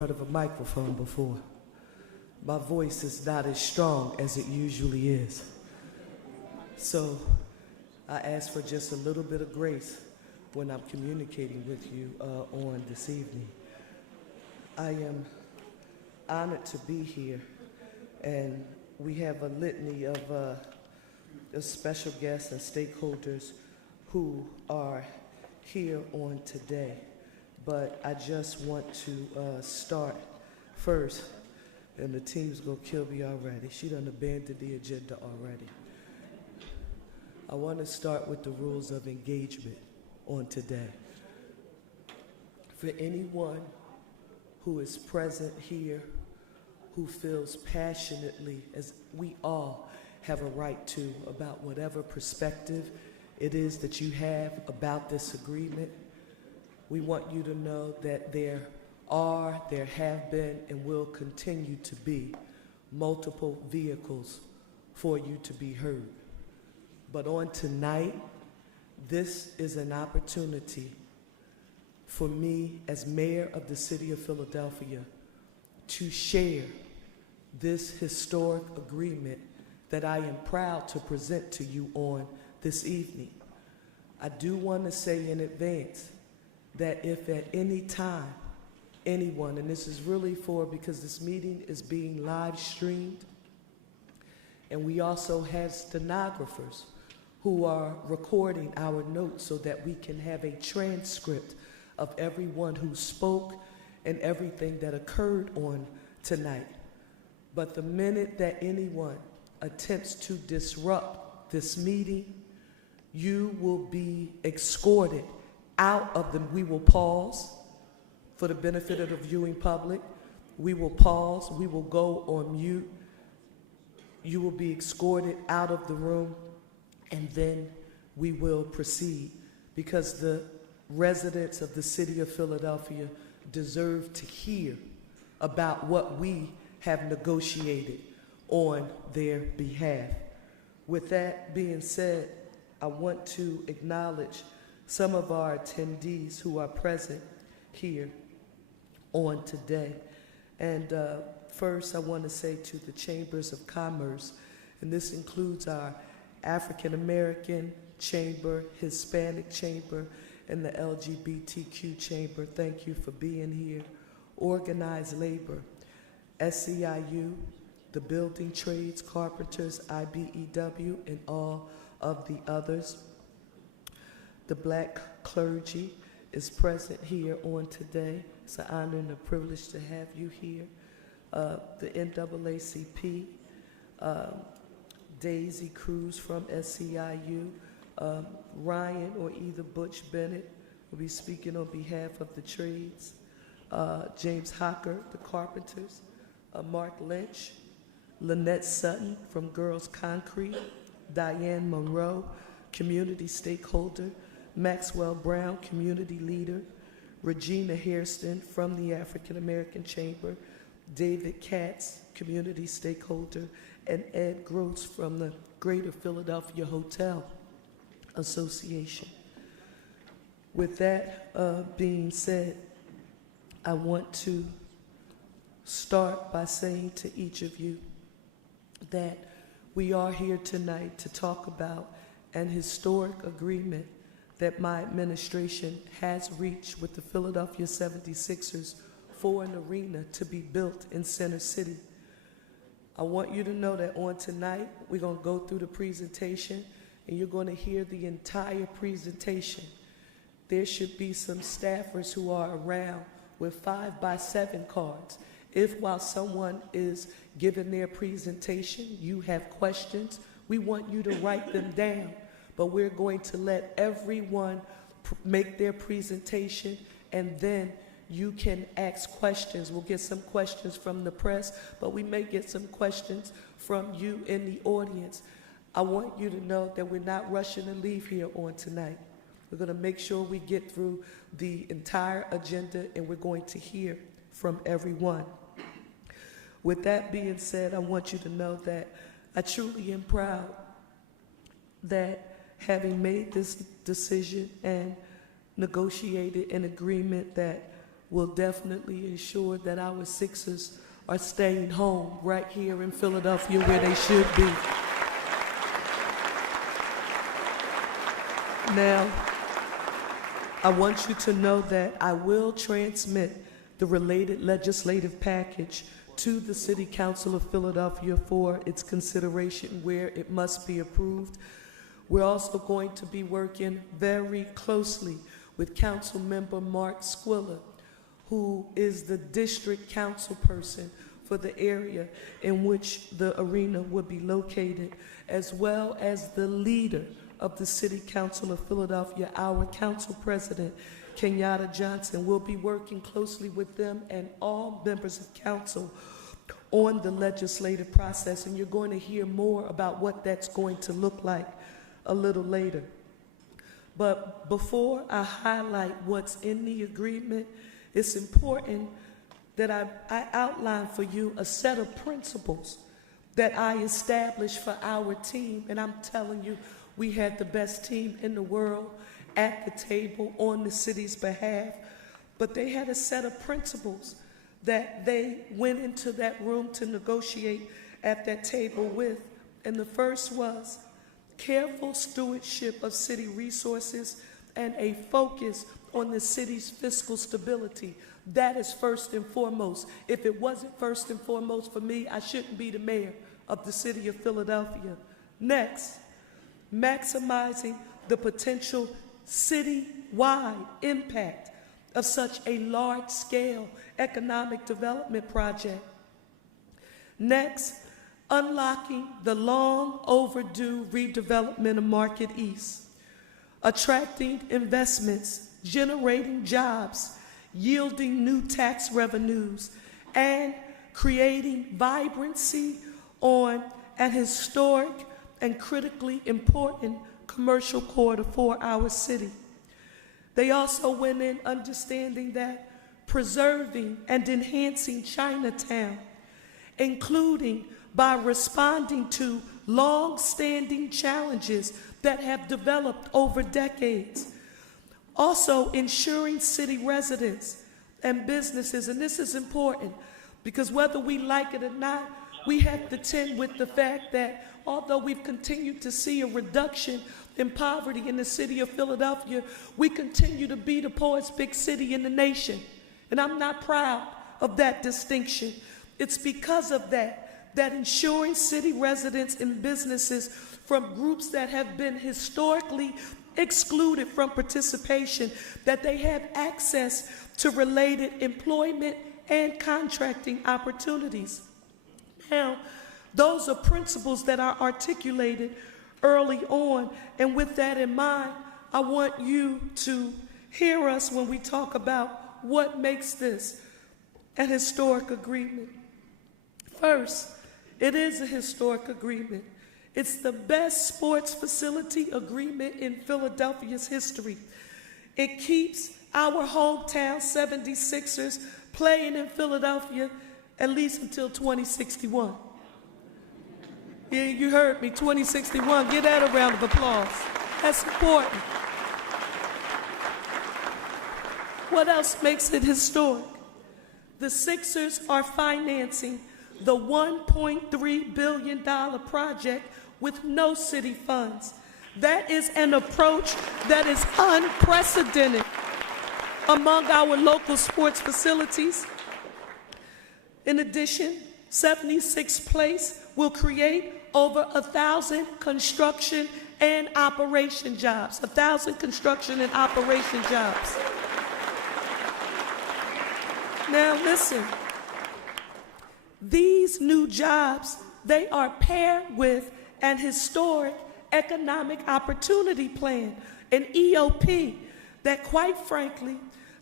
Heard of a microphone before. My voice is not as strong as it usually is. So I ask for just a little bit of grace when I'm communicating with you on this evening. I am honored to be here, and we have a litany of special guests and stakeholders who are here on today. But I just want to start first, and the team's gonna kill me already. She done abandoned the agenda already. I want to start with the rules of engagement on today. For anyone who is present here, who feels passionately, as we all have a right to, about whatever perspective it is that you have about this agreement, we want you to know that there have been, and will continue to be multiple vehicles for you to be heard. But on tonight, this is an opportunity for me as mayor of the city of Philadelphia to share this historic agreement that I am proud to present to you on this evening. I do want to say in advance that if at any time anyone, and this is really because this meeting is being live streamed, and we also have stenographers who are recording our notes so that we can have a transcript of everyone who spoke and everything that occurred on tonight. But the minute that anyone attempts to disrupt this meeting, you will be escorted out of them. We will pause for the benefit of the viewing public. We will pause. We will go on mute. You will be escorted out of the room, and then we will proceed, because the residents of the city of Philadelphia deserve to hear about what we have negotiated on their behalf. With that being said, I want to acknowledge some of our attendees who are present here on today. And first, I want to say to the Chambers of Commerce, and this includes our African American Chamber, Hispanic Chamber, and the LGBTQ Chamber, thank you for being here. Organized Labor, SEIU, the Building Trades, Carpenters, IBEW, and all of the others. The Black clergy is present here on today. It's an honor and a privilege to have you here. The NAACP, Daisy Cruz from SEIU, Ryan or either Butch Bennett will be speaking on behalf of the trades. James Hocker, the Carpenters, Mark Lynch, Lynette Sutton from Girls Concrete, Diane Monroe, community stakeholder, Maxwell Brown, community leader, Regina Hairston from the African American Chamber, David Katz, community stakeholder, and Ed Gross from the Greater Philadelphia Hotel Association. With that being said, I want to start by saying to each of you that we are here tonight to talk about an historic agreement that my administration has reached with the Philadelphia 76ers for an arena to be built in Center City. I want you to know that on tonight, we're going to go through the presentation, and you're going to hear the entire presentation. There should be some staffers who are around with 5x7 cards. If while someone is giving their presentation, you have questions, we want you to write them down. But we're going to let everyone make their presentation, and then you can ask questions. We'll get some questions from the press, but we may get some questions from you in the audience. I want you to know that we're not rushing to leave here on tonight. We're going to make sure we get through the entire agenda, and we're going to hear from everyone. With that being said, I want you to know that I truly am proud that having made this decision and negotiated an agreement that will definitely ensure that our Sixers are staying home right here in Philadelphia where they should be. Now, I want you to know that I will transmit the related legislative package to the City Council of Philadelphia for its consideration where it must be approved. We're also going to be working very closely with Council Member Mark Squilla, who is the district council person for the area in which the arena would be located, as well as the leader of the City Council of Philadelphia, our council president, Kenyatta Johnson. We'll be working closely with them and all members of council on the legislative process, and you're going to hear more about what that's going to look like a little later. But before I highlight what's in the agreement, it's important that I outline for you a set of principles that I established for our team, and I'm telling you, we had the best team in the world at the table on the city's behalf, but they had a set of principles that they went into that room to negotiate at that table with. And the first was careful stewardship of city resources and a focus on the city's fiscal stability. That is first and foremost. If it wasn't first and foremost for me, I shouldn't be the mayor of the city of Philadelphia. Next, maximizing the potential city-wide impact of such a large-scale economic development project. Next, unlocking the long overdue redevelopment of Market East, attracting investments, generating jobs, yielding new tax revenues, and creating vibrancy on an historic and critically important commercial corridor for our city. They also went in understanding that preserving and enhancing Chinatown, including by responding to long-standing challenges that have developed over decades. Also ensuring city residents and businesses, and this is important because whether we like it or not, we have to tend with the fact that although we've continued to see a reduction in poverty in the city of Philadelphia, we continue to be the poorest big city in the nation. And I'm not proud of that distinction. It's because of that ensuring city residents and businesses from groups that have been historically excluded from participation, that they have access to related employment and contracting opportunities. Now, those are principles that are articulated early on, and with that in mind, I want you to hear us when we talk about what makes this an historic agreement. First, it is a historic agreement. It's the best sports facility agreement in Philadelphia's history. It keeps our hometown 76ers playing in Philadelphia at least until 2061. Yeah, you heard me, 2061. Give that a round of applause. That's important. What else makes it historic? The Sixers are financing the $1.3 billion project with no city funds. That is an approach that is unprecedented among our local sports facilities. In addition, 76th Place will create over 1,000 construction and operation jobs. 1,000 construction and operation jobs. Now listen, these new jobs, they are paired with an historic economic opportunity plan, an EOP, that quite frankly,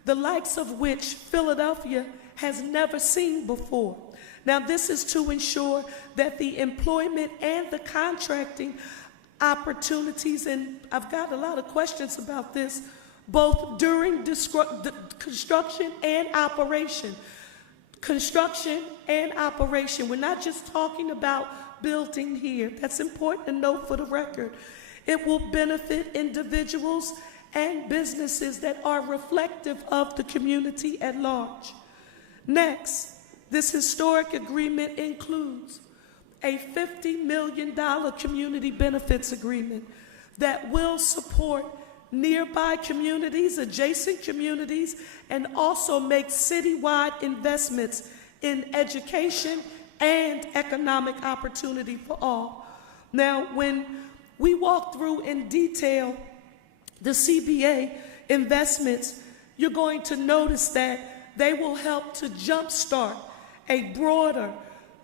the likes of which Philadelphia has never seen before. Now this is to ensure that the employment and the contracting opportunities, and I've got a lot of questions about this, both during construction and operation. Construction and operation. We're not just talking about building here. That's important to note for the record. It will benefit individuals and businesses that are reflective of the community at large. Next, this historic agreement includes a $50 million community benefits agreement that will support nearby communities, adjacent communities, and also make citywide investments in education and economic opportunity for all. Now, when we walk through in detail the CBA investments, you're going to notice that they will help to jumpstart a broader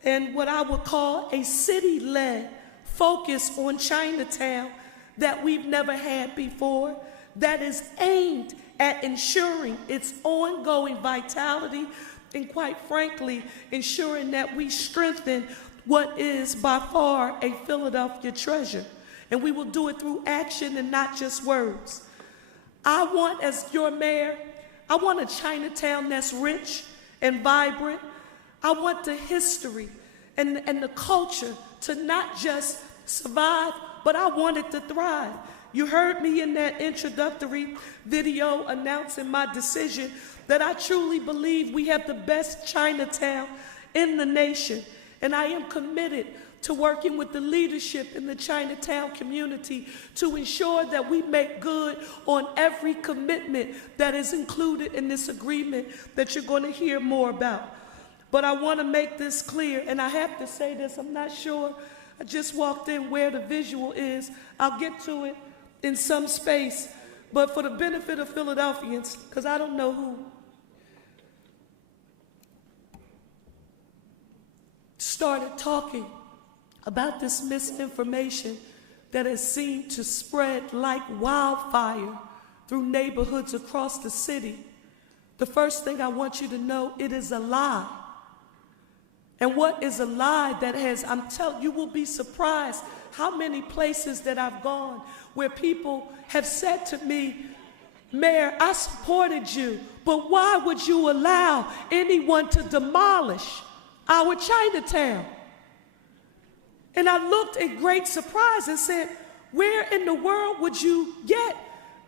and what I would call a city-led focus on Chinatown that we've never had before, that is aimed at ensuring its ongoing vitality and, quite frankly, ensuring that we strengthen what is by far a Philadelphia treasure. And we will do it through action and not just words. I want, as your mayor, I want a Chinatown that's rich and vibrant. I want the history and the culture to not just survive, but I want it to thrive. You heard me in that introductory video announcing my decision that I truly believe we have the best Chinatown in the nation. And I am committed to working with the leadership in the Chinatown community to ensure that we make good on every commitment that is included in this agreement that you're going to hear more about. But I want to make this clear, and I have to say this, I'm not sure, I just walked in where the visual is. I'll get to it in some space, but for the benefit of Philadelphians, because I don't know who started talking about this misinformation that has seemed to spread like wildfire through neighborhoods across the city. The first thing I want you to know, it is a lie. And what is a lie that has, I'm telling you, will be surprised how many places that I've gone where people have said to me, Mayor, I supported you, but why would you allow anyone to demolish our Chinatown? And I looked in great surprise and said, where in the world would you get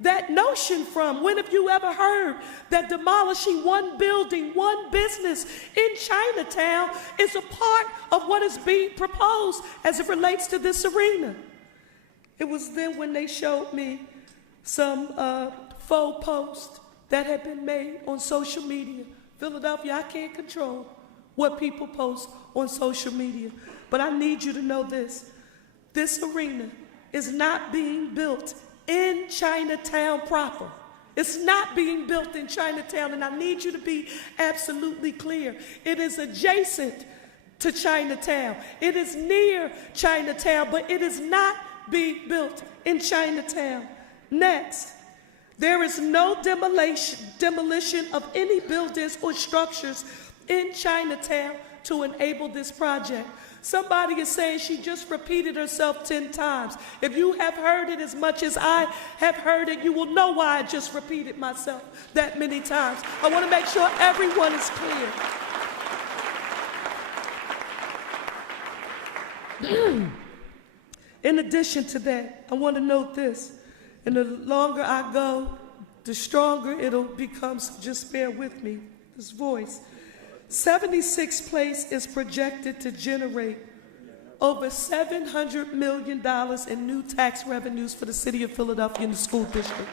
that notion from? When have you ever heard that demolishing one building, one business in Chinatown is a part of what is being proposed as it relates to this arena? It was then when they showed me some faux posts that had been made on social media. Philadelphia, I can't control what people post on social media, but I need you to know this. This arena is not being built in Chinatown proper. It's not being built in Chinatown, and I need you to be absolutely clear. It is adjacent to Chinatown. It is near Chinatown, but it is not being built in Chinatown. Next, there is no demolition of any buildings or structures in Chinatown to enable this project. Somebody is saying she just repeated herself 10 times. If you have heard it as much as I have heard it, you will know why I just repeated myself that many times. I want to make sure everyone is clear. In addition to that, I want to note this. And the longer I go, the stronger it'll become. So just bear with me, this voice. 76th Place is projected to generate over $700 million in new tax revenues for the city of Philadelphia and the school district.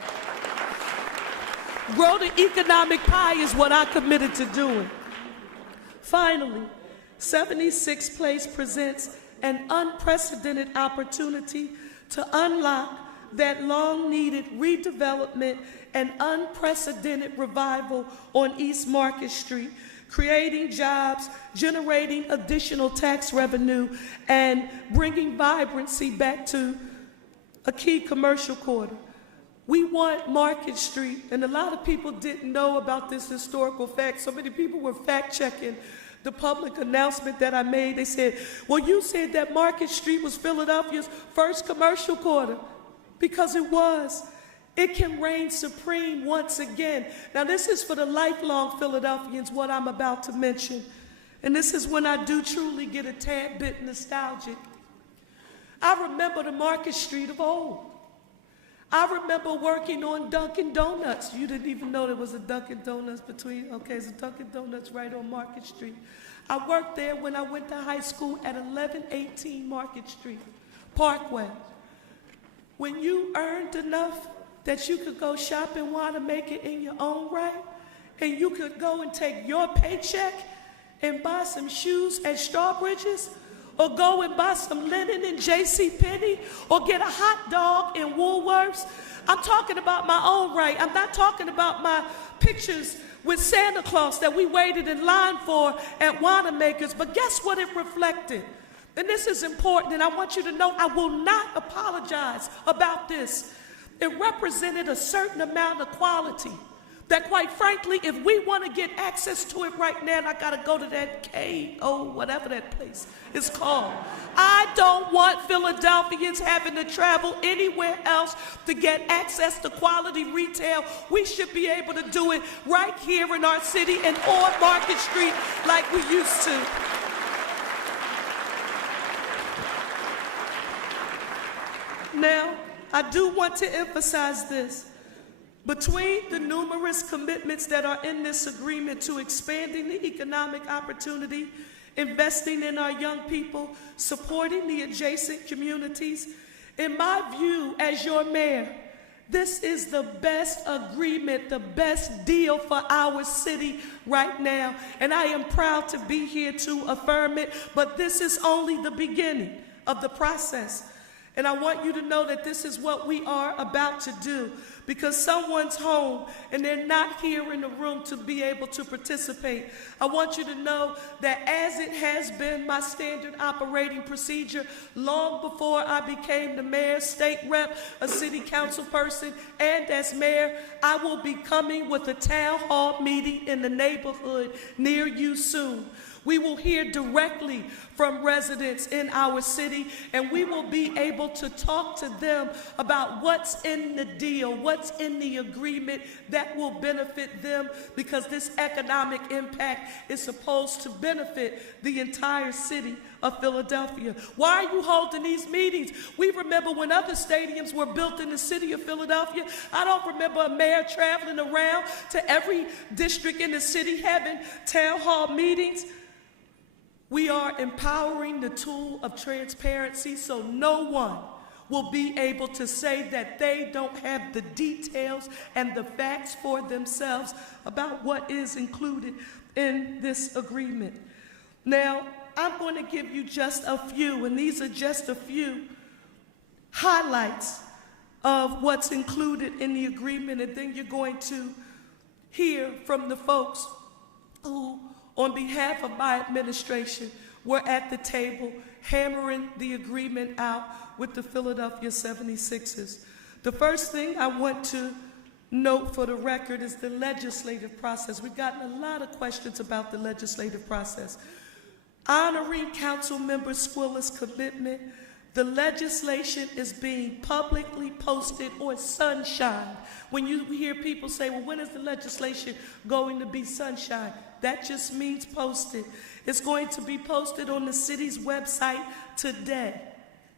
Grow the economic pie is what I committed to doing. Finally, 76th Place presents an unprecedented opportunity to unlock that long-needed redevelopment and unprecedented revival on East Market Street, creating jobs, generating additional tax revenue, and bringing vibrancy back to a key commercial corridor. We want Market Street, and a lot of people didn't know about this historical fact. So many people were fact-checking the public announcement that I made. They said, well, you said that Market Street was Philadelphia's first commercial corridor, because it was. It can reign supreme once again. Now, this is for the lifelong Philadelphians, what I'm about to mention. And this is when I do truly get a tad bit nostalgic. I remember the Market Street of old. I remember working on Dunkin' Donuts. You didn't even know there was a Dunkin' Donuts it's a Dunkin' Donuts right on Market Street. I worked there when I went to high school at 1118 Market Street, Parkway. When you earned enough that you could go shop and want to make it in your own right, and you could go and take your paycheck and buy some shoes at Strawbridge's, or go and buy some linen in JCPenney, or get a hot dog in Woolworths. I'm talking about my own right. I'm not talking about my pictures with Santa Claus that we waited in line for at Wanamaker's. But guess what it reflected? And this is important, and I want you to know I will not apologize about this. It represented a certain amount of quality that, quite frankly, if we want to get access to it right now, and I got to go to that whatever that place is called. I don't want Philadelphians having to travel anywhere else to get access to quality retail. We should be able to do it right here in our city and on Market Street like we used to. Now, I do want to emphasize this. Between the numerous commitments that are in this agreement to expanding the economic opportunity, investing in our young people, supporting the adjacent communities, in my view as your mayor, this is the best agreement, the best deal for our city right now. And I am proud to be here to affirm it, but this is only the beginning of the process. And I want you to know that this is what we are about to do, because someone's home and they're not here in the room to be able to participate. I want you to know that as it has been my standard operating procedure long before I became the mayor, state rep, a city council person, and as mayor, I will be coming with a town hall meeting in the neighborhood near you soon. We will hear directly from residents in our city, and we will be able to talk to them about what's in the deal, what's in the agreement that will benefit them, because this economic impact is supposed to benefit the entire city of Philadelphia. Why are you holding these meetings? We remember when other stadiums were built in the city of Philadelphia. I don't remember a mayor traveling around to every district in the city having town hall meetings. We are empowering the tool of transparency so no one will be able to say that they don't have the details and the facts for themselves about what is included in this agreement. Now, I'm going to give you just a few, and these are just a few highlights of what's included in the agreement, and then you're going to hear from the folks who, on behalf of my administration, we're at the table hammering the agreement out with the Philadelphia 76ers. The first thing I want to note for the record is the legislative process. We've gotten a lot of questions about the legislative process. Honoring Councilmember Squilla's commitment, the legislation is being publicly posted or sunshine. When you hear people say, well, when is the legislation going to be sunshine? That just means posted. It's going to be posted on the city's website today.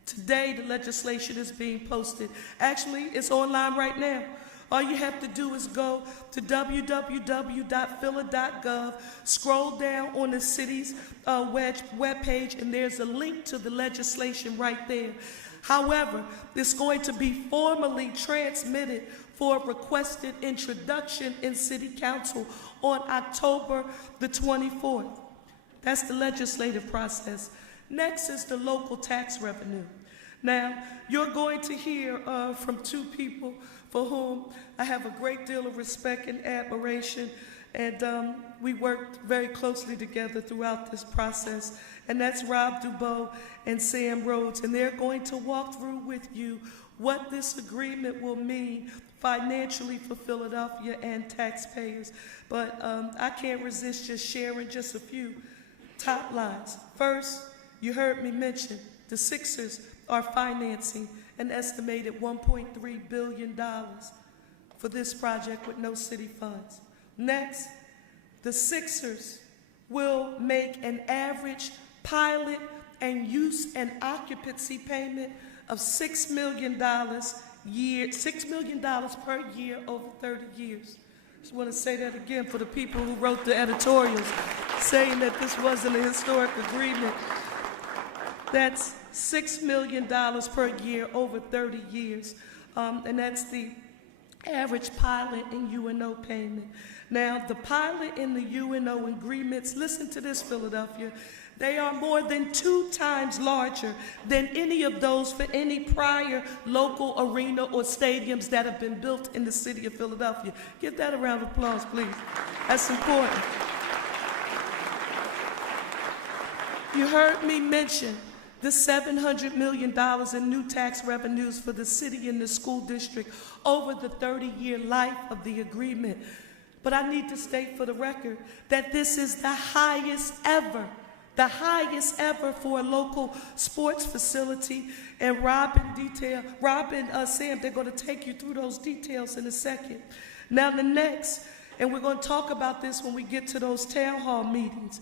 Today, the legislation is being posted. Actually, it's online right now. All you have to do is go to www.phila.gov, scroll down on the city's webpage, and there's a link to the legislation right there. However, it's going to be formally transmitted for requested introduction in City Council on October the 24th. That's the legislative process. Next is the local tax revenue. Now, you're going to hear from two people for whom I have a great deal of respect and admiration, and we worked very closely together throughout this process, and that's Rob Dubois and Sam Rhodes, and they're going to walk through with you what this agreement will mean financially for Philadelphia and taxpayers. But I can't resist just sharing just a few top lines. First, you heard me mention the Sixers are financing an estimated $1.3 billion for this project with no city funds. Next, the Sixers will make an average pilot and use and occupancy payment of $6 million $6 million per year over 30 years. Just want to say that again for the people who wrote the editorials saying that this wasn't a historic agreement. That's $6 million per year over 30 years. And that's the average pilot in UNO payment. Now, the pilot in the UNO agreements, listen to this, Philadelphia, they are more than 2 times larger than any of those for any prior local arena or stadiums that have been built in the city of Philadelphia. Give that a round of applause, please. That's important. You heard me mention the $700 million in new tax revenues for the city and the school district over the 30-year life of the agreement. But I need to state for the record that this is the highest ever for a local sports facility. And Sam, they're going to take you through those details in a second. Now the next, and we're going to talk about this when we get to those town hall meetings,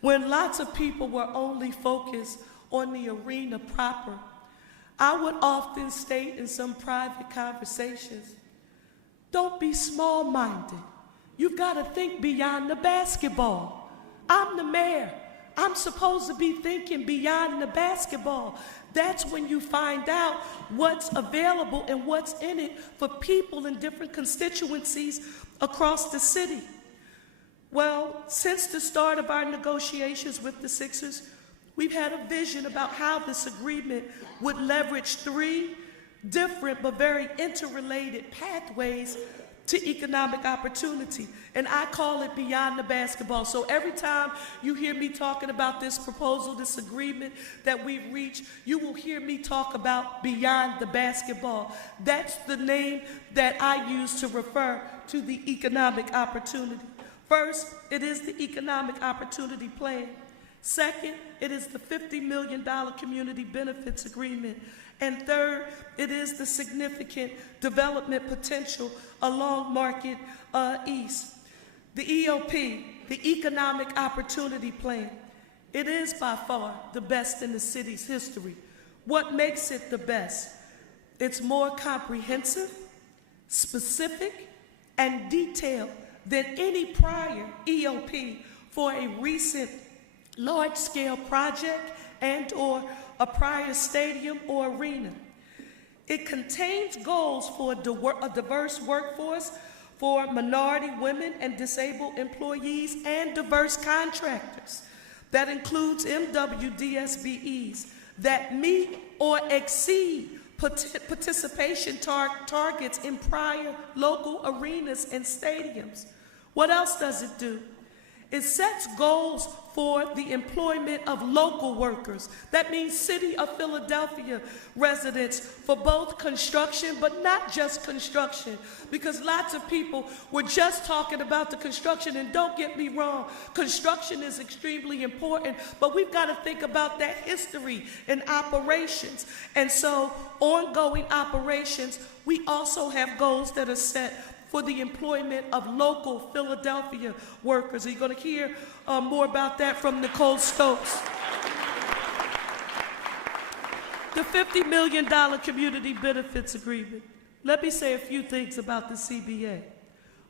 when lots of people were only focused on the arena proper, I would often state in some private conversations, don't be small-minded. You've got to think beyond the basketball. I'm the mayor. I'm supposed to be thinking beyond the basketball. That's when you find out what's available and what's in it for people in different constituencies across the city. Well, since the start of our negotiations with the Sixers, we've had a vision about how this agreement would leverage 3 different but very interrelated pathways to economic opportunity. And I call it beyond the basketball. So every time you hear me talking about this proposal, this agreement that we've reached, you will hear me talk about beyond the basketball. That's the name that I use to refer to the economic opportunity. First, it is the economic opportunity plan. Second, it is the $50 million community benefits agreement. And third, it is the significant development potential along Market East. The EOP, the Economic Opportunity Plan, it is by far the best in the city's history. What makes it the best? It's more comprehensive, specific, and detailed than any prior EOP for a recent large-scale project and or a prior stadium or arena. It contains goals for a diverse workforce, for minority women and disabled employees and diverse contractors. That includes MWDSBEs that meet or exceed participation targets in prior local arenas and stadiums. What else does it do? It sets goals for the employment of local workers. That means City of Philadelphia residents for both construction, but not just construction, because lots of people were just talking about the construction, and don't get me wrong, construction is extremely important, but we've got to think about that history and operations. And so ongoing operations, we also have goals that are set for the employment of local Philadelphia workers. You're going to hear more about that from Nicole Stokes. The $50 million community benefits agreement. Let me say a few things about the CBA.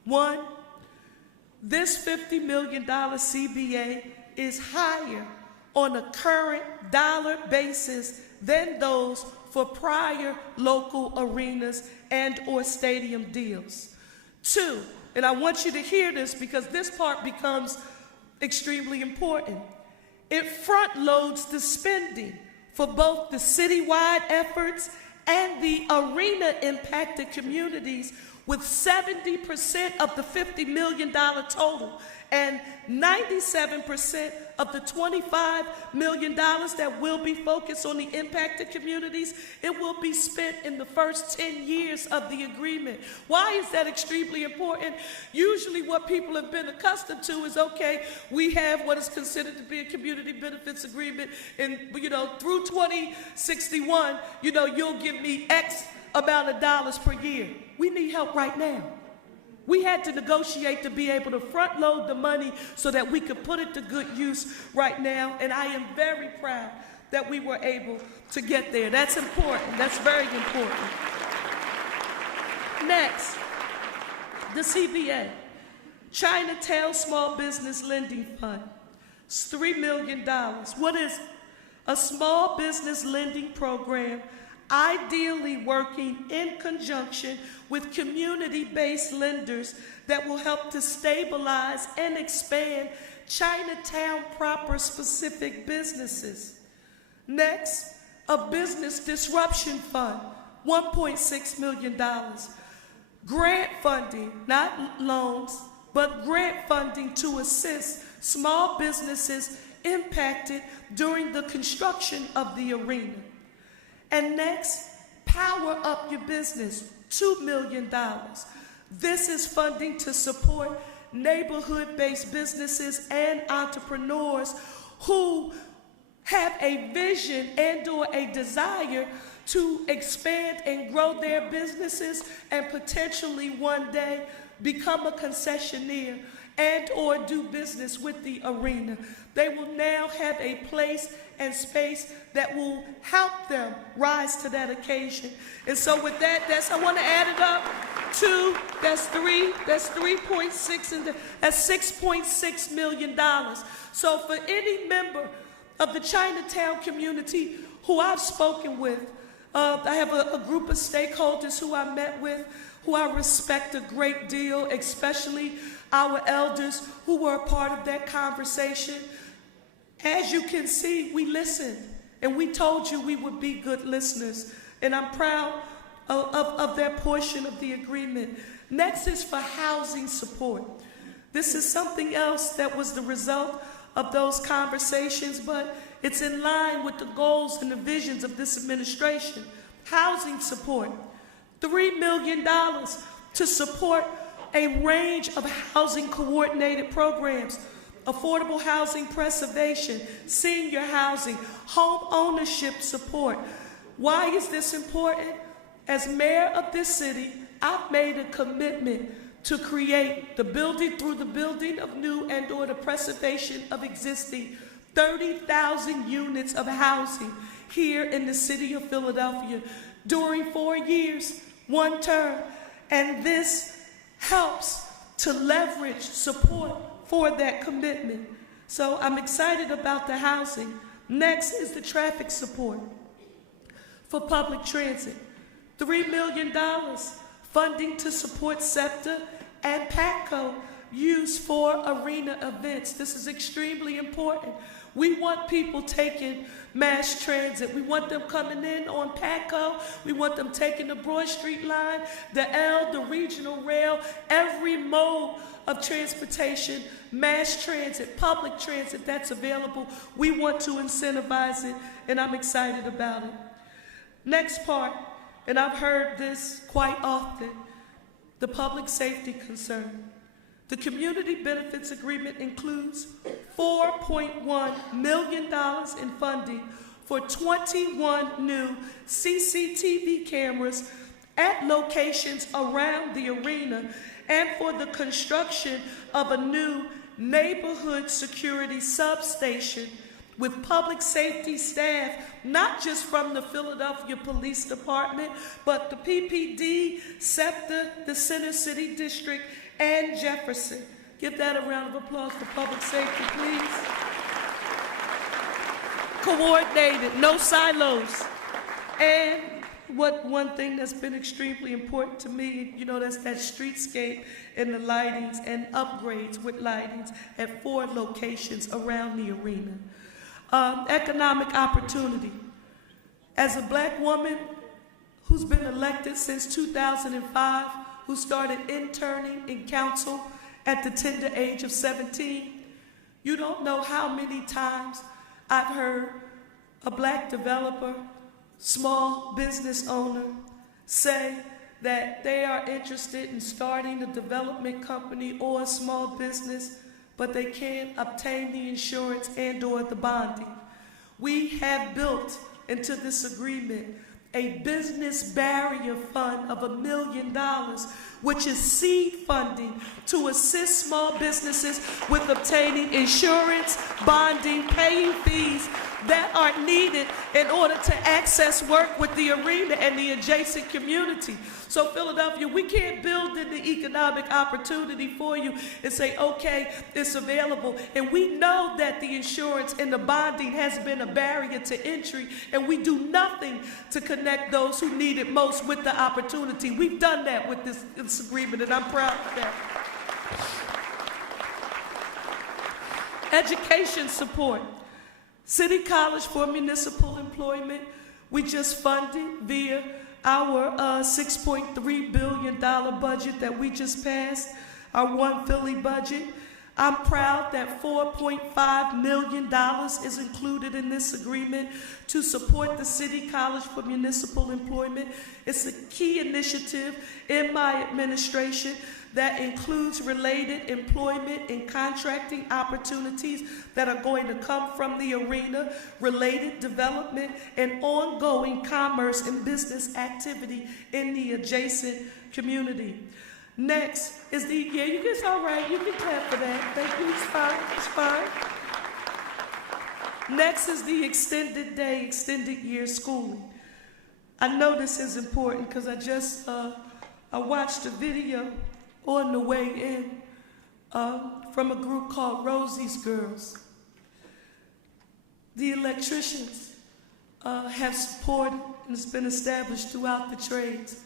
One, this $50 million CBA is higher on a current dollar basis than those for prior local arenas and or stadium deals. Two, and I want you to hear this because this part becomes extremely important. It front loads the spending for both the citywide efforts and the arena impacted communities with 70% of the $50 million total and 97% of the $25 million that will be focused on the impacted communities, it will be spent in the first 10 years of the agreement. Why is that extremely important? Usually what people have been accustomed to is, okay, we have what is considered to be a community benefits agreement, and through 2061, you'll give me X amount of dollars per year. We need help right now. We had to negotiate to be able to front load the money so that we could put it to good use right now, and I am very proud that we were able to get there. That's important. That's very important. Next, the CBA, Chinatown Small Business Lending Fund. It's $3 million. What is it? A small business lending program ideally working in conjunction with community-based lenders that will help to stabilize and expand Chinatown proper specific businesses. Next, a business disruption fund, $1.6 million. Grant funding, not loans, but grant funding to assist small businesses impacted during the construction of the arena. And next, Power Up Your Business, $2 million. This is funding to support neighborhood-based businesses and entrepreneurs who have a vision and/or a desire to expand and grow their businesses and potentially one day become a concessionaire and/or do business with the arena. They will now have a place and space that will help them rise to that occasion. And so with that, I want to add it up. 2, that's 3, that's 3.6, and that's $6.6 million. So for any member of the Chinatown community who I've spoken with, I have a group of stakeholders who I met with, who I respect a great deal, especially our elders who were a part of that conversation. As you can see, we listened, and we told you we would be good listeners, and I'm proud of that portion of the agreement. Next is for housing support. This is something else that was the result of those conversations, but it's in line with the goals and the visions of this administration. Housing support, $3 million to support a range of housing coordinated programs, affordable housing preservation, senior housing, home ownership support. Why is this important? As mayor of this city, I've made a commitment to create the building through the building of new and/or the preservation of existing 30,000 units of housing here in the city of Philadelphia during 4 years, 1 term. And this helps to leverage support for that commitment. So I'm excited about the housing. Next is the traffic support for public transit. $3 million funding to support SEPTA and PATCO used for arena events. This is extremely important. We want people taking mass transit. We want them coming in on PATCO. We want them taking the Broad Street line, the L, the regional rail, every mode of transportation, mass transit, public transit that's available. We want to incentivize it, and I'm excited about it. Next part, and I've heard this quite often, the public safety concern. The community benefits agreement includes $4.1 million in funding for 21 new CCTV cameras at locations around the arena and for the construction of a new neighborhood security substation with public safety staff, not just from the Philadelphia Police Department, but the PPD, SEPTA, the Center City District, and Jefferson. Give that a round of applause for public safety, please. Coordinated, no silos. And one thing that's been extremely important to me, that's that streetscape and the lightings and upgrades with lightings at 4 locations around the arena. Economic opportunity. As a black woman who's been elected since 2005, who started interning in council at the tender age of 17, you don't know how many times I've heard a black developer, small business owner, say that they are interested in starting a development company or a small business, but they can't obtain the insurance and/or the bonding. We have built into this agreement a business barrier fund of $1 million, which is seed funding to assist small businesses with obtaining insurance, bonding, paying fees that are needed in order to access work with the arena and the adjacent community. So Philadelphia, we can't build in the economic opportunity for you and say, okay, it's available. And we know that the insurance and the bonding has been a barrier to entry, and we do nothing to connect those who need it most with the opportunity. We've done that with this agreement, and I'm proud of that. Education support. City College for Municipal Employment, we just funded via our $6.3 billion budget that we just passed, our One Philly budget. I'm proud that $4.5 million is included in this agreement to support the City College for Municipal Employment. It's a key initiative in my administration that includes related employment and contracting opportunities that are going to come from the arena, related development, and ongoing commerce and business activity in the adjacent community. Next is the, it's all right, you can clap for that. Thank you, it's fine. Next is the extended day, extended year schooling. I know this is important because I watched a video on the way in from a group called Rosie's Girls. The electricians have supported, and it's been established throughout the trades.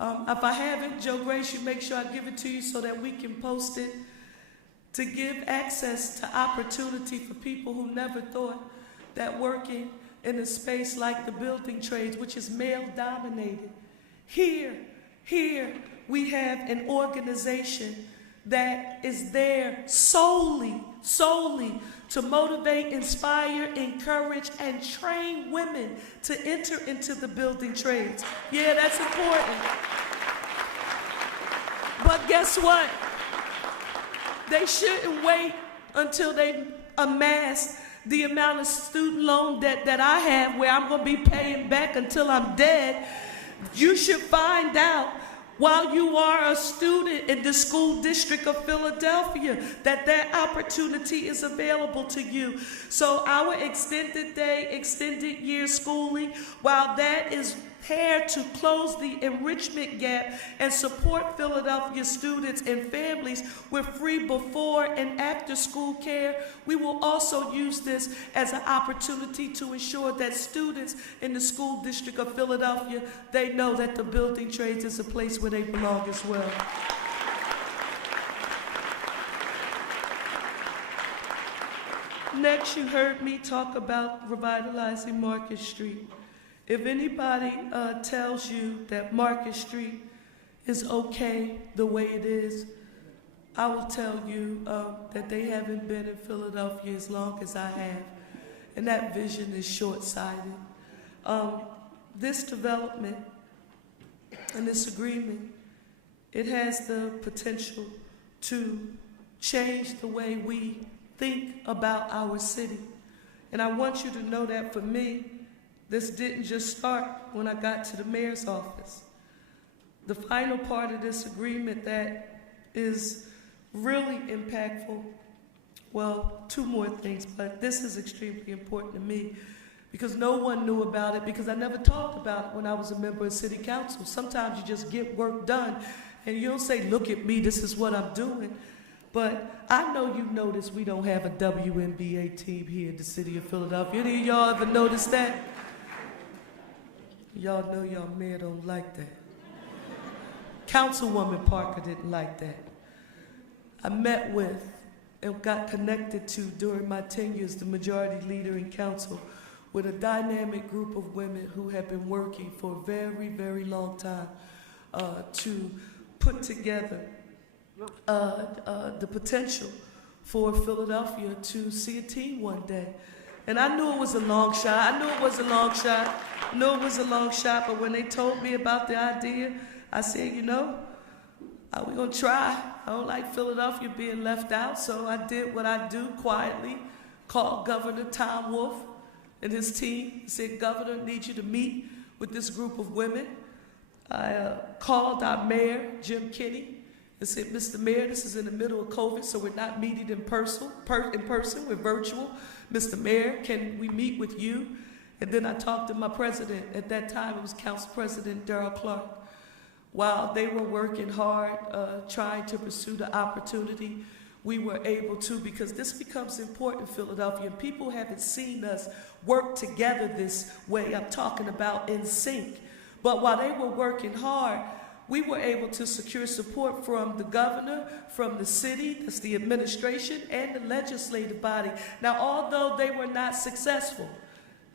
If I haven't, Joe Grace, you make sure I give it to you so that we can post it, to give access to opportunity for people who never thought that working in a space like the building trades, which is male-dominated. Here, we have an organization that is there solely to motivate, inspire, encourage, and train women to enter into the building trades. Yeah, that's important. But guess what? They shouldn't wait until they amass the amount of student loan debt that I have, where I'm going to be paying back until I'm dead. You should find out while you are a student in the school district of Philadelphia that opportunity is available to you. So our extended day, extended year schooling, while that is here to close the enrichment gap and support Philadelphia students and families with free before and after school care, we will also use this as an opportunity to ensure that students in the school district of Philadelphia, they know that the building trades is a place where they belong as well. Next, you heard me talk about revitalizing Market Street. If anybody tells you that Market Street is okay the way it is, I will tell you that they haven't been in Philadelphia as long as I have, and that vision is short-sighted. This development and this agreement, it has the potential to change the way we think about our city. And I want you to know that for me, this didn't just start when I got to the mayor's office. The final part of this agreement that is really impactful, well, two more things, but this is extremely important to me because no one knew about it, because I never talked about it when I was a member of city council. Sometimes you just get work done and you don't say, look at me, this is what I'm doing. But I know you noticed we don't have a WNBA team here in the city of Philadelphia. Any of y'all ever noticed that? Y'all know y'all mayor don't like that. Councilwoman Parker didn't like that. I met with and got connected to during my tenure as the majority leader in council with a dynamic group of women who have been working for a very, very long time to put together the potential for Philadelphia to see a team one day. And I knew it was a long shot. But when they told me about the idea, I said, you know, we're going to try. I don't like Philadelphia being left out, so I did what I do quietly, called Governor Tom Wolf and his team. Said, Governor, I need you to meet with this group of women. I called our mayor, Jim Kinney, and said, Mr. Mayor, this is in the middle of COVID, so we're not meeting in person, we're virtual. Mr. Mayor, can we meet with you? And then I talked to my president. At that time, it was Council President Darrell Clark. While they were working hard, trying to pursue the opportunity, we were able to, because this becomes important, Philadelphia, and people haven't seen us work together this way. I'm talking about in sync. But while they were working hard, we were able to secure support from the governor, from the city, that's the administration, and the legislative body. Now, although they were not successful,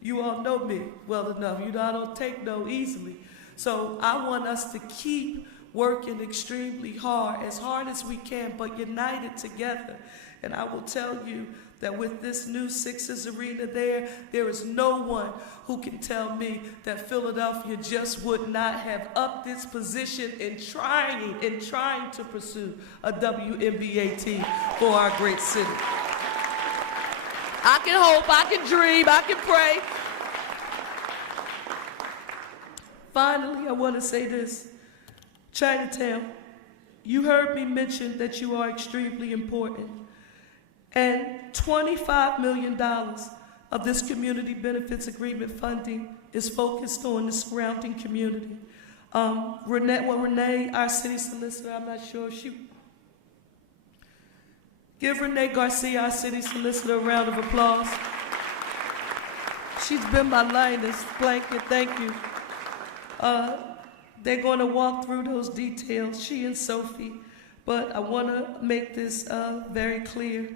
you all know me well enough. You know I don't take no easily. So I want us to keep working extremely hard as we can, but united together. And I will tell you that with this new Sixers arena there is no one who can tell me that Philadelphia just would not have upped its position in trying to pursue a WNBA team for our great city. I can hope, I can dream, I can pray. Finally, I want to say this. Chinatown, you heard me mention that you are extremely important. And $25 million of this community benefits agreement funding is focused on the surrounding community. Renee, our city solicitor, I'm not sure if give Renee Garcia, our city solicitor, a round of applause. She's been my lioness blanket, thank you. They're going to walk through those details, she and Sophie, but I want to make this very clear.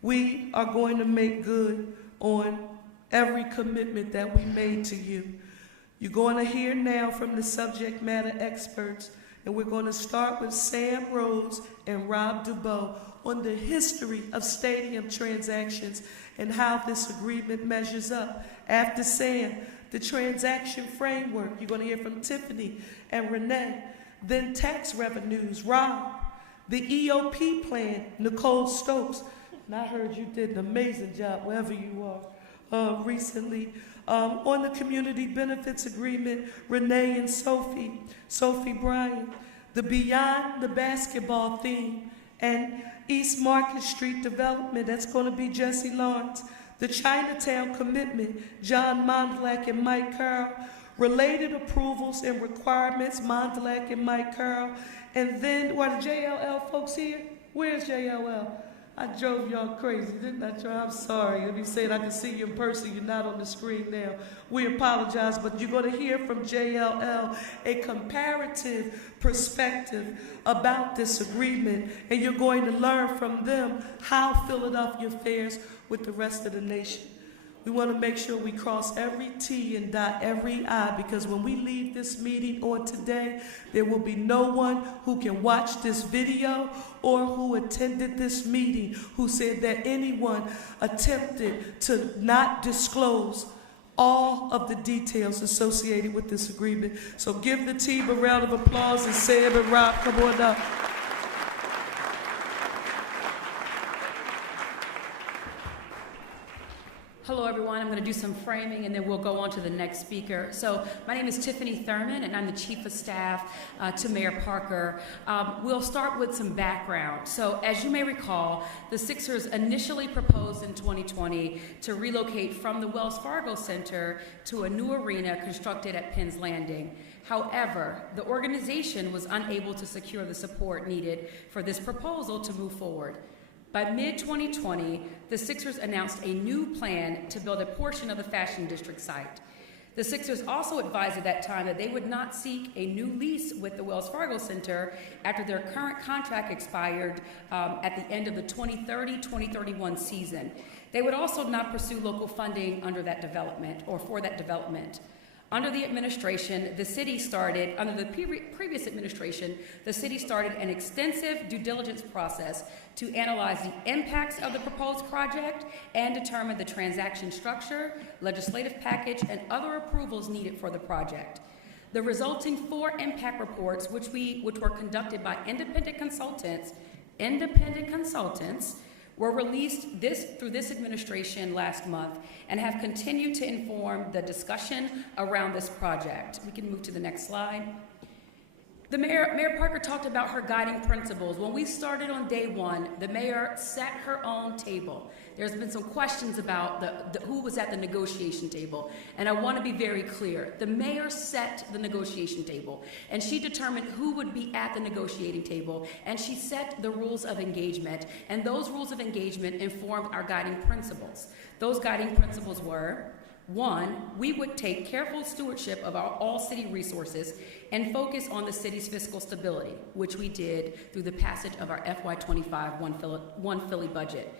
We are going to make good on every commitment that we made to you. You're going to hear now from the subject matter experts, and we're going to start with Sam Rhodes and Rob Dubois on the history of stadium transactions and how this agreement measures up. After Sam, the transaction framework, you're going to hear from Tiffany and Renee. Then tax revenues, Rob. The EOP plan, Nicole Stokes. And I heard you did an amazing job, wherever you are, recently. On the community benefits agreement, Renee and Sophie Bryan. The Beyond the Basketball theme, and East Market Street development, that's going to be Jesse Lawrence. The Chinatown commitment, John Mondelack and Mike Carroll. Related approvals and requirements, Mondelack and Mike Carroll. And then, what are the JLL folks here? Where's JLL? I drove y'all crazy, didn't I, Troy? I'm sorry. Let me say it. I can see you in person. You're not on the screen now. We apologize, but you're going to hear from JLL a comparative perspective about this agreement, and you're going to learn from them how Philadelphia fares with the rest of the nation. We want to make sure we cross every T and dot every I, because when we leave this meeting on today, there will be no one who can watch this video or who attended this meeting who said that anyone attempted to not disclose all of the details associated with this agreement. So give the team a round of applause, and Sam and Rob, come on up. Hello, everyone. I'm going to do some framing, and then we'll go on to the next speaker. So my name is Tiffany Thurman, and I'm the Chief of Staff to Mayor Parker. We'll start with some background. So as you may recall, the Sixers initially proposed in 2020 to relocate from the Wells Fargo Center to a new arena constructed at Penn's Landing. However, the organization was unable to secure the support needed for this proposal to move forward. By mid-2020, the Sixers announced a new plan to build a portion of the Fashion District site. The Sixers also advised at that time that they would not seek a new lease with the Wells Fargo Center after their current contract expired at the end of the 2030-2031 season. They would also not pursue local funding under that development or for that development. Under the administration, the city started, under the previous administration, the city started an extensive due diligence process to analyze the impacts of the proposed project and determine the transaction structure, legislative package, and other approvals needed for the project. The resulting 4 impact reports, which were conducted by independent consultants, were released through this administration last month and have continued to inform the discussion around this project. We can move to the next slide. Mayor Parker talked about her guiding principles. When we started on day one, the mayor set her own table. There's been some questions about who was at the negotiation table, and I want to be very clear. The mayor set the negotiation table, and she determined who would be at the negotiating table, and she set the rules of engagement, and those rules of engagement informed our guiding principles. Those guiding principles were: 1, we would take careful stewardship of all city resources and focus on the city's fiscal stability, which we did through the passage of our FY25 One Philly budget.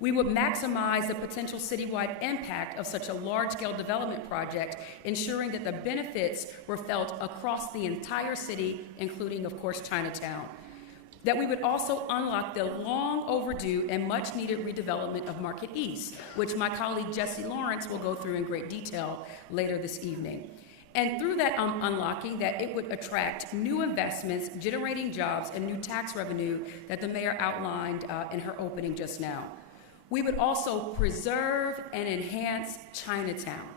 We would maximize the potential citywide impact of such a large-scale development project, ensuring that the benefits were felt across the entire city, including, of course, Chinatown. That we would also unlock the long overdue and much needed redevelopment of Market East, which my colleague Jesse Lawrence will go through in great detail later this evening. And through that unlocking, that it would attract new investments, generating jobs and new tax revenue that the mayor outlined in her opening just now. We would also preserve and enhance Chinatown.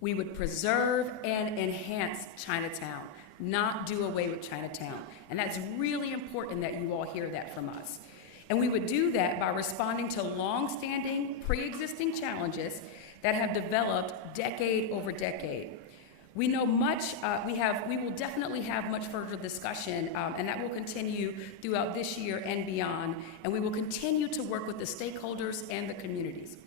We would preserve and enhance Chinatown, not do away with Chinatown. And that's really important that you all hear that from us. And we would do that by responding to long-standing, pre-existing challenges that have developed decade over decade. We know much, we will definitely have much further discussion, and that will continue throughout this year and beyond, and we will continue to work with the stakeholders and the communities.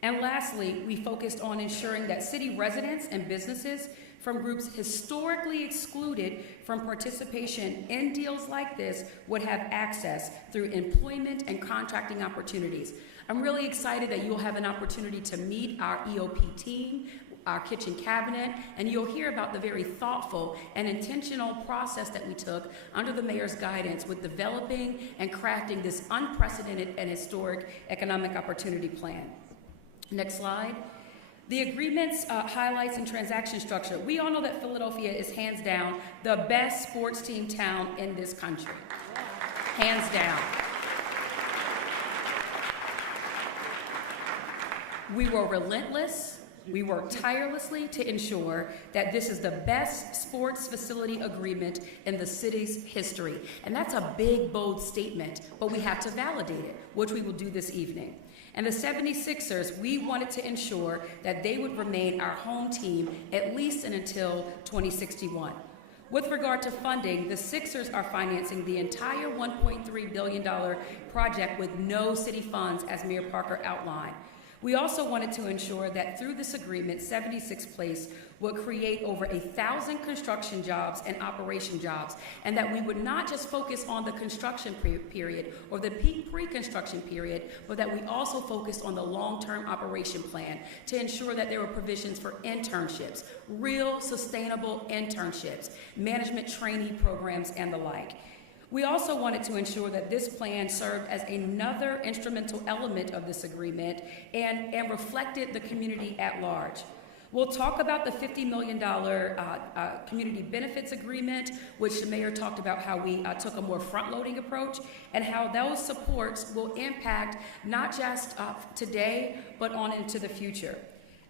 And lastly, we focused on ensuring that city residents and businesses from groups historically excluded from participation in deals like this would have access through employment and contracting opportunities. I'm really excited that you'll have an opportunity to meet our EOP team, our kitchen cabinet, and you'll hear about the very thoughtful and intentional process that we took under the mayor's guidance with developing and crafting this unprecedented and historic economic opportunity plan. Next slide. The agreement's highlights and transaction structure. We all know that Philadelphia is hands down the best sports team town in this country. Hands down. We were relentless. We worked tirelessly to ensure that this is the best sports facility agreement in the city's history. And that's a big, bold statement, but we have to validate it, which we will do this evening. And the 76ers, we wanted to ensure that they would remain our home team at least until 2061. With regard to funding, the Sixers are financing the entire $1.3 billion project with no city funds, as Mayor Parker outlined. We also wanted to ensure that through this agreement, 76th Place would create over 1,000 construction jobs and operation jobs, and that we would not just focus on the construction period or the pre-construction period, but that we also focused on the long-term operation plan to ensure that there were provisions for internships, real sustainable internships, management trainee programs, and the like. We also wanted to ensure that this plan served as another instrumental element of this agreement and reflected the community at large. We'll talk about the $50 million community benefits agreement, which the mayor talked about how we took a more front-loading approach and how those supports will impact not just today, but on into the future.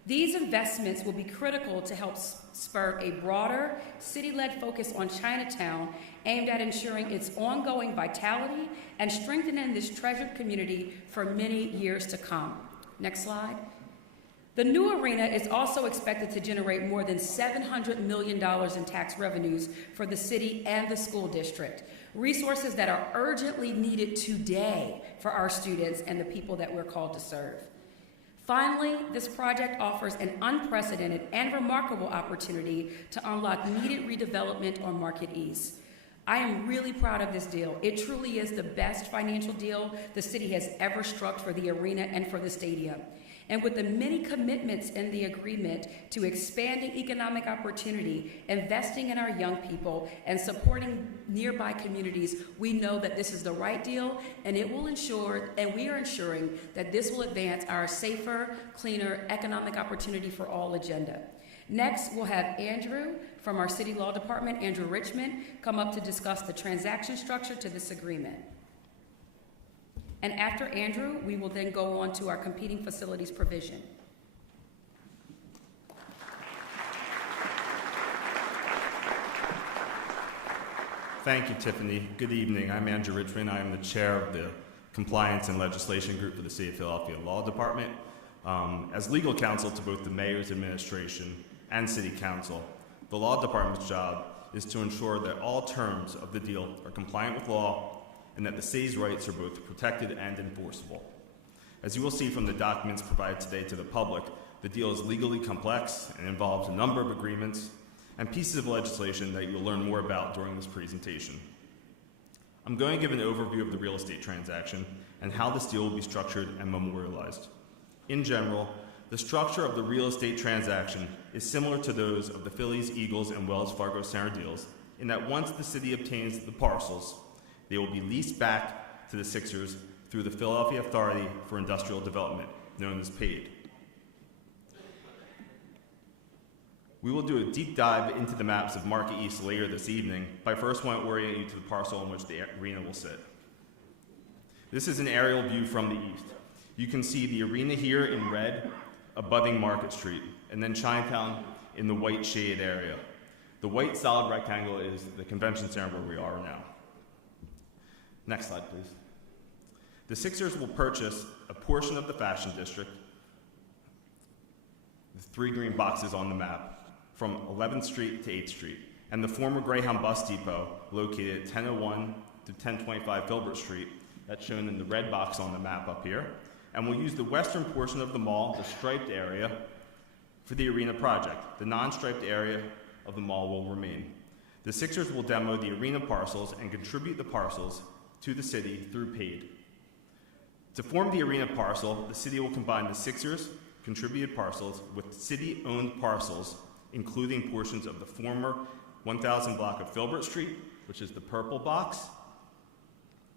These investments will be critical to help spur a broader, city-led focus on Chinatown aimed at ensuring its ongoing vitality and strengthening this treasured community for many years to come. Next slide. The new arena is also expected to generate more than $700 million in tax revenues for the city and the school district, resources that are urgently needed today for our students and the people that we're called to serve. Finally, this project offers an unprecedented and remarkable opportunity to unlock needed redevelopment on Market East. I am really proud of this deal. It truly is the best financial deal the city has ever struck for the arena and for the stadium. And with the many commitments in the agreement to expanding economic opportunity, investing in our young people, and supporting nearby communities, we know that this is the right deal, and it will ensure, and we are ensuring, that this will advance our safer, cleaner economic opportunity for all agenda. Next, we'll have Andrew from our City Law Department, Andrew Richmond, come up to discuss the transaction structure to this agreement. And after Andrew, we will then go on to our competing facilities provision. Thank you, Tiffany. Good evening. I'm Andrew Richmond. I am the chair of the Compliance and Legislation Group for the City of Philadelphia Law Department. As legal counsel to both the mayor's administration and city council, the law department's job is to ensure that all terms of the deal are compliant with law and that the city's rights are both protected and enforceable. As you will see from the documents provided today to the public, the deal is legally complex and involves a number of agreements and pieces of legislation that you'll learn more about during this presentation. I'm going to give an overview of the real estate transaction and how this deal will be structured and memorialized. In general, the structure of the real estate transaction is similar to those of the Phillies, Eagles, and Wells Fargo Center deals in that once the city obtains the parcels, they will be leased back to the Sixers through the Philadelphia Authority for Industrial Development, known as PAID. We will do a deep dive into the maps of Market East later this evening, but I first want to orient you to the parcel in which the arena will sit. This is an aerial view from the east. You can see the arena here in red, abutting Market Street, and then Chinatown in the white shaded area. The white solid rectangle is the convention center where we are now. Next slide, please. The Sixers will purchase a portion of the Fashion District, the 3 green boxes on the map, from 11th Street to 8th Street, and the former Greyhound Bus Depot located at 1001 to 1025 Filbert Street, that's shown in the red box on the map up here, and we'll use the western portion of the mall, the striped area, for the arena project. The non-striped area of the mall will remain. The Sixers will demo the arena parcels and contribute the parcels to the city through PAID. To form the arena parcel, the city will combine the Sixers' contributed parcels with city-owned parcels, including portions of the former 1000 block of Filbert Street, which is the purple box,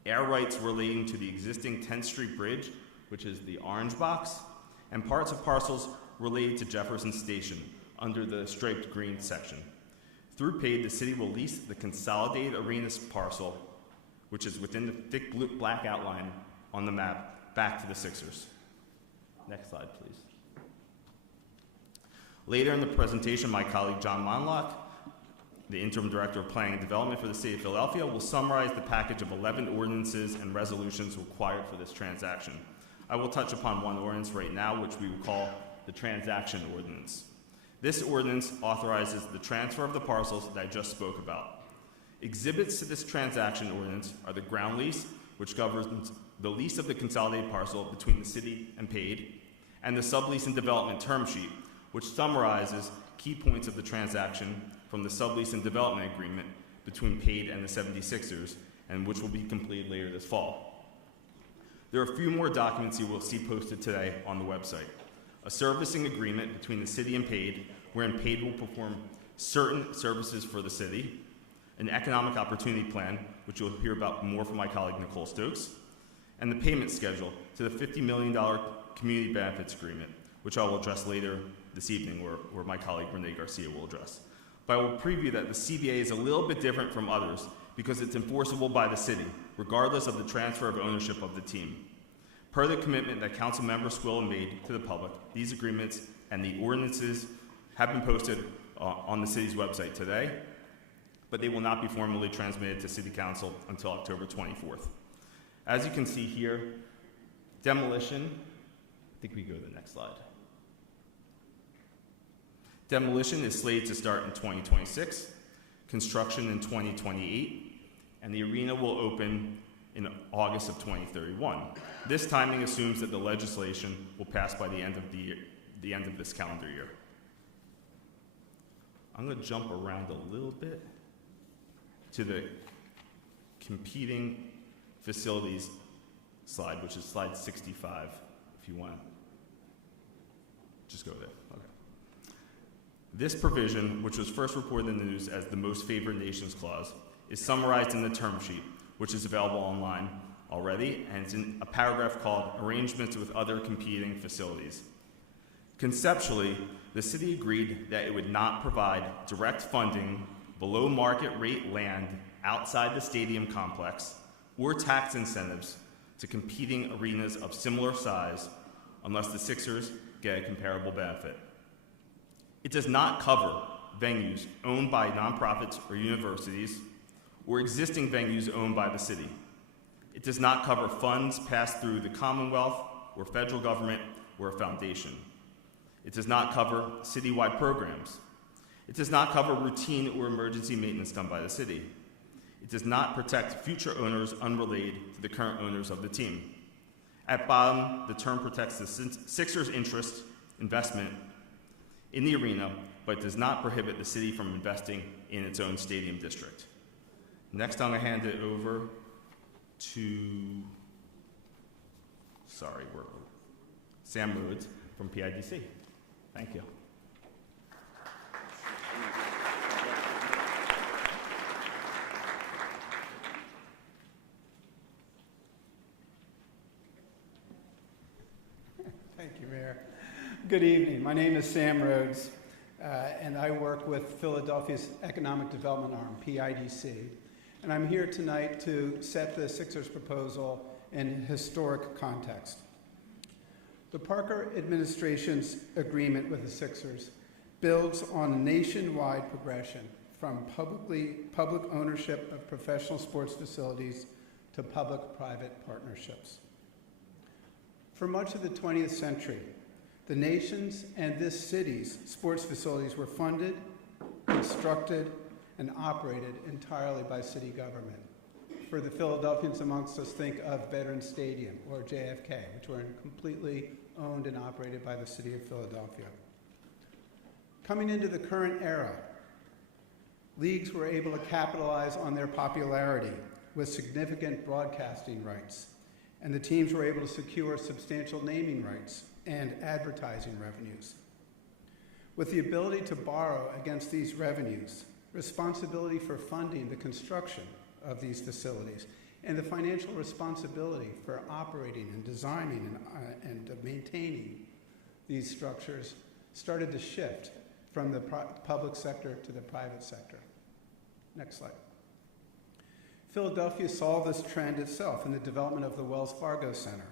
air rights relating to the existing 10th Street Bridge, which is the orange box, and parts of parcels related to Jefferson Station under the striped green section. Through PAID, the city will lease the consolidated arenas parcel, which is within the thick blue black outline on the map, back to the Sixers. Next slide, please. Later in the presentation, my colleague John Monlock, the Interim Director of Planning and Development for the City of Philadelphia, will summarize the package of 11 ordinances and resolutions required for this transaction. I will touch upon one ordinance right now, which we will call the Transaction Ordinance. This ordinance authorizes the transfer of the parcels that I just spoke about. Exhibits to this transaction ordinance are the ground lease, which governs the lease of the consolidated parcel between the city and PAID, and the sublease and development term sheet, which summarizes key points of the transaction from the sublease and development agreement between PAID and the 76ers, and which will be completed later this fall. There are a few more documents you will see posted today on the website. A servicing agreement between the city and PAID, wherein PAID will perform certain services for the city, an economic opportunity plan, which you'll hear about more from my colleague Nicole Stokes, and the payment schedule to the $50 million community benefits agreement, which I will address later this evening, where my colleague Renee Garcia will address. But I will preview that the CBA is a little bit different from others because it's enforceable by the city, regardless of the transfer of ownership of the team. Per the commitment that Council Member Squilla made to the public, these agreements and the ordinances have been posted on the city's website today, but they will not be formally transmitted to City Council until October 24th. As you can see here, demolition, I think we go to the next slide. Demolition is slated to start in 2026, construction in 2028, and the arena will open in August of 2031. This timing assumes that the legislation will pass by the end of this calendar year. I'm going to jump around a little bit to the competing facilities slide, which is slide 65, if you want to just go there. Okay. This provision, which was first reported in the news as the Most Favored Nations Clause, is summarized in the term sheet, which is available online already, and it's in a paragraph called Arrangements with Other Competing Facilities. Conceptually, the city agreed that it would not provide direct funding below market rate land outside the stadium complex or tax incentives to competing arenas of similar size unless the Sixers get a comparable benefit. It does not cover venues owned by nonprofits or universities or existing venues owned by the city. It does not cover funds passed through the Commonwealth or federal government or a foundation. It does not cover citywide programs. It does not cover routine or emergency maintenance done by the city. It does not protect future owners unrelated to the current owners of the team. At bottom, the term protects the Sixers' interest, investment in the arena, but does not prohibit the city from investing in its own stadium district. Next, I'm going to hand it over to, Sam Rhodes from PIDC. Thank you. Thank you, Mayor. Good evening. My name is Sam Rhodes, and I work with Philadelphia's Economic Development Arm, PIDC. And I'm here tonight to set the Sixers proposal in historic context. The Parker administration's agreement with the Sixers builds on a nationwide progression from public ownership of professional sports facilities to public-private partnerships. For much of the 20th century, the nation's and this city's sports facilities were funded, constructed, and operated entirely by city government. For the Philadelphians amongst us, think of Veterans Stadium or JFK, which were completely owned and operated by the city of Philadelphia. Coming into the current era, leagues were able to capitalize on their popularity with significant broadcasting rights, and the teams were able to secure substantial naming rights and advertising revenues. With the ability to borrow against these revenues, responsibility for funding the construction of these facilities, and the financial responsibility for operating and designing and maintaining these structures started to shift from the public sector to the private sector. Next slide. Philadelphia saw this trend itself in the development of the Wells Fargo Center,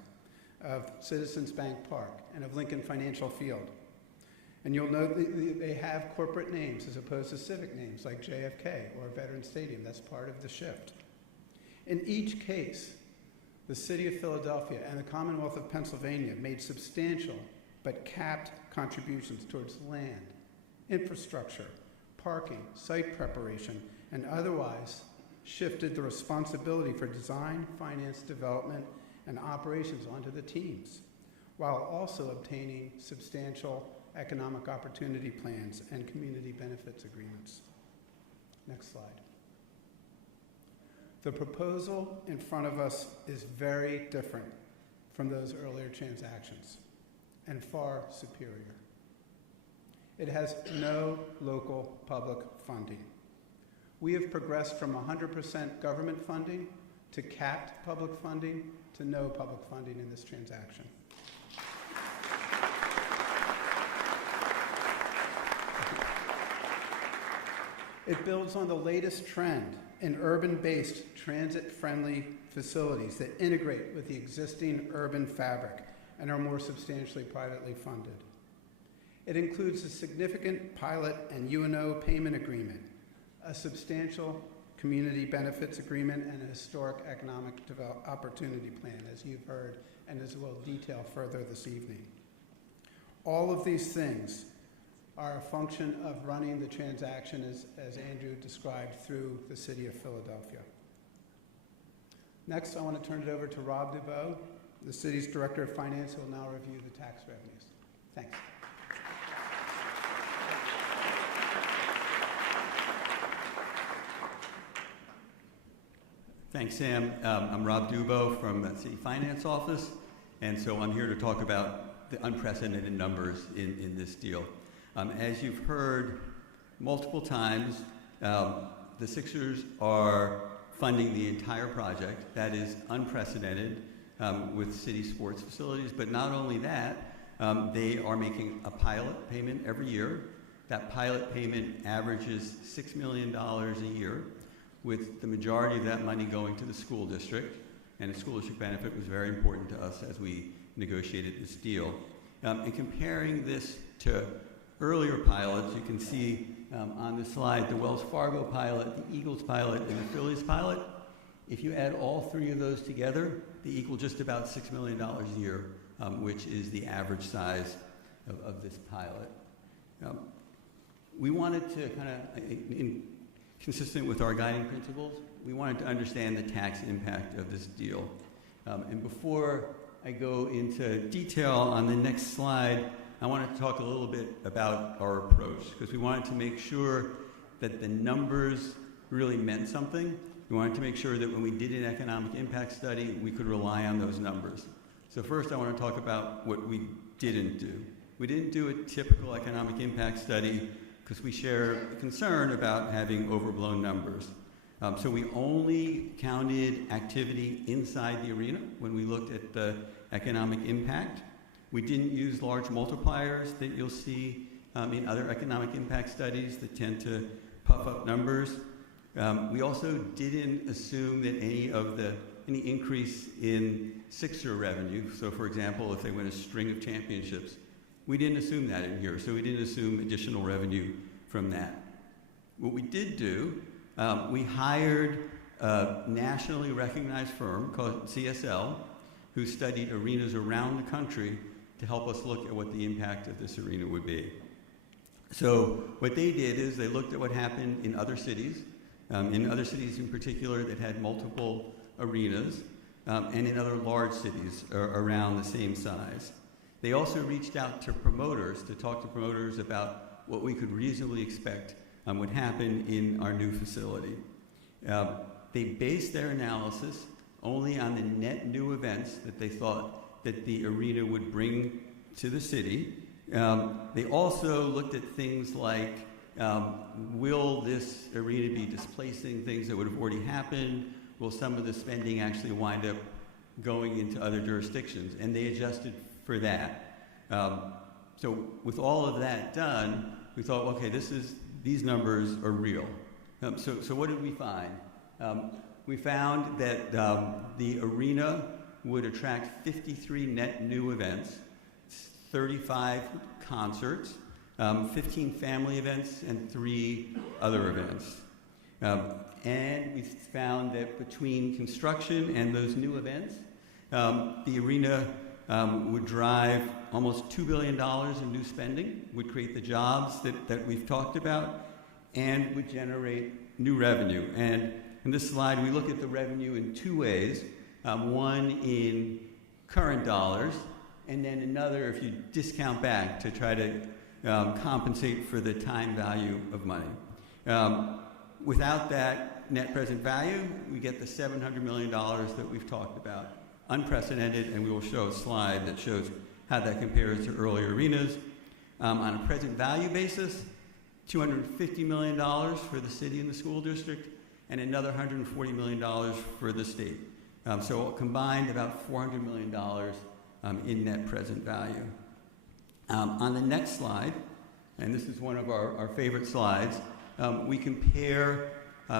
of Citizens Bank Park, and of Lincoln Financial Field. And you'll note that they have corporate names as opposed to civic names like JFK or Veterans Stadium. That's part of the shift. In each case, the City of Philadelphia and the Commonwealth of Pennsylvania made substantial but capped contributions towards land, infrastructure, parking, site preparation, and otherwise shifted the responsibility for design, finance, development, and operations onto the teams, while also obtaining substantial economic opportunity plans and community benefits agreements. Next slide. The proposal in front of us is very different from those earlier transactions and far superior. It has no local public funding. We have progressed from 100% government funding to capped public funding to no public funding in this transaction. It builds on the latest trend in urban-based, transit-friendly facilities that integrate with the existing urban fabric and are more substantially privately funded. It includes a significant pilot and UNO payment agreement, a substantial community benefits agreement, and a historic economic opportunity plan, as you've heard and as we'll detail further this evening. All of these things are a function of running the transaction as Andrew described through the City of Philadelphia. Next, I want to turn it over to Rob Dubow, the city's Director of Finance, who will now review the tax revenues. Thanks. Thanks, Sam. I'm Rob Dubow from the City Finance Office, and so I'm here to talk about the unprecedented numbers in this deal. As you've heard multiple times, the Sixers are funding the entire project. That is unprecedented with city sports facilities, but not only that, they are making a pilot payment every year. That pilot payment averages $6 million a year, with the majority of that money going to the school district, and the school district benefit was very important to us as we negotiated this deal. And comparing this to earlier pilots. You can see on the slide the Wells Fargo pilot, the Eagles pilot, and the Phillies pilot. If you add all three of those together, they equal just about $6 million a year, which is the average size of this pilot. We wanted to kind of, consistent with our guiding principles, we wanted to understand the tax impact of this deal. And before I go into detail on the next slide, I wanted to talk a little bit about our approach, because we wanted to make sure that the numbers really meant something. We wanted to make sure that when we did an economic impact study, we could rely on those numbers. So first I want to talk about what we didn't do. We didn't do a typical economic impact study because we share a concern about having overblown numbers. So we only counted activity inside the arena when we looked at the economic impact. We didn't use large multipliers that you'll see in other economic impact studies that tend to puff up numbers. We also didn't assume that any increase in Sixer revenue, so for example, if they win a string of championships, we didn't assume that in here, so we didn't assume additional revenue from that. What we did do, we hired a nationally recognized firm called CSL, who studied arenas around the country to help us look at what the impact of this arena would be. So what they did is they looked at what happened in other cities in particular that had multiple arenas, and in other large cities around the same size. They also reached out to promoters to talk to promoters about what we could reasonably expect would happen in our new facility. They based their analysis only on the net new events that they thought that the arena would bring to the city. They also looked at things like, will this arena be displacing things that would have already happened? Will some of the spending actually wind up going into other jurisdictions? And they adjusted for that. So with all of that done, we thought, okay, these numbers are real. So what did we find? We found that the arena would attract 53 net new events, 35 concerts, 15 family events, and 3 other events. And we found that between construction and those new events, the arena would drive almost $2 billion in new spending, would create the jobs that we've talked about, and would generate new revenue. And in this slide, we look at the revenue in 2 ways. One in current dollars, and then another if you discount back to try to compensate for the time value of money. Without that net present value, we get the $700 million that we've talked about. Unprecedented, and we will show a slide that shows how that compares to earlier arenas. On a present value basis, $250 million for the city and the school district, and another $140 million for the state. So combined, about $400 million in net present value. On the next slide, and this is one of our favorite slides, we compare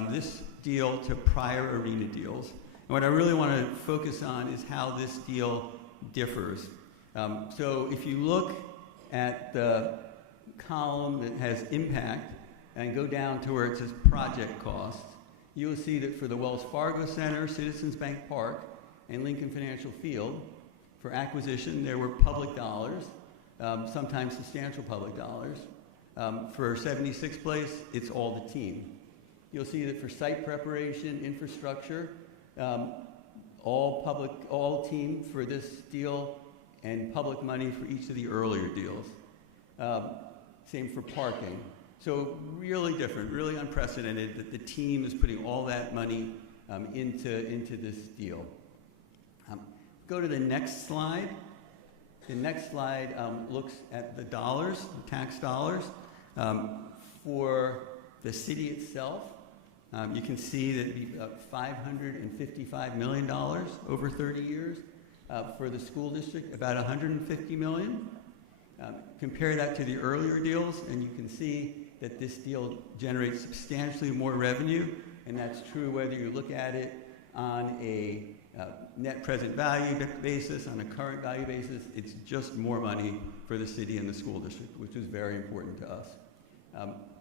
this deal to prior arena deals. And what I really want to focus on is how this deal differs. So if you look at the column that has impact and go down to where it says project costs, you will see that for the Wells Fargo Center, Citizens Bank Park, and Lincoln Financial Field, for acquisition, there were public dollars, sometimes substantial public dollars. For 76th Place, it's all the team. You'll see that for site preparation, infrastructure, all team for this deal, and public money for each of the earlier deals. Same for parking. So really different, really unprecedented that the team is putting all that money into this deal. Go to the next slide. The next slide looks at the dollars, the tax dollars, for the city itself. You can see that it'd be $555 million over 30 years. For the school district, about $150 million. Compare that to the earlier deals, and you can see that this deal generates substantially more revenue, and that's true whether you look at it on a net present value basis, on a current value basis, it's just more money for the city and the school district, which is very important to us.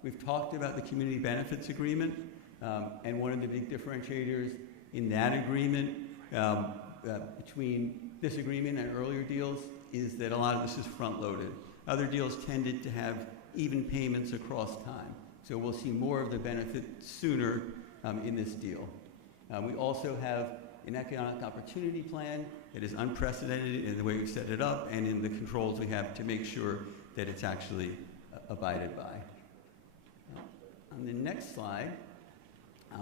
We've talked about the community benefits agreement, and one of the big differentiators in that agreement between this agreement and earlier deals is that a lot of this is front-loaded. Other deals tended to have even payments across time. So we'll see more of the benefit sooner in this deal. We also have an economic opportunity plan that is unprecedented in the way we set it up and in the controls we have to make sure that it's actually abided by. On the next slide,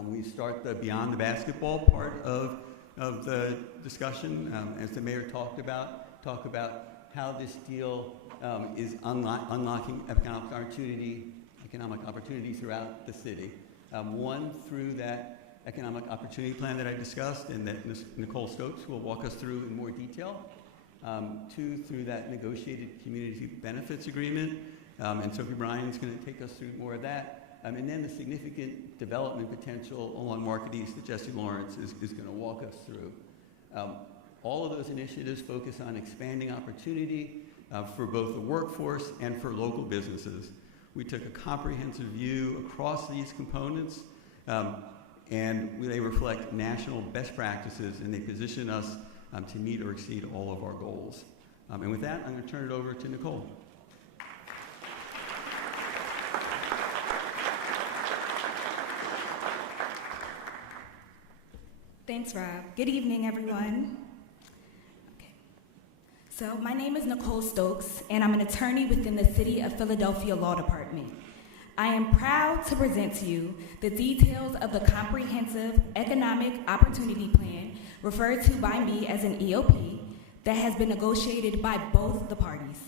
we start the beyond the basketball part of the discussion. As the mayor talk about how this deal is unlocking economic opportunity throughout the city. One, through that economic opportunity plan that I discussed and that Nicole Stokes will walk us through in more detail. Two, through that negotiated community benefits agreement. And Sophie Bryan's going to take us through more of that. And then the significant development potential along Market East that Jesse Lawrence is going to walk us through. All of those initiatives focus on expanding opportunity for both the workforce and for local businesses. We took a comprehensive view across these components, and they reflect national best practices, and they position us to meet or exceed all of our goals. And with that, I'm going to turn it over to Nicole. Thanks, Rob. Good evening, everyone. Okay. So my name is Nicole Stokes, and I'm an attorney within the City of Philadelphia Law Department. I am proud to present to you the details of the Comprehensive Economic Opportunity Plan, referred to by me as an EOP, that has been negotiated by both the parties.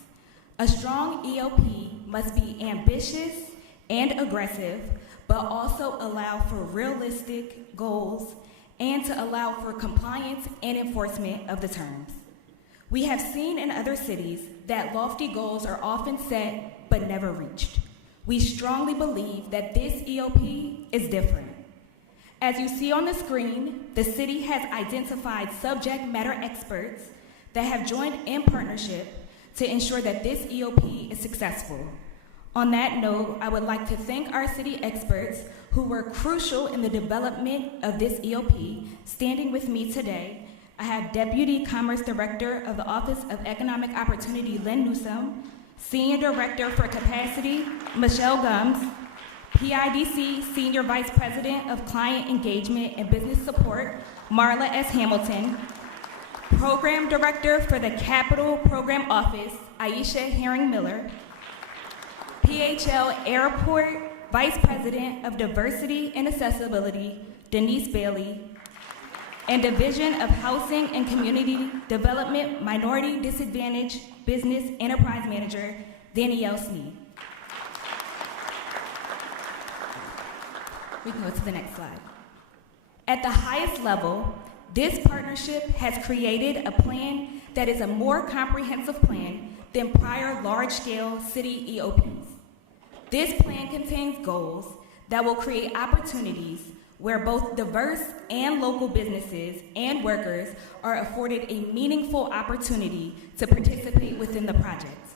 A strong EOP must be ambitious and aggressive, but also allow for realistic goals and to allow for compliance and enforcement of the terms. We have seen in other cities that lofty goals are often set but never reached. We strongly believe that this EOP is different. As you see on the screen, the city has identified subject matter experts that have joined in partnership to ensure that this EOP is successful. On that note, I would like to thank our city experts who were crucial in the development of this EOP. Standing with me today, I have Deputy Commerce Director of the Office of Economic Opportunity, Lynn Newsom, Senior Director for Capacity, Michelle Gums, PIDC Senior Vice President of Client Engagement and Business Support, Marla S. Hamilton, Program Director for the Capital Program Office, Aisha Herring-Miller, PHL Airport Vice President of Diversity and Accessibility, Denise Bailey, and Division of Housing and Community Development Minority Disadvantaged Business Enterprise Manager, Danielle Sneed. We can go to the next slide. At the highest level, this partnership has created a plan that is a more comprehensive plan than prior large-scale city EOPs. This plan contains goals that will create opportunities where both diverse and local businesses and workers are afforded a meaningful opportunity to participate within the project.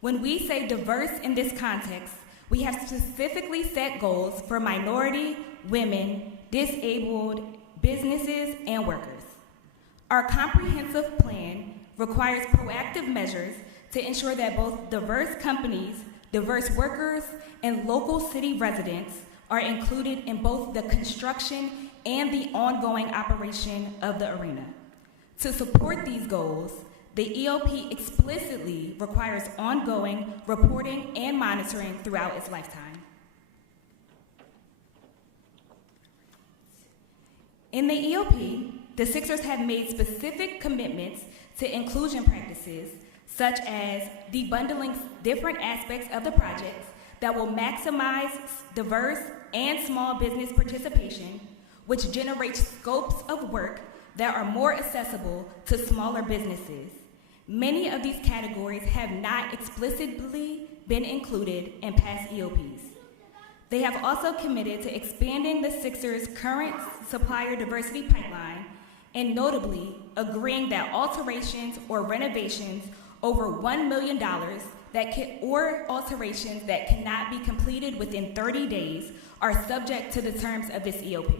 When we say diverse in this context, we have specifically set goals for minority, women, disabled, businesses, and workers. Our comprehensive plan requires proactive measures to ensure that both diverse companies, diverse workers, and local city residents are included in both the construction and the ongoing operation of the arena. To support these goals, the EOP explicitly requires ongoing reporting and monitoring throughout its lifetime. In the EOP, the Sixers have made specific commitments to inclusion practices, such as debundling different aspects of the projects that will maximize diverse and small business participation, which generates scopes of work that are more accessible to smaller businesses. Many of these categories have not explicitly been included in past EOPs. They have also committed to expanding the Sixers' current supplier diversity pipeline and notably agreeing that alterations or renovations over $1 million or alterations that cannot be completed within 30 days are subject to the terms of this EOP.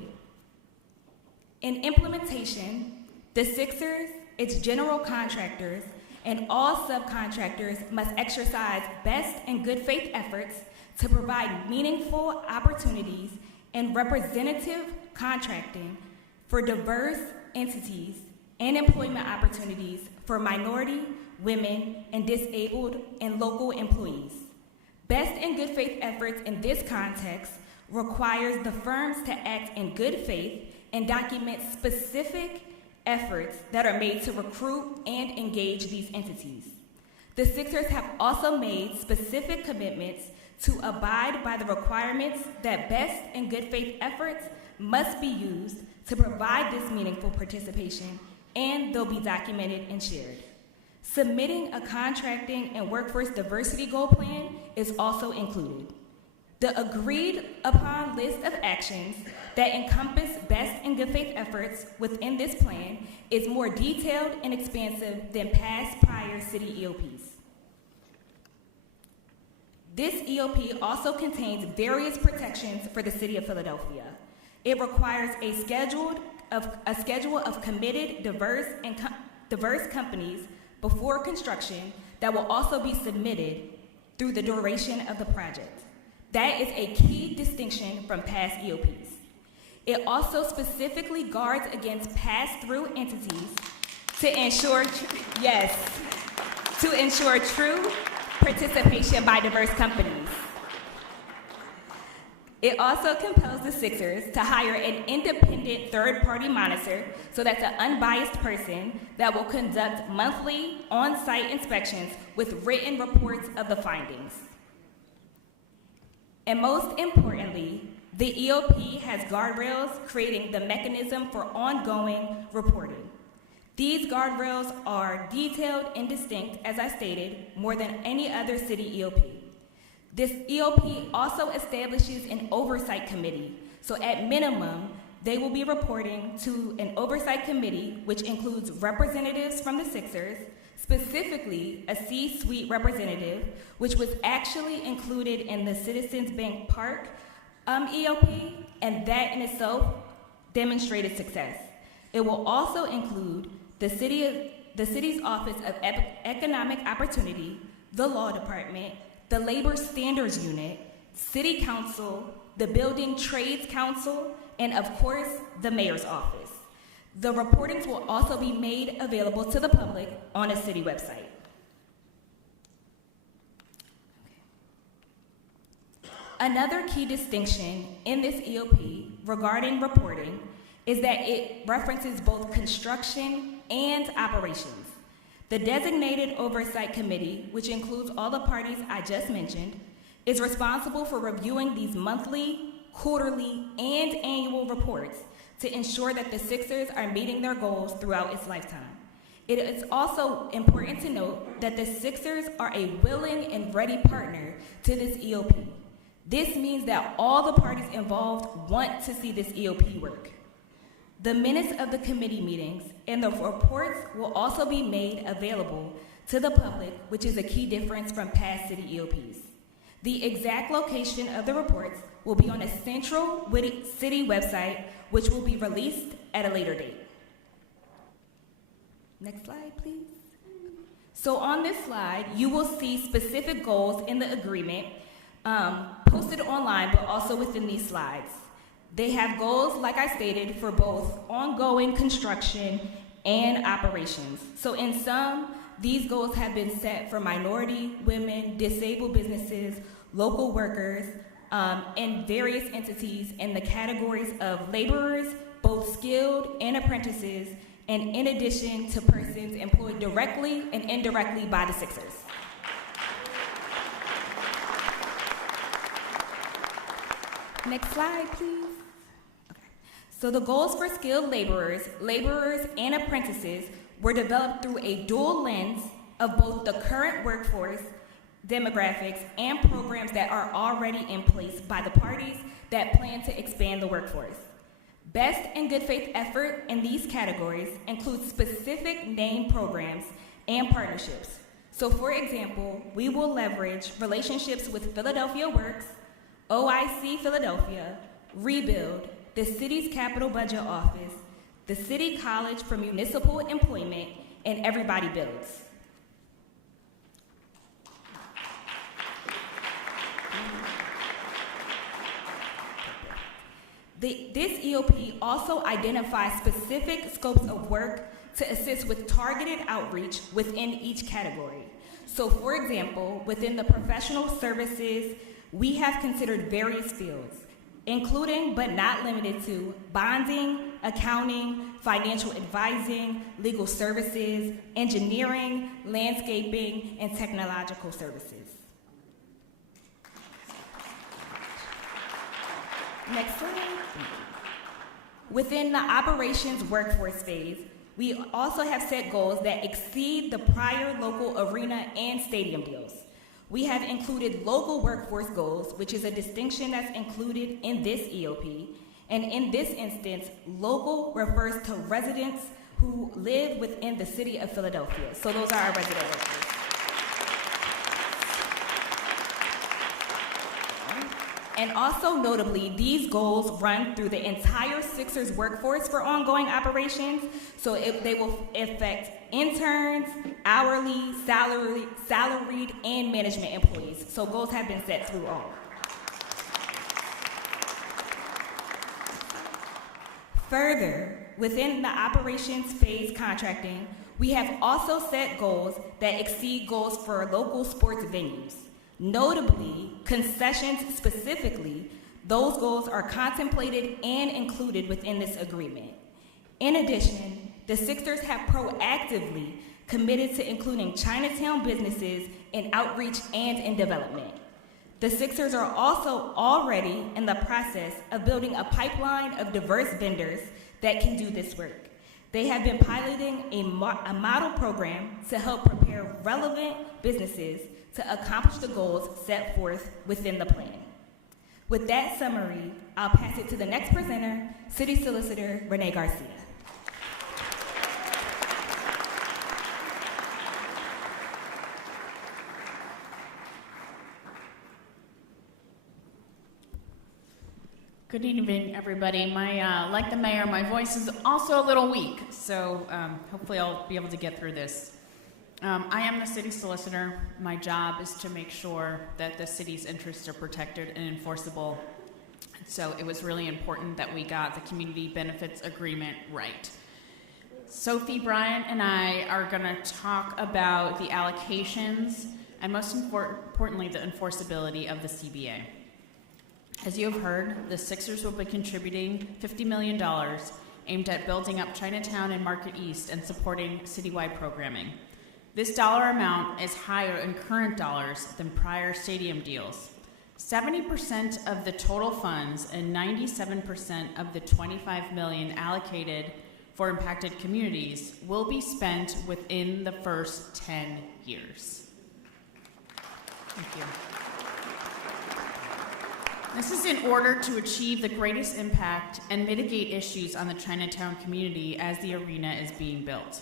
In implementation, the Sixers, its general contractors, and all subcontractors must exercise best and good faith efforts to provide meaningful opportunities and representative contracting for diverse entities and employment opportunities for minority, women, and disabled and local employees. Best and good faith efforts in this context requires the firms to act in good faith and document specific efforts that are made to recruit and engage these entities. The Sixers have also made specific commitments to abide by the requirements that best and good faith efforts must be used to provide this meaningful participation, and they'll be documented and shared. Submitting a contracting and workforce diversity goal plan is also included. The agreed upon list of actions that encompass best and good faith efforts within this plan is more detailed and expansive than past prior city EOPs. This EOP also contains various protections for the city of Philadelphia. It requires a schedule of committed diverse companies before construction that will also be submitted through the duration of the project. That is a key distinction from past EOPs. It also specifically guards against pass-through entities to ensure true participation by diverse companies. It also compels the Sixers to hire an independent third-party monitor, so that's an unbiased person that will conduct monthly on-site inspections with written reports of the findings. And most importantly, the EOP has guardrails creating the mechanism for ongoing reporting. These guardrails are detailed and distinct, as I stated, more than any other city EOP. This EOP also establishes an oversight committee. So at minimum, they will be reporting to an oversight committee, which includes representatives from the Sixers, specifically a C-suite representative, which was actually included in the Citizens Bank Park EOP, and that in itself demonstrated success. It will also include the city's Office of Economic Opportunity, the Law Department, the Labor Standards Unit, City Council, the Building Trades Council, and of course, the Mayor's Office. The reportings will also be made available to the public on a city website. Another key distinction in this EOP regarding reporting is that it references both construction and operations. The designated oversight committee, which includes all the parties I just mentioned, is responsible for reviewing these monthly, quarterly, and annual reports to ensure that the Sixers are meeting their goals throughout its lifetime. It is also important to note that the Sixers are a willing and ready partner to this EOP. This means that all the parties involved want to see this EOP work. The minutes of the committee meetings and the reports will also be made available to the public, which is a key difference from past city EOPs. The exact location of the reports will be on a central city website, which will be released at a later date. Next slide, please. So on this slide, you will see specific goals in the agreement posted online, but also within these slides. They have goals, like I stated, for both ongoing construction and operations. So in sum, these goals have been set for minority, women, disabled businesses, local workers, and various entities in the categories of laborers, both skilled and apprentices, and in addition to persons employed directly and indirectly by the Sixers. Next slide, please. Okay. So the goals for skilled laborers, and apprentices were developed through a dual lens of both the current workforce, demographics, and programs that are already in place by the parties that plan to expand the workforce. Best and good faith effort in these categories includes specific named programs and partnerships. So for example, we will leverage relationships with Philadelphia Works, OIC Philadelphia, Rebuild, the city's capital budget office, the City College for Municipal Employment, and Everybody Builds. This EOP also identifies specific scopes of work to assist with targeted outreach within each category. So for example, within the professional services, we have considered various fields, including but not limited to bonding, accounting, financial advising, legal services, engineering, landscaping, and technological services. Next slide. Within the operations workforce phase, we also have set goals that exceed the prior local arena and stadium deals. We have included local workforce goals, which is a distinction that's included in this EOP. And in this instance, local refers to residents who live within the city of Philadelphia. So those are our resident workers. And also notably, these goals run through the entire Sixers workforce for ongoing operations. So they will affect interns, hourly, salaried, and management employees. So goals have been set through all. Further, within the operations phase contracting, we have also set goals that exceed goals for local sports venues. Notably, concessions specifically, those goals are contemplated and included within this agreement. In addition, the Sixers have proactively committed to including Chinatown businesses in outreach and in development. The Sixers are also already in the process of building a pipeline of diverse vendors that can do this work. They have been piloting a model program to help prepare relevant businesses to accomplish the goals set forth within the plan. With that summary, I'll pass it to the next presenter, City Solicitor Renee Garcia. Good evening, everybody. Like the mayor, my voice is also a little weak, so hopefully I'll be able to get through this. I am the city solicitor. My job is to make sure that the city's interests are protected and enforceable. So it was really important that we got the community benefits agreement right. Sophie, Brian, and I are going to talk about the allocations and most importantly, the enforceability of the CBA. As you have heard, the Sixers will be contributing $50 million aimed at building up Chinatown and Market East and supporting citywide programming. This dollar amount is higher in current dollars than prior stadium deals. 70% of the total funds and 97% of the $25 million allocated for impacted communities will be spent within the first 10 years. Thank you. This is in order to achieve the greatest impact and mitigate issues on the Chinatown community as the arena is being built.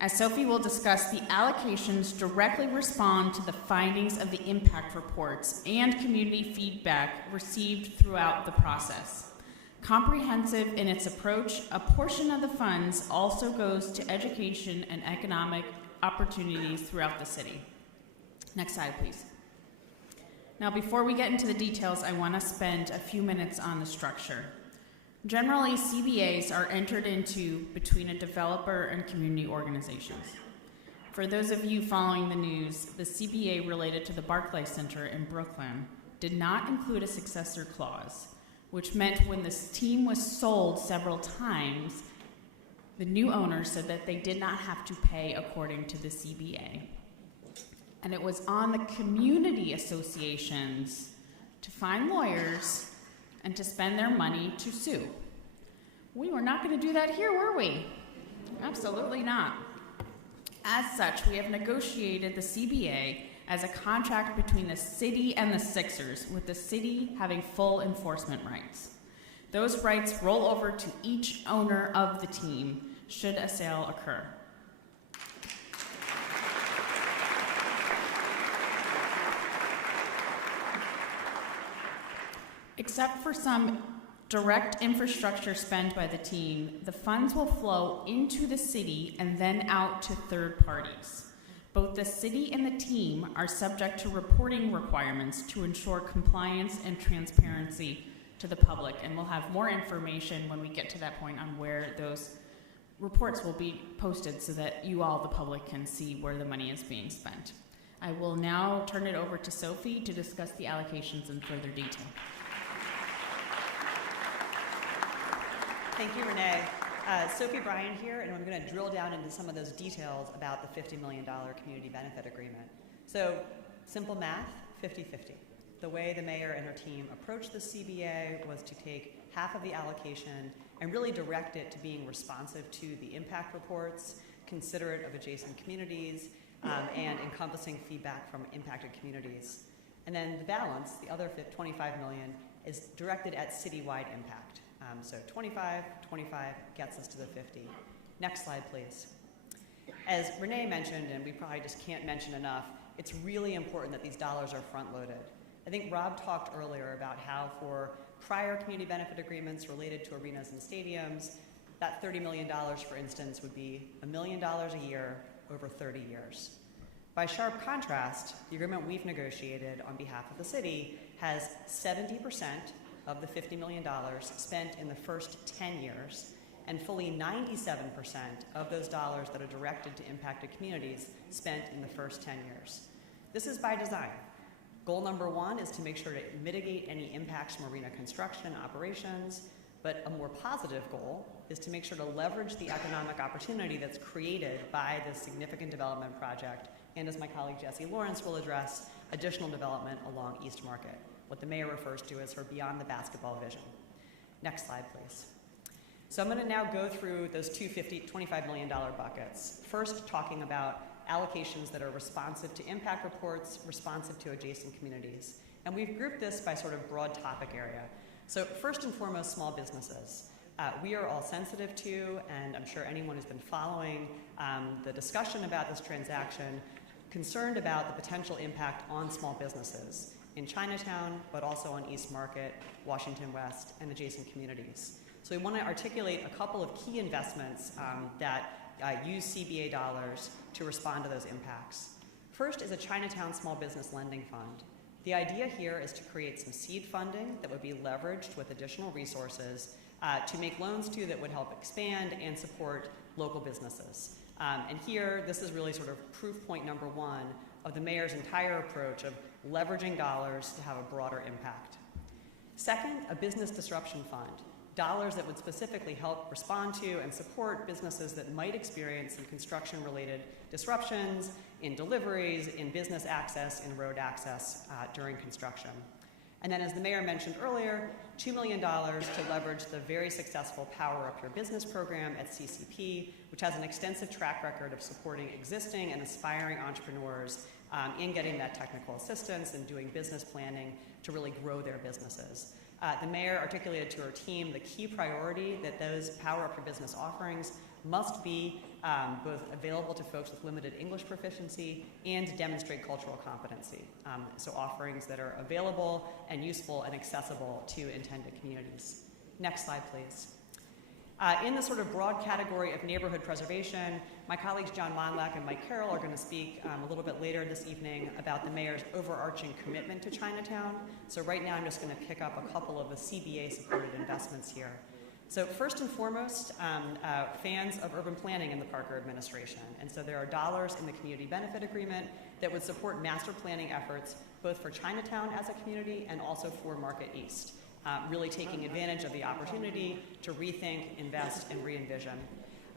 As Sophie will discuss, the allocations directly respond to the findings of the impact reports and community feedback received throughout the process. Comprehensive in its approach, a portion of the funds also goes to education and economic opportunities throughout the city. Next slide, please. Now, before we get into the details, I want to spend a few minutes on the structure. Generally, CBAs are entered into between a developer and community organizations. For those of you following the news, the CBA related to the Barclay Center in Brooklyn did not include a successor clause, which meant when this team was sold several times, the new owner said that they did not have to pay according to the CBA. And it was on the community associations to find lawyers and to spend their money to sue. We were not going to do that here, were we? Absolutely not. As such, we have negotiated the CBA as a contract between the city and the Sixers, with the city having full enforcement rights. Those rights roll over to each owner of the team should a sale occur. Except for some direct infrastructure spent by the team, the funds will flow into the city and then out to third parties. Both the city and the team are subject to reporting requirements to ensure compliance and transparency to the public, and we'll have more information when we get to that point on where those reports will be posted so that you all, the public, can see where the money is being spent. I will now turn it over to Sophie to discuss the allocations in further detail. Thank you, Renee. Sophie Bryan here, and I'm going to drill down into some of those details about the $50 million community benefit agreement. So, simple math, 50-50. The way the mayor and her team approached the CBA was to take half of the allocation and really direct it to being responsive to the impact reports, considerate of adjacent communities, and encompassing feedback from impacted communities. And then the balance, the other $25 million, is directed at citywide impact. So 25 gets us to the 50. Next slide, please. As Renee mentioned, and we probably just can't mention enough, it's really important that these dollars are front-loaded. I think Rob talked earlier about how for prior community benefit agreements related to arenas and stadiums, that $30 million, for instance, would be $1 million a year over 30 years. By sharp contrast, the agreement we've negotiated on behalf of the city has 70% of the $50 million spent in the first 10 years, and fully 97% of those dollars that are directed to impacted communities spent in the first 10 years. This is by design. Goal number one is to make sure to mitigate any impacts from arena construction operations, but a more positive goal is to make sure to leverage the economic opportunity that's created by this significant development project, and as my colleague Jesse Lawrence will address, additional development along East Market, what the mayor refers to as her beyond the basketball vision. Next slide, please. So I'm going to now go through those two $25 million buckets. First, talking about allocations that are responsive to impact reports, responsive to adjacent communities. And we've grouped this by sort of broad topic area. So first and foremost, small businesses. We are all sensitive to, and I'm sure anyone who's been following the discussion about this transaction, concerned about the potential impact on small businesses in Chinatown, but also on East Market, Washington West, and adjacent communities. So we want to articulate a couple of key investments that use CBA dollars to respond to those impacts. First is a Chinatown Small Business Lending Fund. The idea here is to create some seed funding that would be leveraged with additional resources to make loans to that would help expand and support local businesses. And here, this is really sort of proof point number one of the mayor's entire approach of leveraging dollars to have a broader impact. Second, a business disruption fund. Dollars that would specifically help respond to and support businesses that might experience some construction-related disruptions in deliveries, in business access, in road access during construction. And then, as the mayor mentioned earlier, $2 million to leverage the very successful Power Up Your Business program at CCP, which has an extensive track record of supporting existing and aspiring entrepreneurs in getting that technical assistance and doing business planning to really grow their businesses. The mayor articulated to her team the key priority that those Power Up Your Business offerings must be both available to folks with limited English proficiency and demonstrate cultural competency. So offerings that are available and useful and accessible to intended communities. Next slide, please. In the sort of broad category of neighborhood preservation, my colleagues John Monlack and Mike Carroll are going to speak a little bit later this evening about the mayor's overarching commitment to Chinatown. So right now I'm just going to pick up a couple of the CBA-supported investments here. So first and foremost, fans of urban planning in the Parker administration. And so there are dollars in the community benefit agreement that would support master planning efforts both for Chinatown as a community and also for Market East. Really taking advantage of the opportunity to rethink, invest, and re-envision.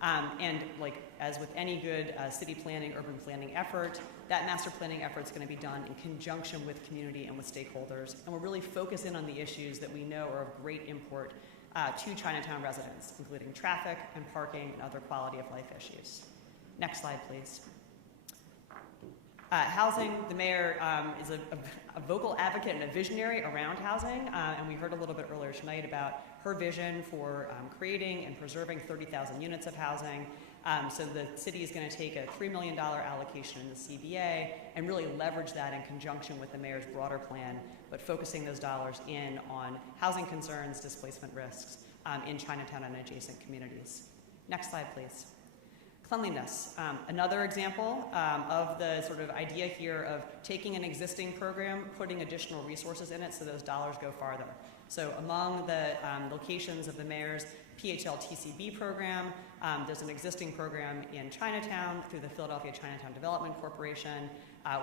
And like as with any good city planning, urban planning effort, that master planning effort is going to be done in conjunction with community and with stakeholders. And we'll really focus in on the issues that we know are of great import to Chinatown residents, including traffic and parking and other quality of life issues. Next slide, please. Housing, the mayor is a vocal advocate and a visionary around housing, and we heard a little bit earlier tonight about her vision for creating and preserving 30,000 units of housing. So the city is going to take a $3 million allocation in the CBA and really leverage that in conjunction with the mayor's broader plan, but focusing those dollars in on housing concerns, displacement risks in Chinatown and adjacent communities. Next slide, please. Cleanliness, another example of the sort of idea here of taking an existing program, putting additional resources in it so those dollars go farther. So among the locations of the mayor's PHL-TCB program, there's an existing program in Chinatown through the Philadelphia Chinatown Development Corporation,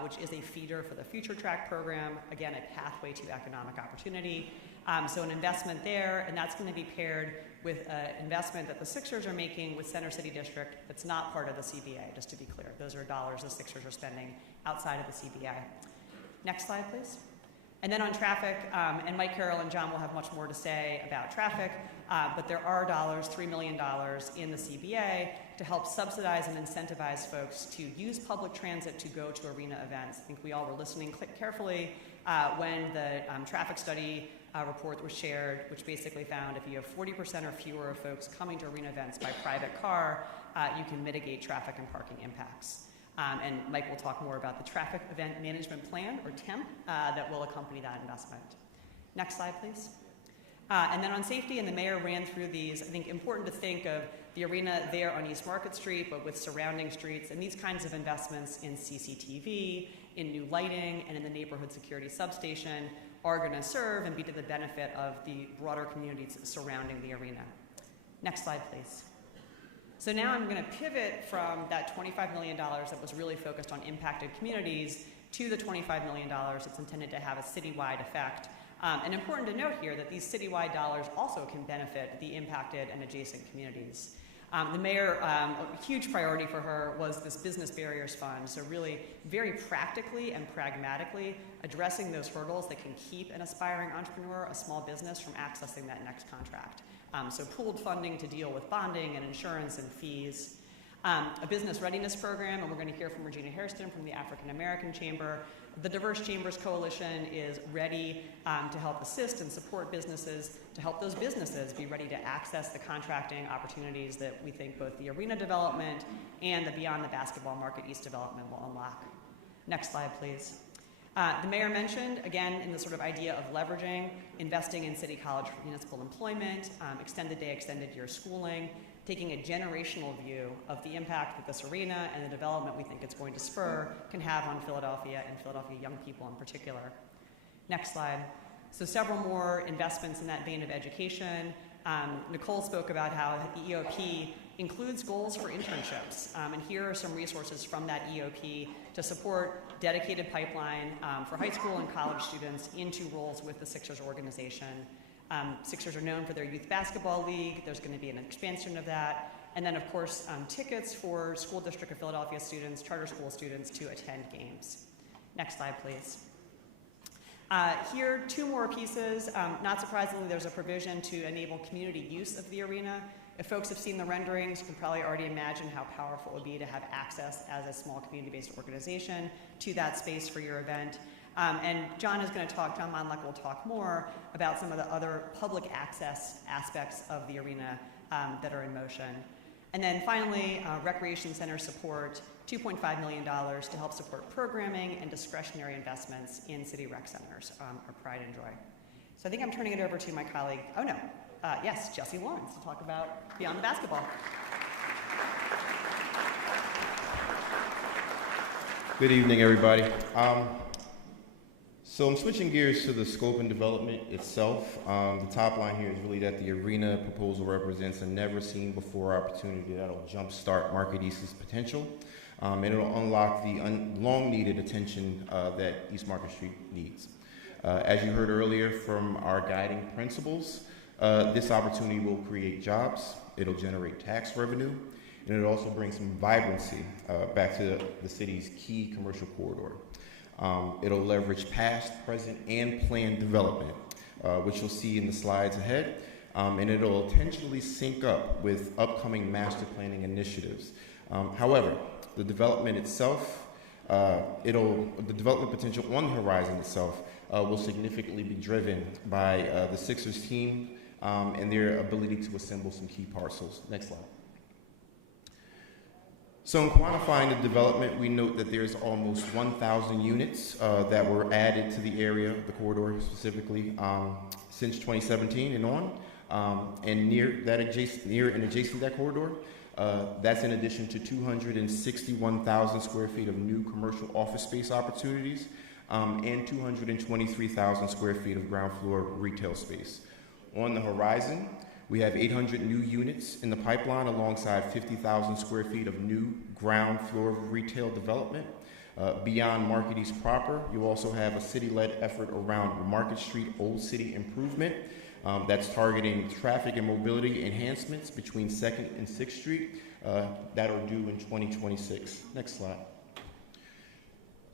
which is a feeder for the Future Track program, again, a pathway to economic opportunity. So an investment there, and that's going to be paired with an investment that the Sixers are making with Center City District that's not part of the CBA, just to be clear. Those are dollars the Sixers are spending outside of the CBA. Next slide, please. And then on traffic, and Mike Carroll and John will have much more to say about traffic, but there are dollars, $3 million in the CBA to help subsidize and incentivize folks to use public transit to go to arena events. I think we all were listening carefully when the traffic study report was shared, which basically found if you have 40% or fewer of folks coming to arena events by private car, you can mitigate traffic and parking impacts. And Mike will talk more about the Traffic Event Management Plan, or TEMP, that will accompany that investment. Next slide, please. And then on safety, and the mayor ran through these, I think important to think of the arena there on East Market Street, but with surrounding streets, and these kinds of investments in CCTV, in new lighting, and in the neighborhood security substation are going to serve and be to the benefit of the broader communities surrounding the arena. Next slide, please. So now I'm going to pivot from that $25 million that was really focused on impacted communities to the $25 million that's intended to have a citywide effect. And important to note here that these citywide dollars also can benefit the impacted and adjacent communities. The mayor, a huge priority for her was this Business Barriers Fund, so really very practically and pragmatically addressing those hurdles that can keep an aspiring entrepreneur, a small business, from accessing that next contract. So pooled funding to deal with bonding and insurance and fees. A business readiness program, and we're going to hear from Regina Hairston from the African American Chamber. The Diverse Chambers Coalition is ready to help assist and support businesses, to help those businesses be ready to access the contracting opportunities that we think both the arena development and the Beyond the Basketball Market East development will unlock. Next slide, please. The mayor mentioned, again, in the sort of idea of leveraging, investing in City College for municipal employment, extended day, extended year schooling, taking a generational view of the impact that this arena and the development we think it's going to spur can have on Philadelphia and Philadelphia young people in particular. Next slide. So several more investments in that vein of education. Nicole spoke about how the EOP includes goals for internships, and here are some resources from that EOP to support dedicated pipeline for high school and college students into roles with the Sixers organization. Sixers are known for their youth basketball league. There's going to be an expansion of that. And then, of course, tickets for School District of Philadelphia students, charter school students to attend games. Next slide, please. Here, two more pieces. Not surprisingly, there's a provision to enable community use of the arena. If folks have seen the renderings, you can probably already imagine how powerful it would be to have access as a small community-based organization to that space for your event. And John Monlock will talk more about some of the other public access aspects of the arena that are in motion. And then finally, recreation center support, $2.5 million to help support programming and discretionary investments in city rec centers, our pride and joy. So I think I'm turning it over to my colleague, yes, Jesse Lawrence, to talk about Beyond the Basketball. Good evening, everybody. So I'm switching gears to the scope and development itself. The top line here is really that the arena proposal represents a never-seen-before opportunity that'll jumpstart Market East's potential, and it'll unlock the long-needed attention that East Market Street needs. As you heard earlier from our guiding principles, this opportunity will create jobs, it'll generate tax revenue, and it'll also bring some vibrancy back to the city's key commercial corridor. It'll leverage past, present, and planned development, which you'll see in the slides ahead, and it'll intentionally sync up with upcoming master planning initiatives. However, the development itself The development potential on the horizon itself will significantly be driven by the Sixers team and their ability to assemble some key parcels. Next slide. So in quantifying the development, we note that there's almost 1,000 units that were added to the area, the corridor specifically, since 2017 and on. And near and adjacent that corridor, that's in addition to 261,000 square feet of new commercial office space opportunities and 223,000 square feet of ground floor retail space. On the horizon, we have 800 new units in the pipeline alongside 50,000 square feet of new ground floor retail development. Beyond Market East proper, you also have a city-led effort around Market Street Old City improvement that's targeting traffic and mobility enhancements between 2nd and 6th Street that are due in 2026. Next slide.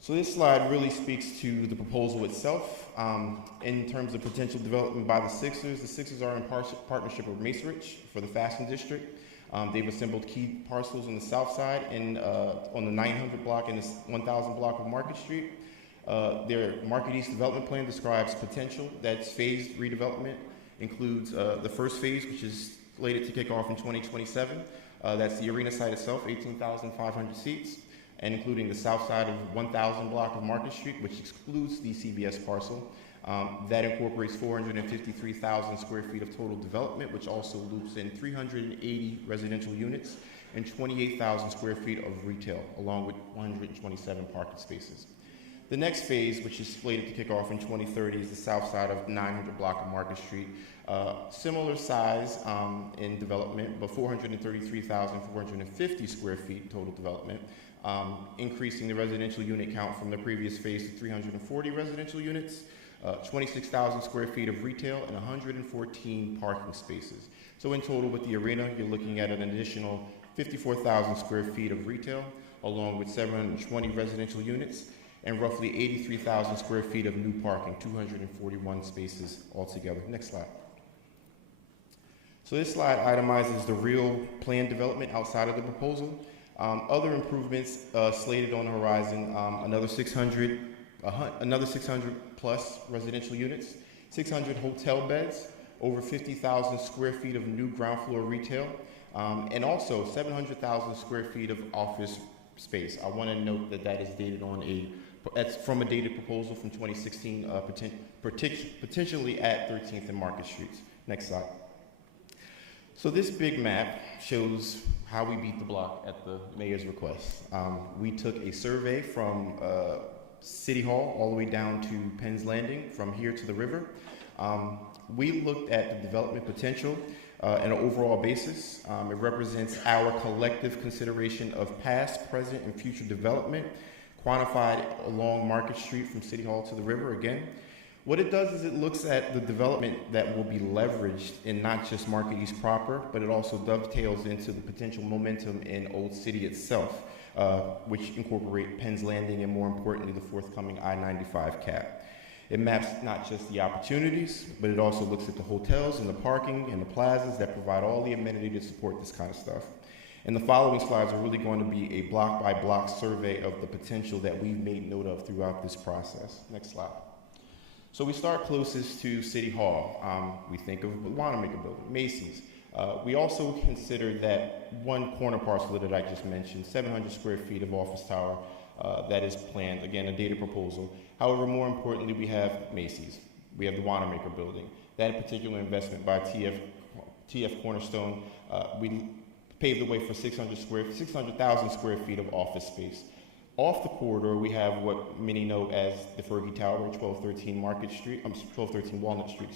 So this slide really speaks to the proposal itself. In terms of potential development by the Sixers are in partnership with Macerich for the Fashion District. They've assembled key parcels on the south side and on the 900 block and the 1000 block of Market Street. Their Market East development plan describes potential that's phased redevelopment, includes the first phase, which is slated to kick off in 2027. That's the arena site itself, 18,500 seats, and including the south side of 1000 block of Market Street, which excludes the CVS parcel. That incorporates 453,000 square feet of total development, which also loops in 380 residential units and 28,000 square feet of retail, along with 127 parking spaces. The next phase, which is slated to kick off in 2030, is the south side of 900 block of Market Street. Similar size in development, but 433,450 square feet total development, increasing the residential unit count from the previous phase to 340 residential units, 26,000 square feet of retail, and 114 parking spaces. So in total with the arena, you're looking at an additional 54,000 square feet of retail, along with 720 residential units, and roughly 83,000 square feet of new parking, 241 spaces altogether. Next slide. So this slide itemizes the real planned development outside of the proposal. Other improvements slated on the horizon, another 600 plus residential units, 600 hotel beds, over 50,000 square feet of new ground floor retail, and also 700,000 square feet of office space. I want to note that that is dated on that's from a dated proposal from 2016, potentially at 13th and Market Streets. Next slide. So this big map shows how we beat the block at the mayor's request. We took a survey from City Hall all the way down to Penn's Landing, from here to the river. We looked at the development potential on an overall basis. It represents our collective consideration of past, present, and future development, quantified along Market Street from City Hall to the river again. What it does is it looks at the development that will be leveraged in not just Market East proper, but it also dovetails into the potential momentum in Old City itself, which incorporate Penn's Landing and, more importantly, the forthcoming I-95 cap. It maps not just the opportunities, but it also looks at the hotels and the parking and the plazas that provide all the amenity to support this kind of stuff. And the following slides are really going to be a block-by-block survey of the potential that we've made note of throughout this process. Next slide. So we start closest to City Hall. We think of the Wanamaker Building, Macy's. We also consider that one corner parcel that I just mentioned, 700 square feet of office tower that is planned, again, a dated proposal. However, more importantly, we have Macy's. We have the Wanamaker Building. That particular investment by TF Cornerstone, we paved the way for 600,000 square feet of office space. Off the corridor, we have what many know as the Fergie Tower, 1213 Walnut Street,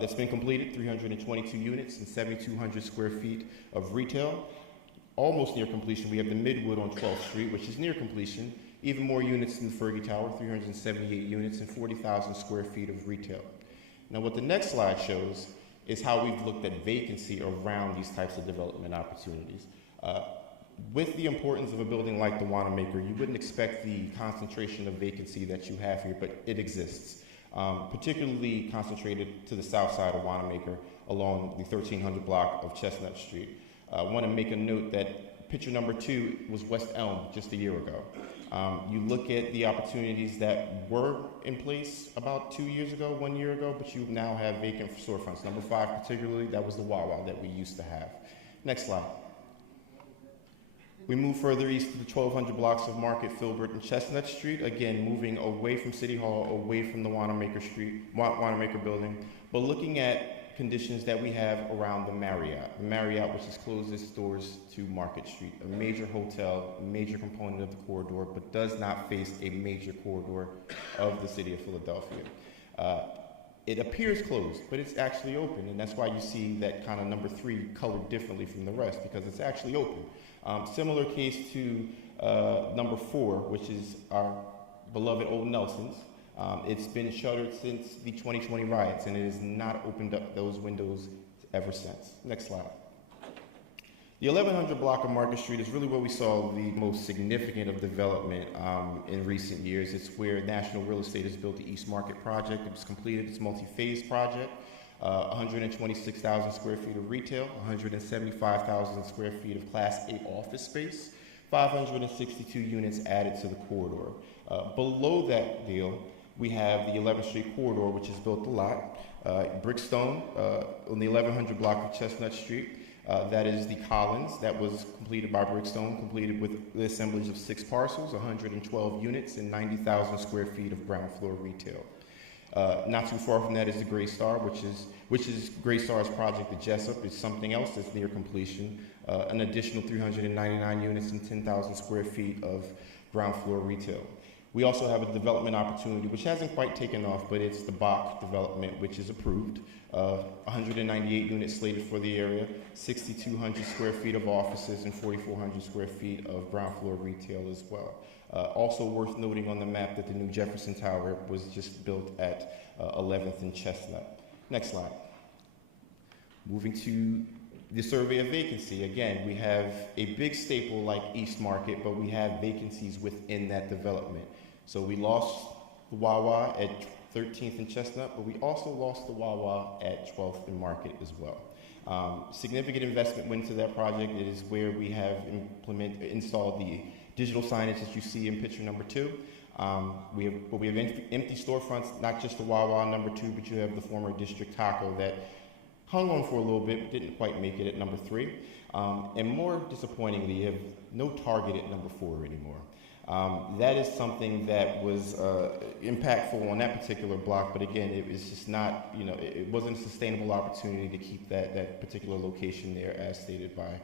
that's been completed, 322 units and 7,200 square feet of retail. Almost near completion, we have the Midwood on 12th Street, which is near completion, even more units than the Fergie Tower, 378 units and 40,000 square feet of retail. Now what the next slide shows is how we've looked at vacancy around these types of development opportunities. With the importance of a building like the Wanamaker, you wouldn't expect the concentration of vacancy that you have here, but it exists, particularly concentrated to the south side of Wanamaker along the 1300 block of Chestnut Street. I want to make a note that picture number 2 was West Elm just a year ago. You look at the opportunities that were in place about 1 year ago, but you now have vacant storefronts. Number 5 particularly, that was the Wawa that we used to have. Next slide. We move further east to the 1,200 blocks of Market, Filbert, and Chestnut Street. Again, moving away from City Hall, away from the Wanamaker building, but looking at conditions that we have around the Marriott. The Marriott, which has closed its doors to Market Street, a major hotel, a major component of the corridor, but does not face a major corridor of the city of Philadelphia. It appears closed, but it's actually open, and that's why you see that kind of number 3 colored differently from the rest, because it's actually open. Similar case to number 4, which is our beloved Old Nelson's. It's been shuttered since the 2020 riots, and it has not opened up those windows ever since. Next slide. The 1100 block of Market Street is really where we saw the most significant of development in recent years. It's where National Real Estate has built the East Market project. It was completed its multi-phase project. 126,000 square feet of retail, 175,000 square feet of Class A office space, 562 units added to the corridor. Below that deal, we have the 11th Street corridor, which is built a lot. Brickstone on the 1100 block of Chestnut Street. That is the Collins. That was completed by Brickstone, completed with the assemblage of 6 parcels, 112 units, and 90,000 square feet of ground floor retail. Not too far from that is the Gray Star, which is Gray Star's project at Jessup. It's something else that's near completion. An additional 399 units and 10,000 square feet of ground floor retail. We also have a development opportunity which hasn't quite taken off, but it's the Bach development, which is approved. 198 units slated for the area, 6,200 square feet of offices, and 4,400 square feet of ground floor retail as well. Also worth noting on the map that the new Jefferson Tower was just built at 11th and Chestnut. Next slide. Moving to the survey of vacancy. Again, we have a big staple like East Market, but we have vacancies within that development. So we lost the Wawa at 13th and Chestnut, but we also lost the Wawa at 12th and Market as well. Significant investment went into that project. It is where we have installed the digital signage that you see in picture number 2. We have empty storefronts, not just the Wawa number 2, but you have the former District Taco that hung on for a little bit, but didn't quite make it at number 3. And more disappointingly, you have no Target at number 4 anymore. That is something that was impactful on that particular block, but again, it was just not, it wasn't a sustainable opportunity to keep that particular location there as stated by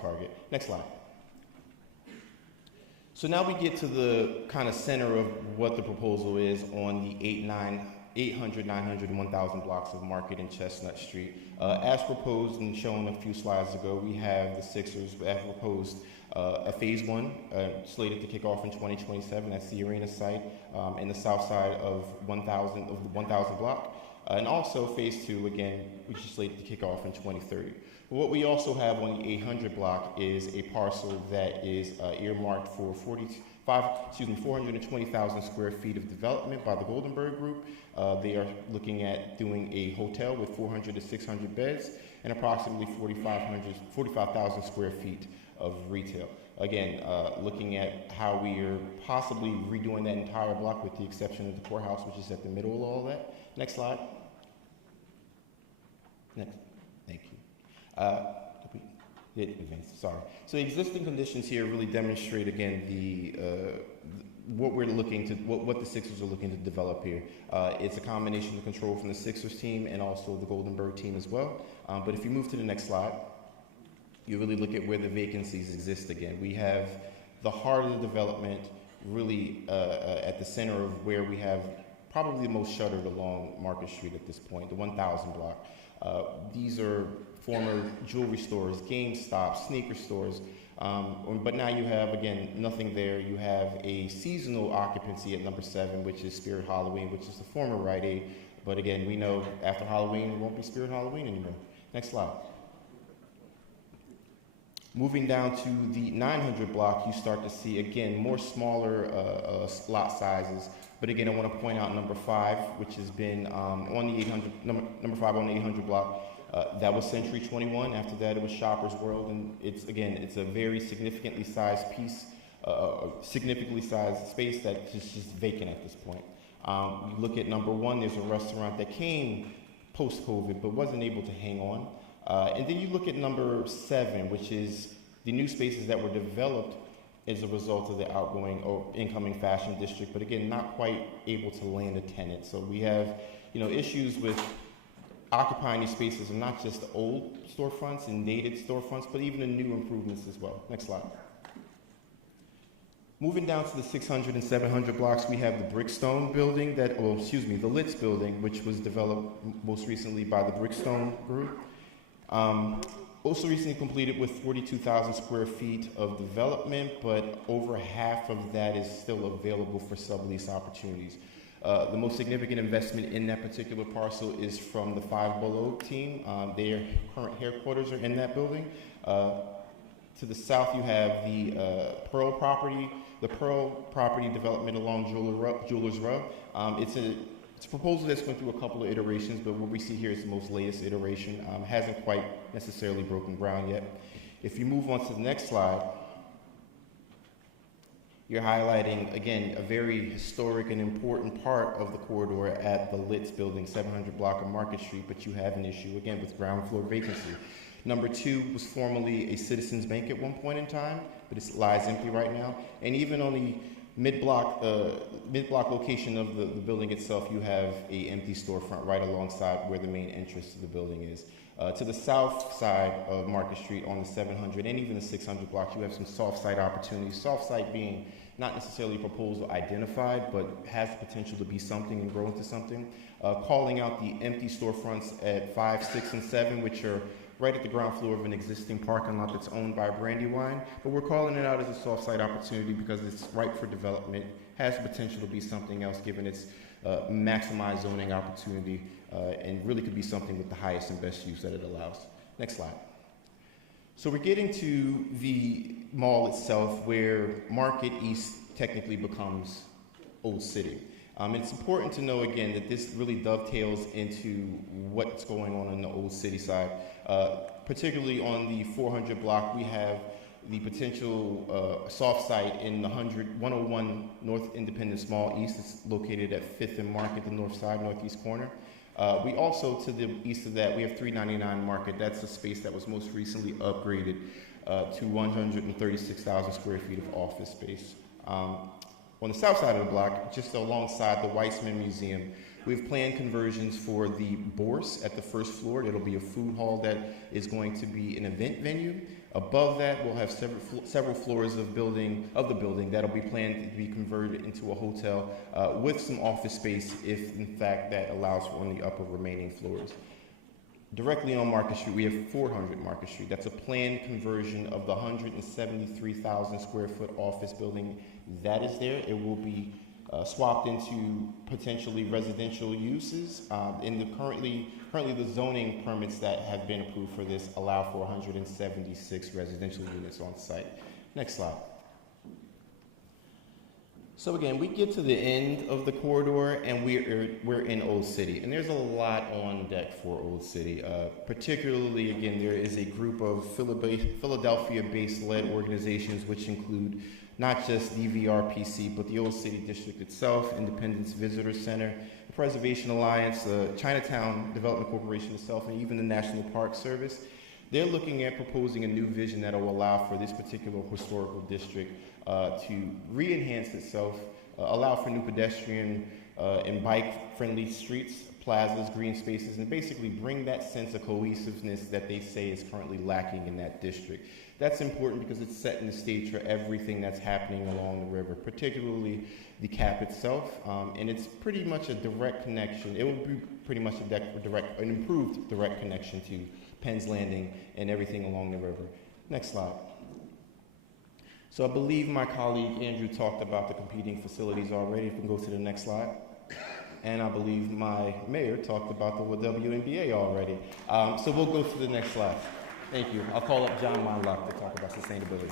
Target. Next slide. So now we get to the kind of center of what the proposal is on the 800, 900, and 1,000 blocks of Market and Chestnut Street. As proposed and shown a few slides ago, we have the Sixers have proposed a phase 1 slated to kick off in 2027. That's the arena site in the south side of the 1,000 block. And also phase 2, again, which is slated to kick off in 2030. What we also have on the 800 block is a parcel that is earmarked for 420,000 square feet of development by the Goldenberg Group. They are looking at doing a hotel with 400 to 600 beds and approximately 45,000 square feet of retail. Again, looking at how we are possibly redoing that entire block with the exception of the courthouse, which is at the middle of all that. Next slide. Next. Thank you. Sorry. So the existing conditions here really demonstrate again what the Sixers are looking to develop here. It's a combination of control from the Sixers team and also the Goldenberg team as well. But if you move to the next slide, you really look at where the vacancies exist again. We have the heart of the development really at the center of where we have probably the most shuttered along Market Street at this point, the 1,000 block. These are former jewelry stores, GameStop, sneaker stores, but now you have, again, nothing there. You have a seasonal occupancy at number 7, which is Spirit Halloween, which is the former Rite Aid. But again, we know after Halloween, it won't be Spirit Halloween anymore. Next slide. Moving down to the 900 block, you start to see, again, more smaller lot sizes. But again, I want to point out number 5, which has been on the 800, number 5 on the 800 block. That was Century 21. After that, it was Shoppers World. And it's a very significantly sized piece a significantly sized space that's just vacant at this point. You look at number 1, there's a restaurant that came post-COVID but wasn't able to hang on. And then you look at number 7, which is the new spaces that were developed as a result of the outgoing or incoming fashion district, but again, not quite able to land a tenant. So we have, issues with occupying these spaces, and not just the old storefronts and dated storefronts, but even the new improvements as well. Next slide. Moving down to the 600 and 700 blocks, we have the Brickstone building the Litz building, which was developed most recently by the Brickstone group. Also recently completed with 42,000 square feet of development, but over half of that is still available for sublease opportunities. The most significant investment in that particular parcel is from the Five Below team. Their current headquarters are in that building. To the south, you have the Pearl property development along Jewelers Row. It's a proposal that's went through a couple of iterations, but what we see here is the most latest iteration. Hasn't quite necessarily broken ground yet. If you move on to the next slide, you're highlighting, again, a very historic and important part of the corridor at the Litz building, 700 block of Market Street, but you have an issue, again, with ground floor vacancy. Number 2 was formerly a Citizens Bank at one point in time, but it lies empty right now. And even on the mid-block location of the building itself, you have an empty storefront right alongside where the main entrance to the building is. To the south side of Market Street on the 700 and even the 600 blocks, you have some soft site opportunities. Soft site being not necessarily proposed or identified, but has the potential to be something and grow into something. Calling out the empty storefronts at 5, 6, and 7, which are right at the ground floor of an existing parking lot that's owned by Brandywine, but we're calling it out as a soft site opportunity because it's ripe for development, has the potential to be something else given its maximized zoning opportunity, and really could be something with the highest and best use that it allows. Next slide. So we're getting to the mall itself where Market East technically becomes Old City. It's important to know again that this really dovetails into what's going on the Old City side. Particularly on the 400 block, we have the potential soft site in the 101 North Independence Mall East. It's located at 5th and Market, the north side, northeast corner. We also, to the east of that, we have 399 Market. That's a space that was most recently upgraded to 136,000 square feet of office space. On the south side of the block, just alongside the Weissman Museum, we've planned conversions for the Bourse at the first floor. It'll be a food hall that is going to be an event venue. Above that, we'll have several floors of the building that'll be planned to be converted into a hotel with some office space if, in fact, that allows for on the upper remaining floors. Directly on Market Street, we have 400 Market Street. That's a planned conversion of the 173,000 square foot office building that is there. It will be swapped into potentially residential uses. Currently the zoning permits that have been approved for this allow for 176 residential units on site. Next slide. So again, we get to the end of the corridor and we're in Old City, and there's a lot on deck for Old City. Particularly, again, there is a group of Philadelphia-based led organizations which include not just DVRPC, but the Old City District itself, Independence Visitor Center, the Preservation Alliance, the Chinatown Development Corporation itself, and even the National Park Service. They're looking at proposing a new vision that will allow for this particular historical district to re-enhance itself, allow for new pedestrian and bike-friendly streets, plazas, green spaces, and basically bring that sense of cohesiveness that they say is currently lacking in that district. That's important because it's setting the stage for everything that's happening along the river, particularly the cap itself, and it's pretty much a direct connection. It will be pretty much an improved direct connection to Penn's Landing and everything along the river. Next slide. So I believe my colleague Andrew talked about the competing facilities already. If we can go to the next slide. And I believe my mayor talked about the WNBA already. So we'll go to the next slide. Thank you. I'll call up John Monlock to talk about sustainability.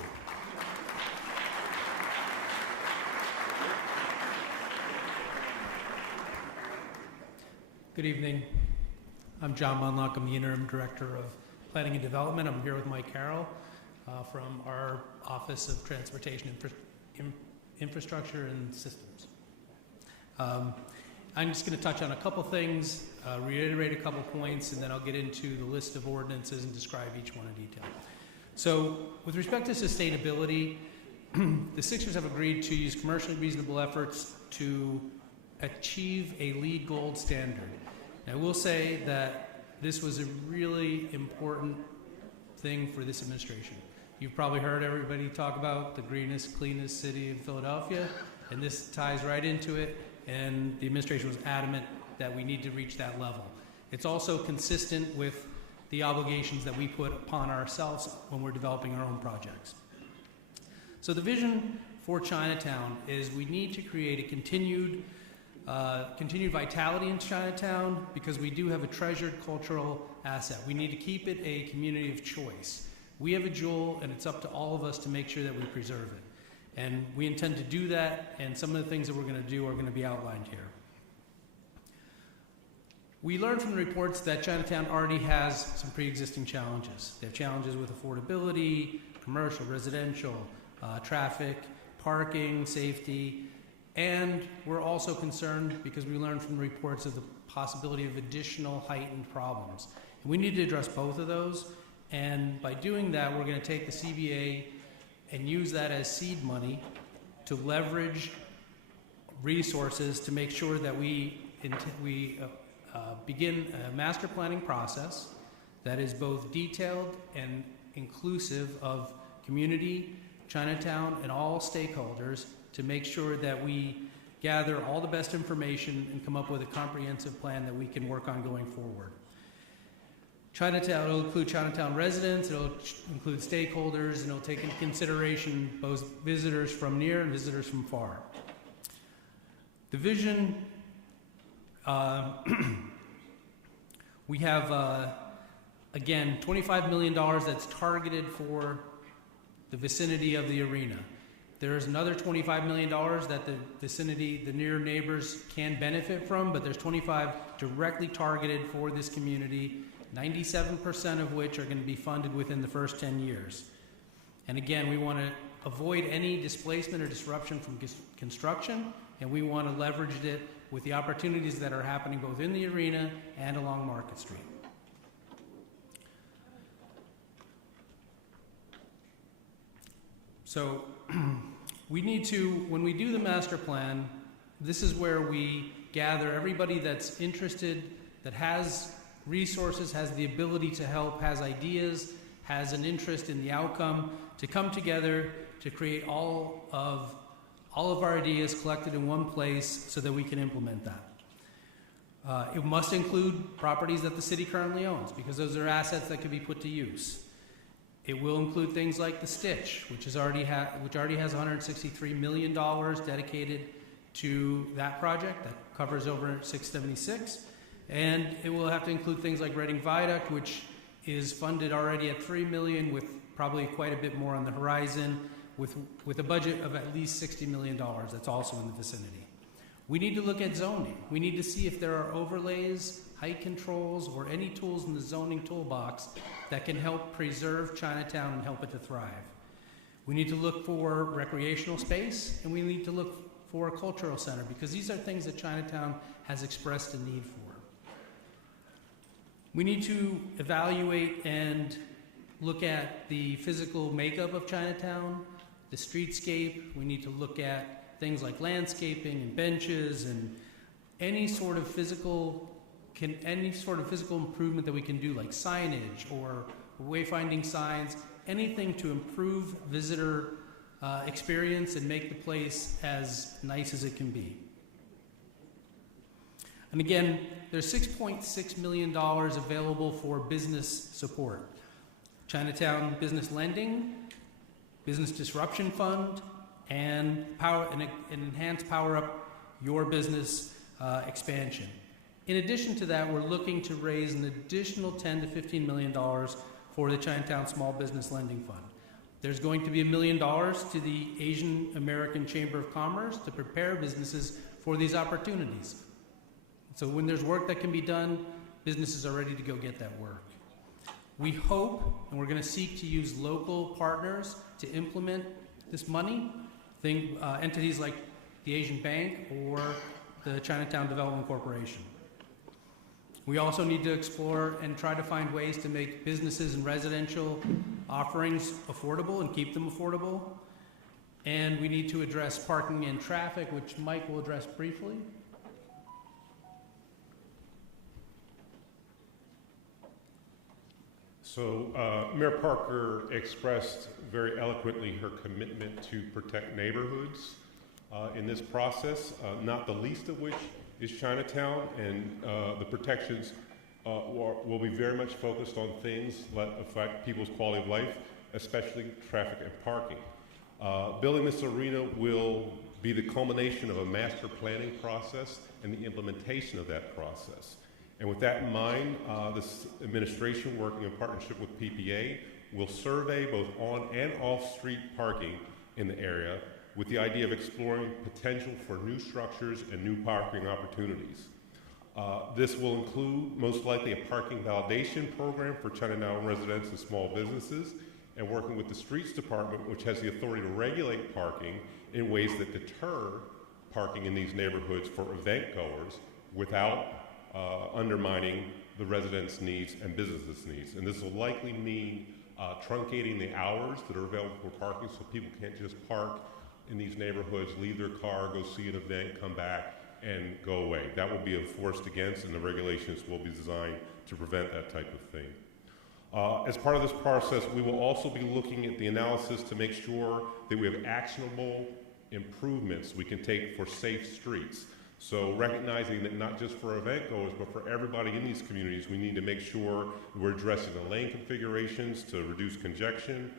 Good evening. I'm John Monlock. I'm the Interim Director of Planning and Development. I'm here with Mike Carroll from our Office of Transportation infrastructure and systems. I'm just going to touch on a couple things, reiterate a couple points, and then I'll get into the list of ordinances and describe each one in detail. So with respect to sustainability, the Sixers have agreed to use commercially reasonable efforts to achieve a LEED Gold standard. And I will say that this was a really important thing for this administration. You've probably heard everybody talk about the greenest, cleanest city in Philadelphia, and this ties right into it, and the administration was adamant that we need to reach that level. It's also consistent with the obligations that we put upon ourselves when we're developing our own projects. So the vision for Chinatown is we need to create a continued vitality in Chinatown because we do have a treasured cultural asset. We need to keep it a community of choice. We have a jewel, and it's up to all of us to make sure that we preserve it. And we intend to do that, and some of the things that we're going to do are going to be outlined here. We learned from the reports that Chinatown already has some pre-existing challenges. They have challenges with affordability, commercial, residential, traffic, parking, safety, and we're also concerned because we learned from the reports of the possibility of additional heightened problems. And we need to address both of those, and by doing that, we're going to take the CBA and use that as seed money to leverage resources to make sure that we begin a master planning process that is both detailed and inclusive of community, Chinatown, and all stakeholders to make sure that we gather all the best information and come up with a comprehensive plan that we can work on going forward. Chinatown will include Chinatown residents, it'll include stakeholders, and it'll take into consideration both visitors from near and visitors from far. The vision, we have, again, $25 million that's targeted for the vicinity of the arena. There's another $25 million that the vicinity, the near neighbors can benefit from, but there's 25 directly targeted for this community, 97% of which are going to be funded within the first 10 years. And again, we want to avoid any displacement or disruption from construction, and we want to leverage it with the opportunities that are happening both in the arena and along Market Street. So we need to, when we do the master plan, this is where we gather everybody that's interested, that has resources, has the ability to help, has ideas, has an interest in the outcome, to come together to create all of our ideas collected in one place so that we can implement that. It must include properties that the city currently owns because those are assets that can be put to use. It will include things like the Stitch, which already has $163 million dedicated to that project that covers over 676. And it will have to include things like Reading Viaduct, which is funded already at $3 million, with probably quite a bit more on the horizon, with a budget of at least $60 million that's also in the vicinity. We need to look at zoning. We need to see if there are overlays, height controls, or any tools in the zoning toolbox that can help preserve Chinatown and help it to thrive. We need to look for recreational space, and we need to look for a cultural center, because these are things that Chinatown has expressed a need for. We need to evaluate and look at the physical makeup of Chinatown, the streetscape. We need to look at things like landscaping and benches and any sort of physical improvement that we can do, like signage or wayfinding signs, anything to improve visitor experience and make the place as nice as it can be. And again, there's $6.6 million available for business support. Chinatown Business Lending, Business Disruption Fund, and Enhanced Power Up Your Business expansion. In addition to that, we're looking to raise an additional $10 to $15 million for the Chinatown Small Business Lending Fund. There's going to be $1 million to the Asian American Chamber of Commerce to prepare businesses for these opportunities. So when there's work that can be done, businesses are ready to go get that work. We hope, and we're going to seek to use local partners to implement this money. entities like the Asian Bank or the Chinatown Development Corporation. We also need to explore and try to find ways to make businesses and residential offerings affordable and keep them affordable. And we need to address parking and traffic, which Mike will address briefly. So Mayor Parker expressed very eloquently her commitment to protect neighborhoods in this process, not the least of which is Chinatown, and the protections will be very much focused on things that affect people's quality of life, especially traffic and parking. Building this arena will be the culmination of a master planning process and the implementation of that process. And with that in mind, this administration, working in partnership with PPA, will survey both on and off-street parking in the area with the idea of exploring potential for new structures and new parking opportunities. This will include most likely a parking validation program for Chinatown residents and small businesses, and working with the Streets Department, which has the authority to regulate parking in ways that deter parking in these neighborhoods for event goers without undermining the residents' needs and businesses' needs. And this will likely mean truncating the hours that are available for parking, so people can't just park in these neighborhoods, leave their car, go see an event, come back, and go away. That will be enforced against, and the regulations will be designed to prevent that type of thing. As part of this process, we will also be looking at the analysis to make sure that we have actionable improvements we can take for safe streets. So recognizing that not just for event goers, but for everybody in these communities, we need to make sure we're addressing the lane configurations to reduce congestion.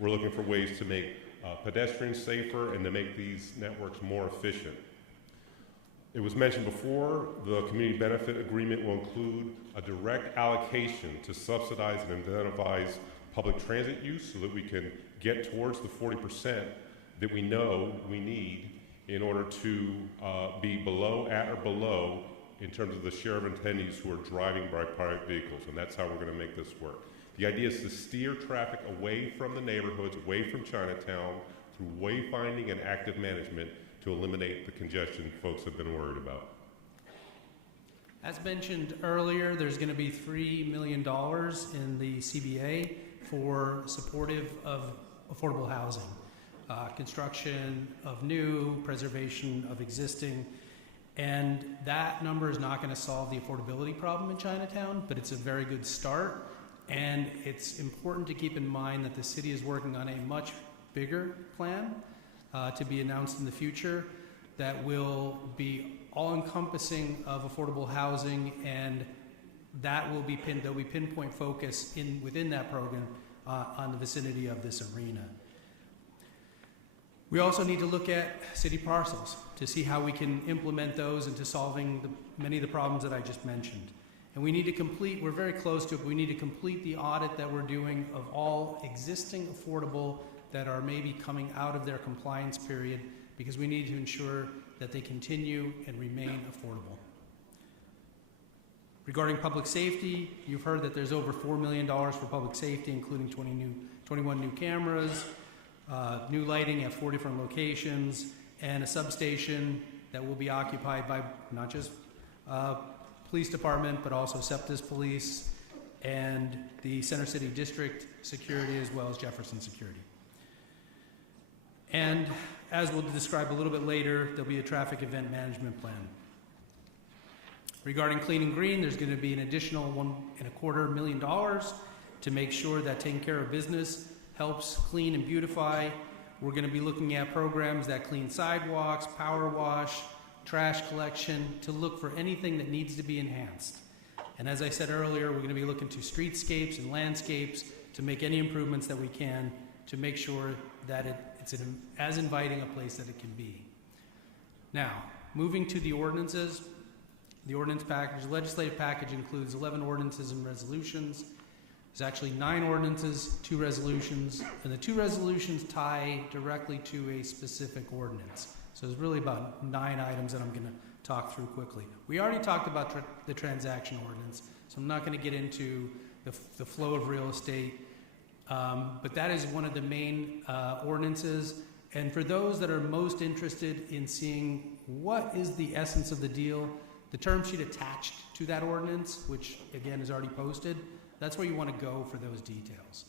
We're looking for ways to make pedestrians safer and to make these networks more efficient. It was mentioned before, the community benefit agreement will include a direct allocation to subsidize and incentivize public transit use so that we can get towards the 40% that we know we need in order to be at or below in terms of the share of attendees who are driving by private vehicles, and that's how we're going to make this work. The idea is to steer traffic away from the neighborhoods, away from Chinatown, through wayfinding and active management to eliminate the congestion folks have been worried about. As mentioned earlier, there's going to be $3 million in the CBA for supportive of affordable housing. Construction of new, preservation of existing, and that number is not going to solve the affordability problem in Chinatown, but it's a very good start, and it's important to keep in mind that the city is working on a much bigger plan to be announced in the future that will be all-encompassing of affordable housing, and that will be there'll be pinpoint focus within that program on the vicinity of this arena. We also need to look at city parcels to see how we can implement those into solving many of the problems that I just mentioned. And we need to we're very close to it, but we need to complete the audit that we're doing of all existing affordable that are maybe coming out of their compliance period, because we need to ensure that they continue and remain affordable. Regarding public safety, you've heard that there's over $4 million for public safety, including 21 new cameras, new lighting at 4 different locations, and a substation that will be occupied by not just police department, but also Septis Police and the Center City District Security, as well as Jefferson Security. And as we'll describe a little bit later, there'll be a traffic event management plan. Regarding clean and green, there's going to be an additional $1.25 million to make sure that taking care of business helps clean and beautify. We're going to be looking at programs that clean sidewalks, power wash, trash collection, to look for anything that needs to be enhanced. And as I said earlier, we're going to be looking to streetscapes and landscapes to make any improvements that we can to make sure that it's as inviting a place that it can be. Now, moving to the ordinances, the ordinance package, the legislative package includes 11 ordinances and resolutions. There's actually 9 ordinances, 2 resolutions, and the 2 resolutions tie directly to a specific ordinance. So there's really about 9 items that I'm going to talk through quickly. We already talked about the transaction ordinance, so I'm not going to get into the flow of real estate, but that is one of the main ordinances, And for those that are most interested in seeing what is the essence of the deal, the term sheet attached to that ordinance, which again is already posted, that's where you want to go for those details.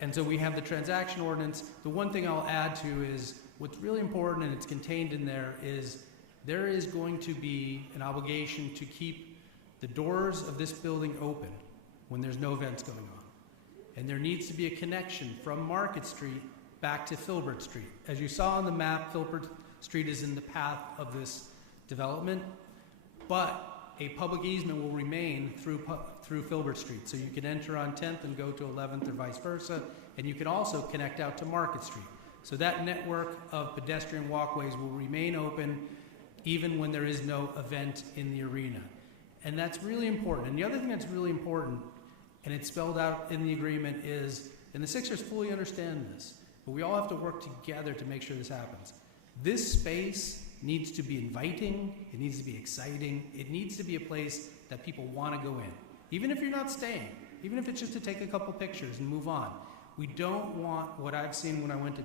And so we have the transaction ordinance. The one thing I'll add to is what's really important, and it's contained in there, is there is going to be an obligation to keep the doors of this building open when there's no events going on. And there needs to be a connection from Market Street back to Filbert Street. As you saw on the map, Filbert Street is in the path of this development, but a public easement will remain through Filbert Street. So you can enter on 10th and go to 11th or vice versa, and you can also connect out to Market Street. So that network of pedestrian walkways will remain open even when there is no event in the arena. And that's really important. And the other thing that's really important, and it's spelled out in the agreement, is, and the Sixers fully understand this, but we all have to work together to make sure this happens. This space needs to be inviting, it needs to be exciting, it needs to be a place that people want to go in. Even if you're not staying, even if it's just to take a couple pictures and move on. We don't want what I've seen when I went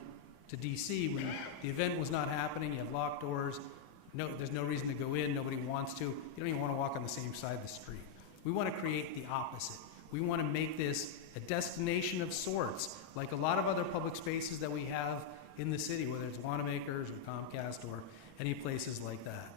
to DC, when the event was not happening, you have locked doors, there's no reason to go in, nobody wants to, you don't even want to walk on the same side of the street. We want to create the opposite. We want to make this a destination of sorts, like a lot of other public spaces that we have in the city, whether it's Wanamaker's or Comcast or any places like that.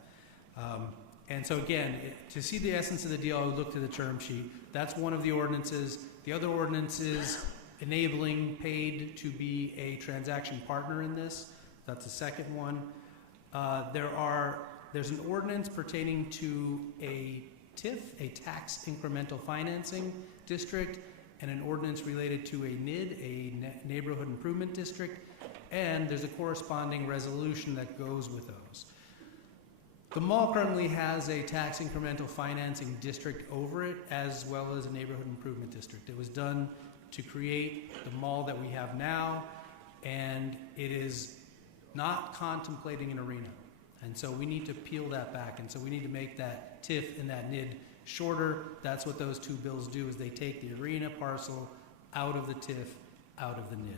And so again, to see the essence of the deal, I would look to the term sheet. That's one of the ordinances. The other ordinance is enabling PAID to be a transaction partner in this. That's the second one. There's an ordinance pertaining to a TIF, a tax incremental financing district, and an ordinance related to a NID, a neighborhood improvement district, and there's a corresponding resolution that goes with those. The mall currently has a tax incremental financing district over it, as well as a neighborhood improvement district. It was done to create the mall that we have now, and it is not contemplating an arena. And so we need to peel that back, and so we need to make that TIF and that NID shorter. That's what those two bills do, is they take the arena parcel out of the TIF, out of the NID.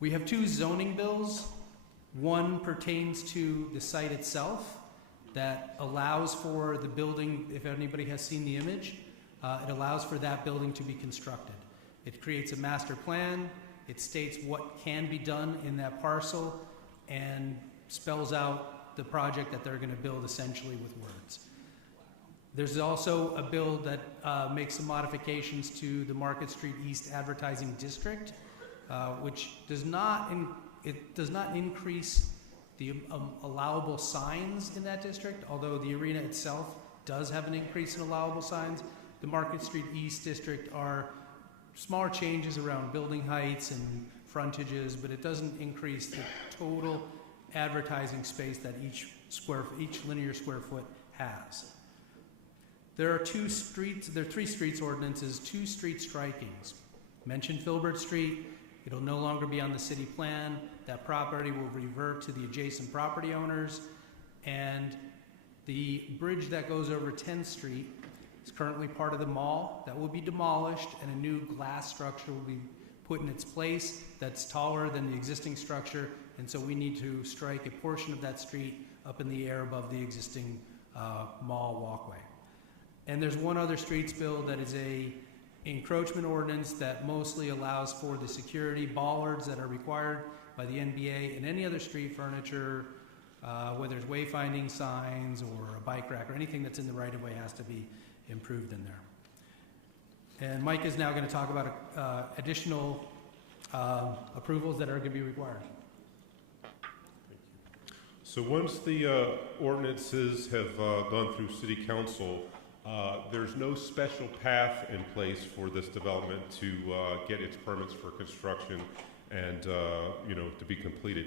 We have two zoning bills. One pertains to the site itself that allows for the building, if anybody has seen the image, it allows for that building to be constructed. It creates a master plan, it states what can be done in that parcel, and spells out the project that they're going to build essentially with words. There's also a bill that makes some modifications to the Market Street East Advertising District, which does not increase the allowable signs in that district, although the arena itself does have an increase in allowable signs. The Market Street East District are smaller changes around building heights and frontages, but it doesn't increase the total advertising space that each linear square foot has. There are three streets ordinances, 2 street strikings. Mentioned Filbert Street, it'll no longer be on the city plan. That property will revert to the adjacent property owners. And the bridge that goes over 10th Street is currently part of the mall. That will be demolished, and a new glass structure will be put in its place that's taller than the existing structure, and so we need to strike a portion of that street up in the air above the existing mall walkway. And there's one other streets bill that is a encroachment ordinance that mostly allows for the security bollards that are required by the NBA and any other street furniture, whether it's wayfinding signs or a bike rack or anything that's in the right-of-way has to be improved in there. And Mike is now going to talk about additional approvals that are going to be required. So once the ordinances have gone through City Council, there's no special path in place for this development to get its permits for construction and to be completed.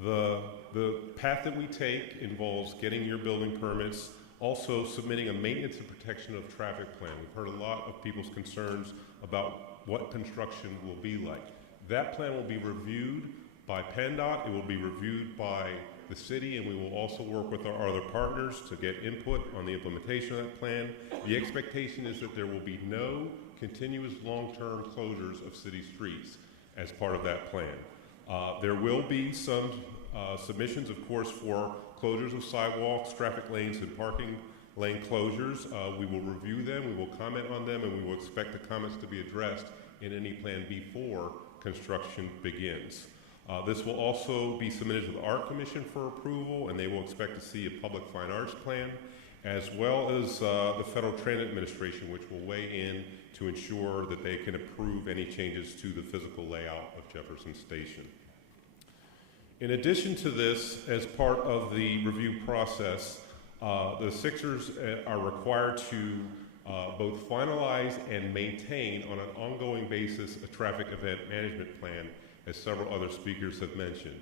The path that we take involves getting your building permits, also submitting a maintenance and protection of traffic plan. We've heard a lot of people's concerns about what construction will be like. That plan will be reviewed by PennDOT, it will be reviewed by the city, and we will also work with our other partners to get input on the implementation of that plan. The expectation is that there will be no continuous long-term closures of city streets. as part of that plan. There will be some submissions, of course, for closures of sidewalks, traffic lanes, and parking lane closures. We will review them, we will comment on them, and we will expect the comments to be addressed in any plan before construction begins. This will also be submitted to the Art Commission for approval, and they will expect to see a public fine arts plan, as well as the Federal Transit Administration, which will weigh in to ensure that they can approve any changes to the physical layout of Jefferson Station. In addition to this, as part of the review process, the Sixers are required to both finalize and maintain on an ongoing basis a traffic event management plan, as several other speakers have mentioned.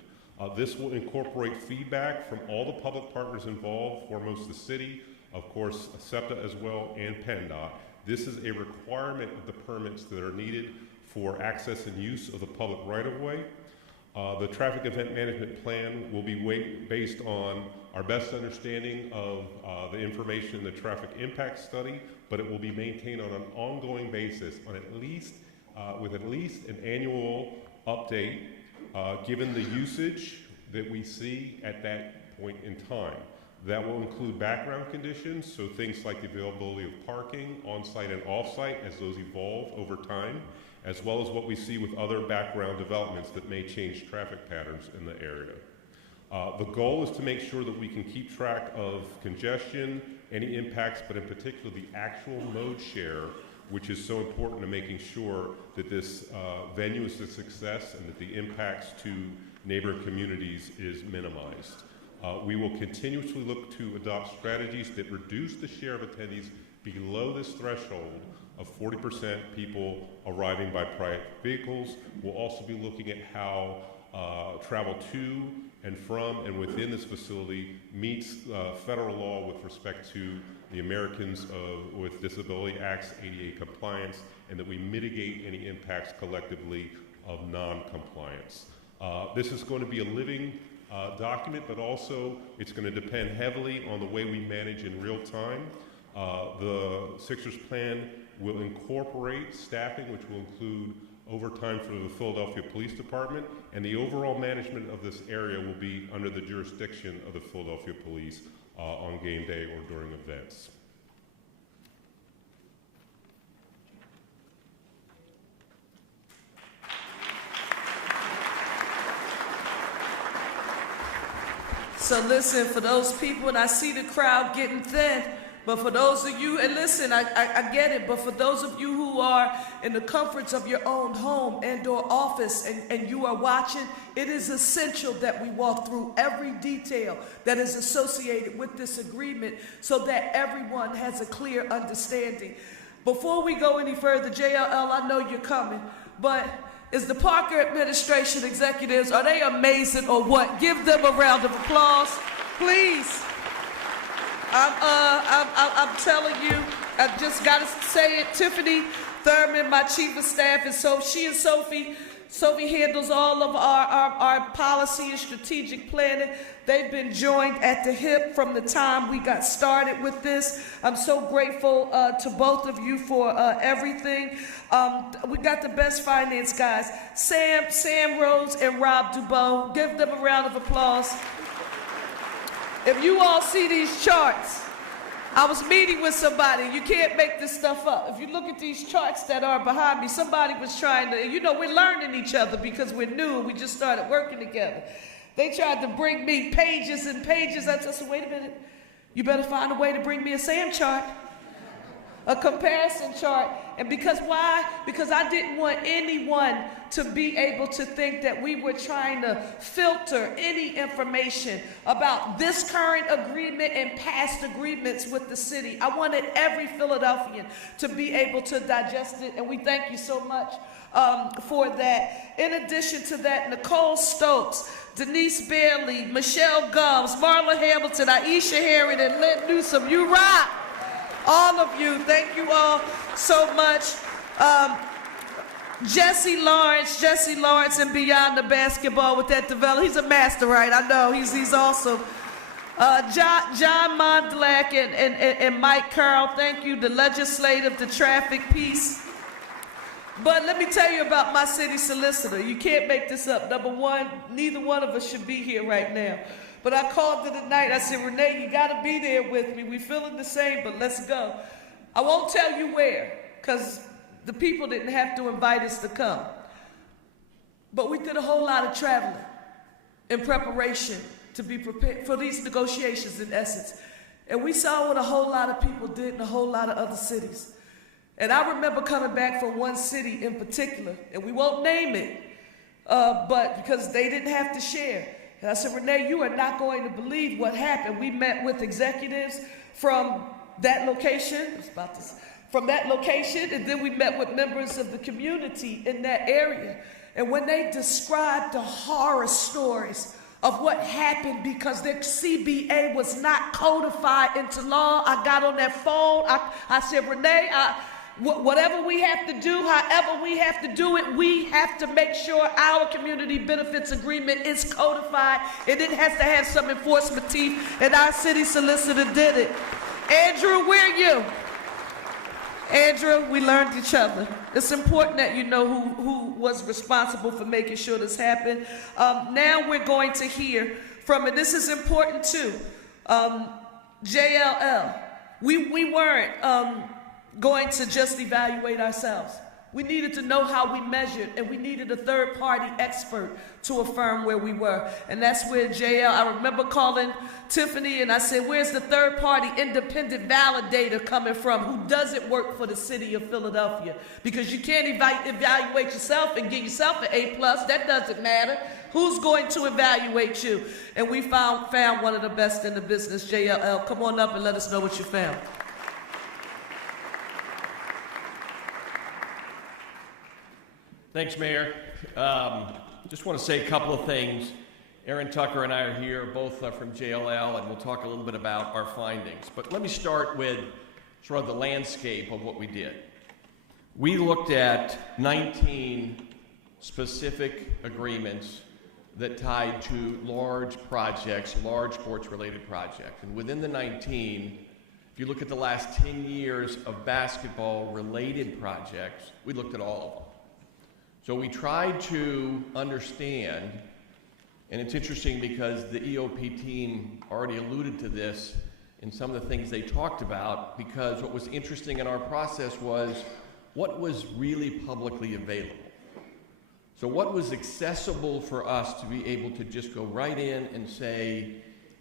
This will incorporate feedback from all the public partners involved, foremost the city, of course, SEPTA as well, and PennDOT. This is a requirement of the permits that are needed for access and use of the public right-of-way. The traffic event management plan will be based on our best understanding of the information in the traffic impact study, but it will be maintained on an ongoing basis on with at least an annual update given the usage that we see at that point in time. That will include background conditions, so things like the availability of parking on-site and off-site as those evolve over time, as well as what we see with other background developments that may change traffic patterns in the area. The goal is to make sure that we can keep track of congestion, any impacts, but in particular the actual mode share, which is so important to making sure that this venue is a success and that the impacts to neighboring communities is minimized. We will continuously look to adopt strategies that reduce the share of attendees below this threshold of 40% people arriving by private vehicles. We'll also be looking at how travel to and from and within this facility meets federal law with respect to the Americans with Disability Act's ADA compliance, and that we mitigate any impacts collectively of non-compliance. This is going to be a living document, but also it's going to depend heavily on the way we manage in real time. The Sixers plan will incorporate staffing, which will include overtime for the Philadelphia Police Department, and the overall management of this area will be under the jurisdiction of the Philadelphia Police on game day or during events. So listen, for those people, and I see the crowd getting thin, but for those of you, and listen, I get it, but for those of you who are in the comforts of your own home and or office and you are watching, it is essential that we walk through every detail that is associated with this agreement so that everyone has a clear understanding. Before we go any further, JLL, I know you're coming, but is the Parker administration executives, are they amazing or what? Give them a round of applause, please. I'm telling you, I just got to say it. Tiffany Thurman, my chief of staff, and so she and Sophie handles all of our policy and strategic planning. They've been joined at the hip from the time we got started with this. I'm so grateful to both of you for everything. We got the best finance guys, Sam Rhodes and Rob Dubois. Give them a round of applause. If you all see these charts, I was meeting with somebody. You can't make this stuff up. If you look at these charts that are behind me, somebody was trying to, we're learning each other because we're new. We just started working together. They tried to bring me pages and pages. I just said, wait a minute. You better find a way to bring me a SAM chart, a comparison chart. And because why? Because I didn't want anyone to be able to think that we were trying to filter any information about this current agreement and past agreements with the city. I wanted every Philadelphian to be able to digest it, and we thank you so much for that. In addition to that, Nicole Stokes, Denise Bailey, Michelle Gums, Marla Hamilton, Aisha Herring, and Lynn Newsom, you rock! All of you, thank you all so much. Jesse Lawrence and Beyond the Basketball with that development. He's a master, right? I know, he's awesome. John Mondlak and Mike Carl, thank you. The legislative, the traffic piece. But let me tell you about my city solicitor. You can't make this up. Number one, neither one of us should be here right now. But I called her tonight. I said, Renee, you got to be there with me. We feeling the same, but let's go. I won't tell you where, because the people didn't have to invite us to come. But we did a whole lot of traveling in preparation to be prepared for these negotiations, in essence. And we saw what a whole lot of people did in a whole lot of other cities. And I remember coming back from one city in particular, and we won't name it, but because they didn't have to share. And I said, Renee, you are not going to believe what happened. We met with executives from that location, and then we met with members of the community in that area. And when they described the horror stories of what happened because their CBA was not codified into law, I got on that phone. I said, Renee, whatever we have to do, however we have to do it, we have to make sure our community benefits agreement is codified, and it has to have some enforcement teeth, and our city solicitor did it. Andrew, where are you? Andrew, we learned each other. It's important that you know who was responsible for making sure this happened. Now we're going to hear from, and this is important too, JLL. We weren't going to just evaluate ourselves. We needed to know how we measured, and we needed a third-party expert to affirm where we were. And that's where I remember calling Tiffany, and I said, where's the third-party independent validator coming from who doesn't work for the city of Philadelphia? Because you can't evaluate yourself and give yourself an A+. That doesn't matter. Who's going to evaluate you? And we found one of the best in the business, JLL. Come on up and let us know what you found. Thanks, Mayor. Just want to say a couple of things. Aaron Tucker and I are here, both from JLL, and we'll talk a little bit about our findings. But let me start with sort of the landscape of what we did. We looked at 19 specific agreements that tied to large projects, large sports-related projects. And within the 19, if you look at the last 10 years of basketball-related projects, we looked at all of them. So we tried to understand, and it's interesting because the EOP team already alluded to this in some of the things they talked about, because what was interesting in our process was what was really publicly available. So what was accessible for us to be able to just go right in and say,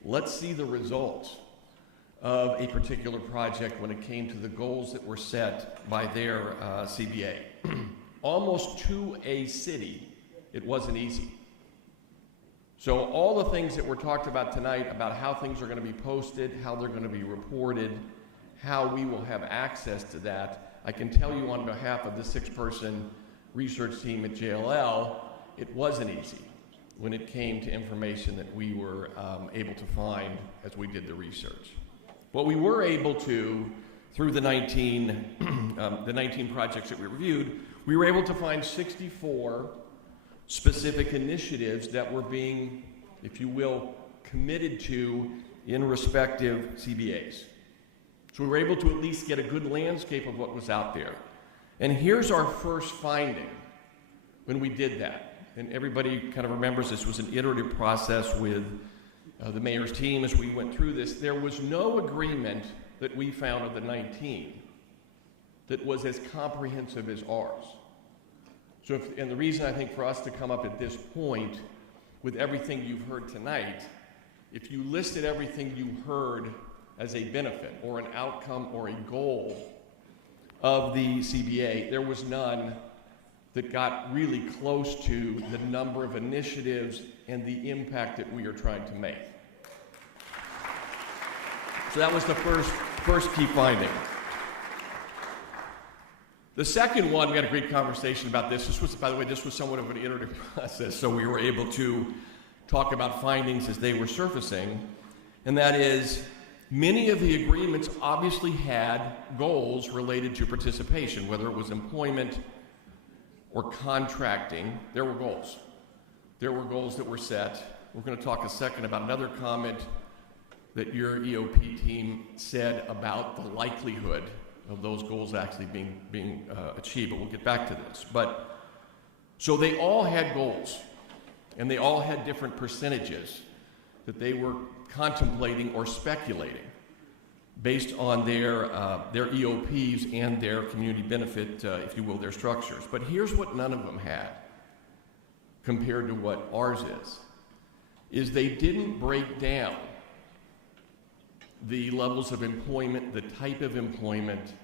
let's see the results of a particular project when it came to the goals that were set by their CBA. Almost to a city, it wasn't easy. So all the things that were talked about tonight about how things are going to be posted, how they're going to be reported, how we will have access to that, I can tell you on behalf of the 6-person research team at JLL, it wasn't easy when it came to information that we were able to find as we did the research. What we were able to, through the 19 projects that we reviewed, we were able to find 64 specific initiatives that were being, if you will, committed to in respective CBAs. So we were able to at least get a good landscape of what was out there. And here's our first finding when we did that. And everybody kind of remembers this was an iterative process with the mayor's team as we went through this. There was no agreement that we found of the 19 that was as comprehensive as ours. So, and the reason I think for us to come up at this point with everything you've heard tonight, if you listed everything you heard as a benefit or an outcome or a goal of the CBA, there was none that got really close to the number of initiatives and the impact that we are trying to make. So that was the first key finding. The second one, we had a great conversation about this. This was, by the way, this was somewhat of an iterative process, so we were able to talk about findings as they were surfacing, and that is, many of the agreements obviously had goals related to participation, whether it was employment or contracting. There were goals. There were goals that were set. We're going to talk a second about another comment that your EOP team said about the likelihood of those goals actually being achieved, but we'll get back to this. But so they all had goals, and they all had different percentages that they were contemplating or speculating based on their EOPs and their community benefit, if you will, their structures. But here's what none of them had compared to what ours is they didn't break down the levels of employment, the type of employment,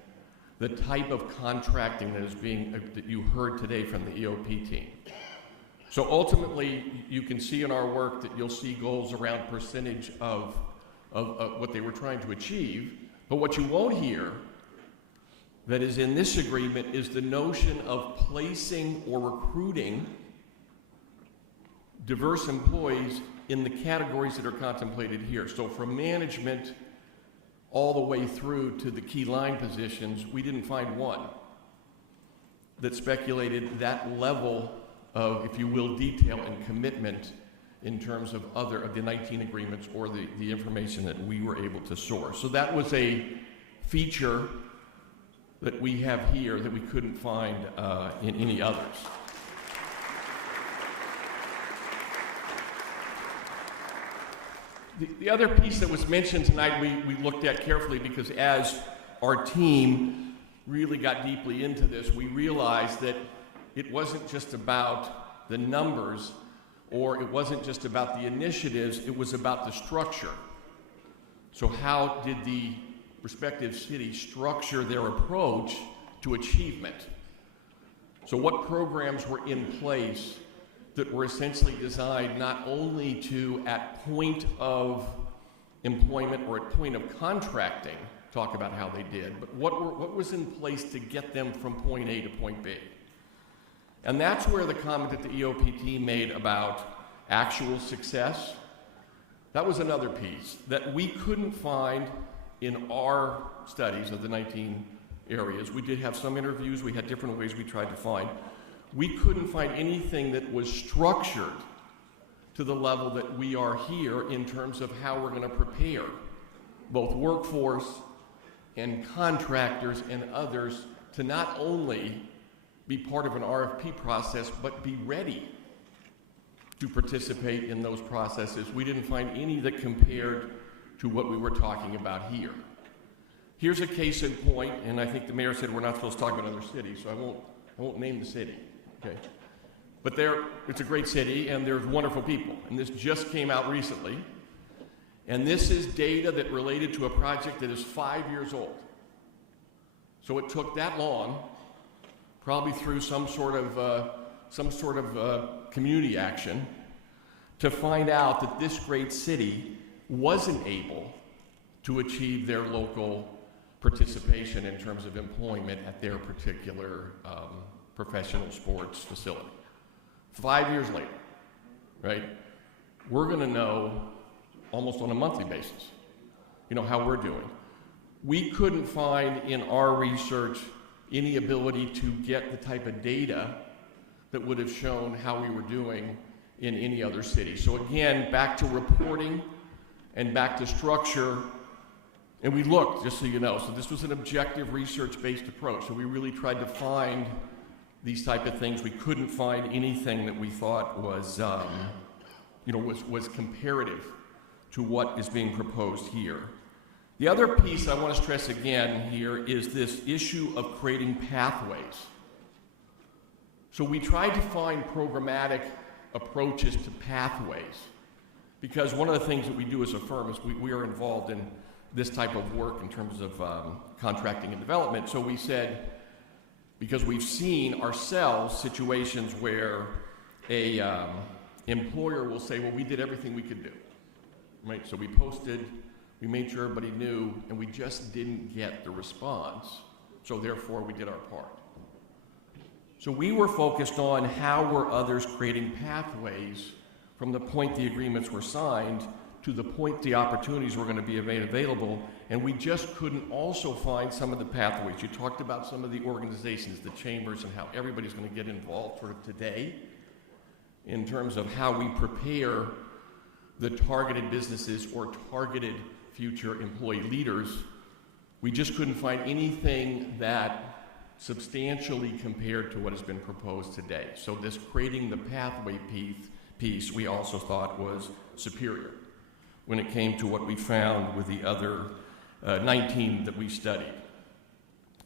the type of contracting that you heard today from the EOP team. So ultimately, you can see in our work that you'll see goals around percentage of what they were trying to achieve. But what you won't hear that is in this agreement is the notion of placing or recruiting diverse employees in the categories that are contemplated here. So from management all the way through to the key line positions, we didn't find one that speculated that level of, if you will, detail and commitment in terms of the 19 agreements or the information that we were able to source. So that was a feature that we have here that we couldn't find in any others. The other piece that was mentioned tonight we looked at carefully because as our team really got deeply into this, we realized that it wasn't just about the numbers or it wasn't just about the initiatives, it was about the structure. So how did the respective cities structure their approach to achievement? So what programs were in place that were essentially designed not only to, at point of employment or at point of contracting, talk about how they did, but what was in place to get them from point A to point B? And that's where the comment that the EOP team made about actual success, that was another piece that we couldn't find in our studies of the 19 areas. We did have some interviews, we had different ways we tried to find. We couldn't find anything that was structured to the level that we are here in terms of how we're going to prepare both workforce and contractors and others to not only be part of an RFP process, but be ready to participate in those processes. We didn't find any that compared to what we were talking about here. Here's a case in point, and I think the mayor said we're not supposed to talk about other cities, so I won't name the city, okay? But it's a great city, and there's wonderful people, and this just came out recently, and this is data that related to a project that is 5 years old. So it took that long, probably through some sort of community action, to find out that this great city wasn't able to achieve their local participation in terms of employment at their particular professional sports facility. 5 years later, right? We're going to know almost on a monthly basis, how we're doing. We couldn't find in our research any ability to get the type of data that would have shown how we were doing in any other city. So again, back to reporting and back to structure. And we looked, just so you know, so this was an objective research-based approach. So we really tried to find these type of things. We couldn't find anything that we thought was, was comparative to what is being proposed here. The other piece I want to stress again here is this issue of creating pathways. So we tried to find programmatic approaches to pathways because one of the things that we do as a firm is we are involved in this type of work in terms of contracting and development. So we said, because we've seen ourselves situations where a employer will say, well, we did everything we could do, right? So we posted, we made sure everybody knew, and we just didn't get the response. So therefore, we did our part. So we were focused on how were others creating pathways from the point the agreements were signed to the point the opportunities were going to be made available, and we just couldn't also find some of the pathways. You talked about some of the organizations, the chambers, and how everybody's going to get involved sort of today in terms of how we prepare the targeted businesses or targeted future employee leaders we just couldn't find anything that substantially compared to what has been proposed today. So this creating the pathway piece we also thought was superior when it came to what we found with the other 19 that we studied.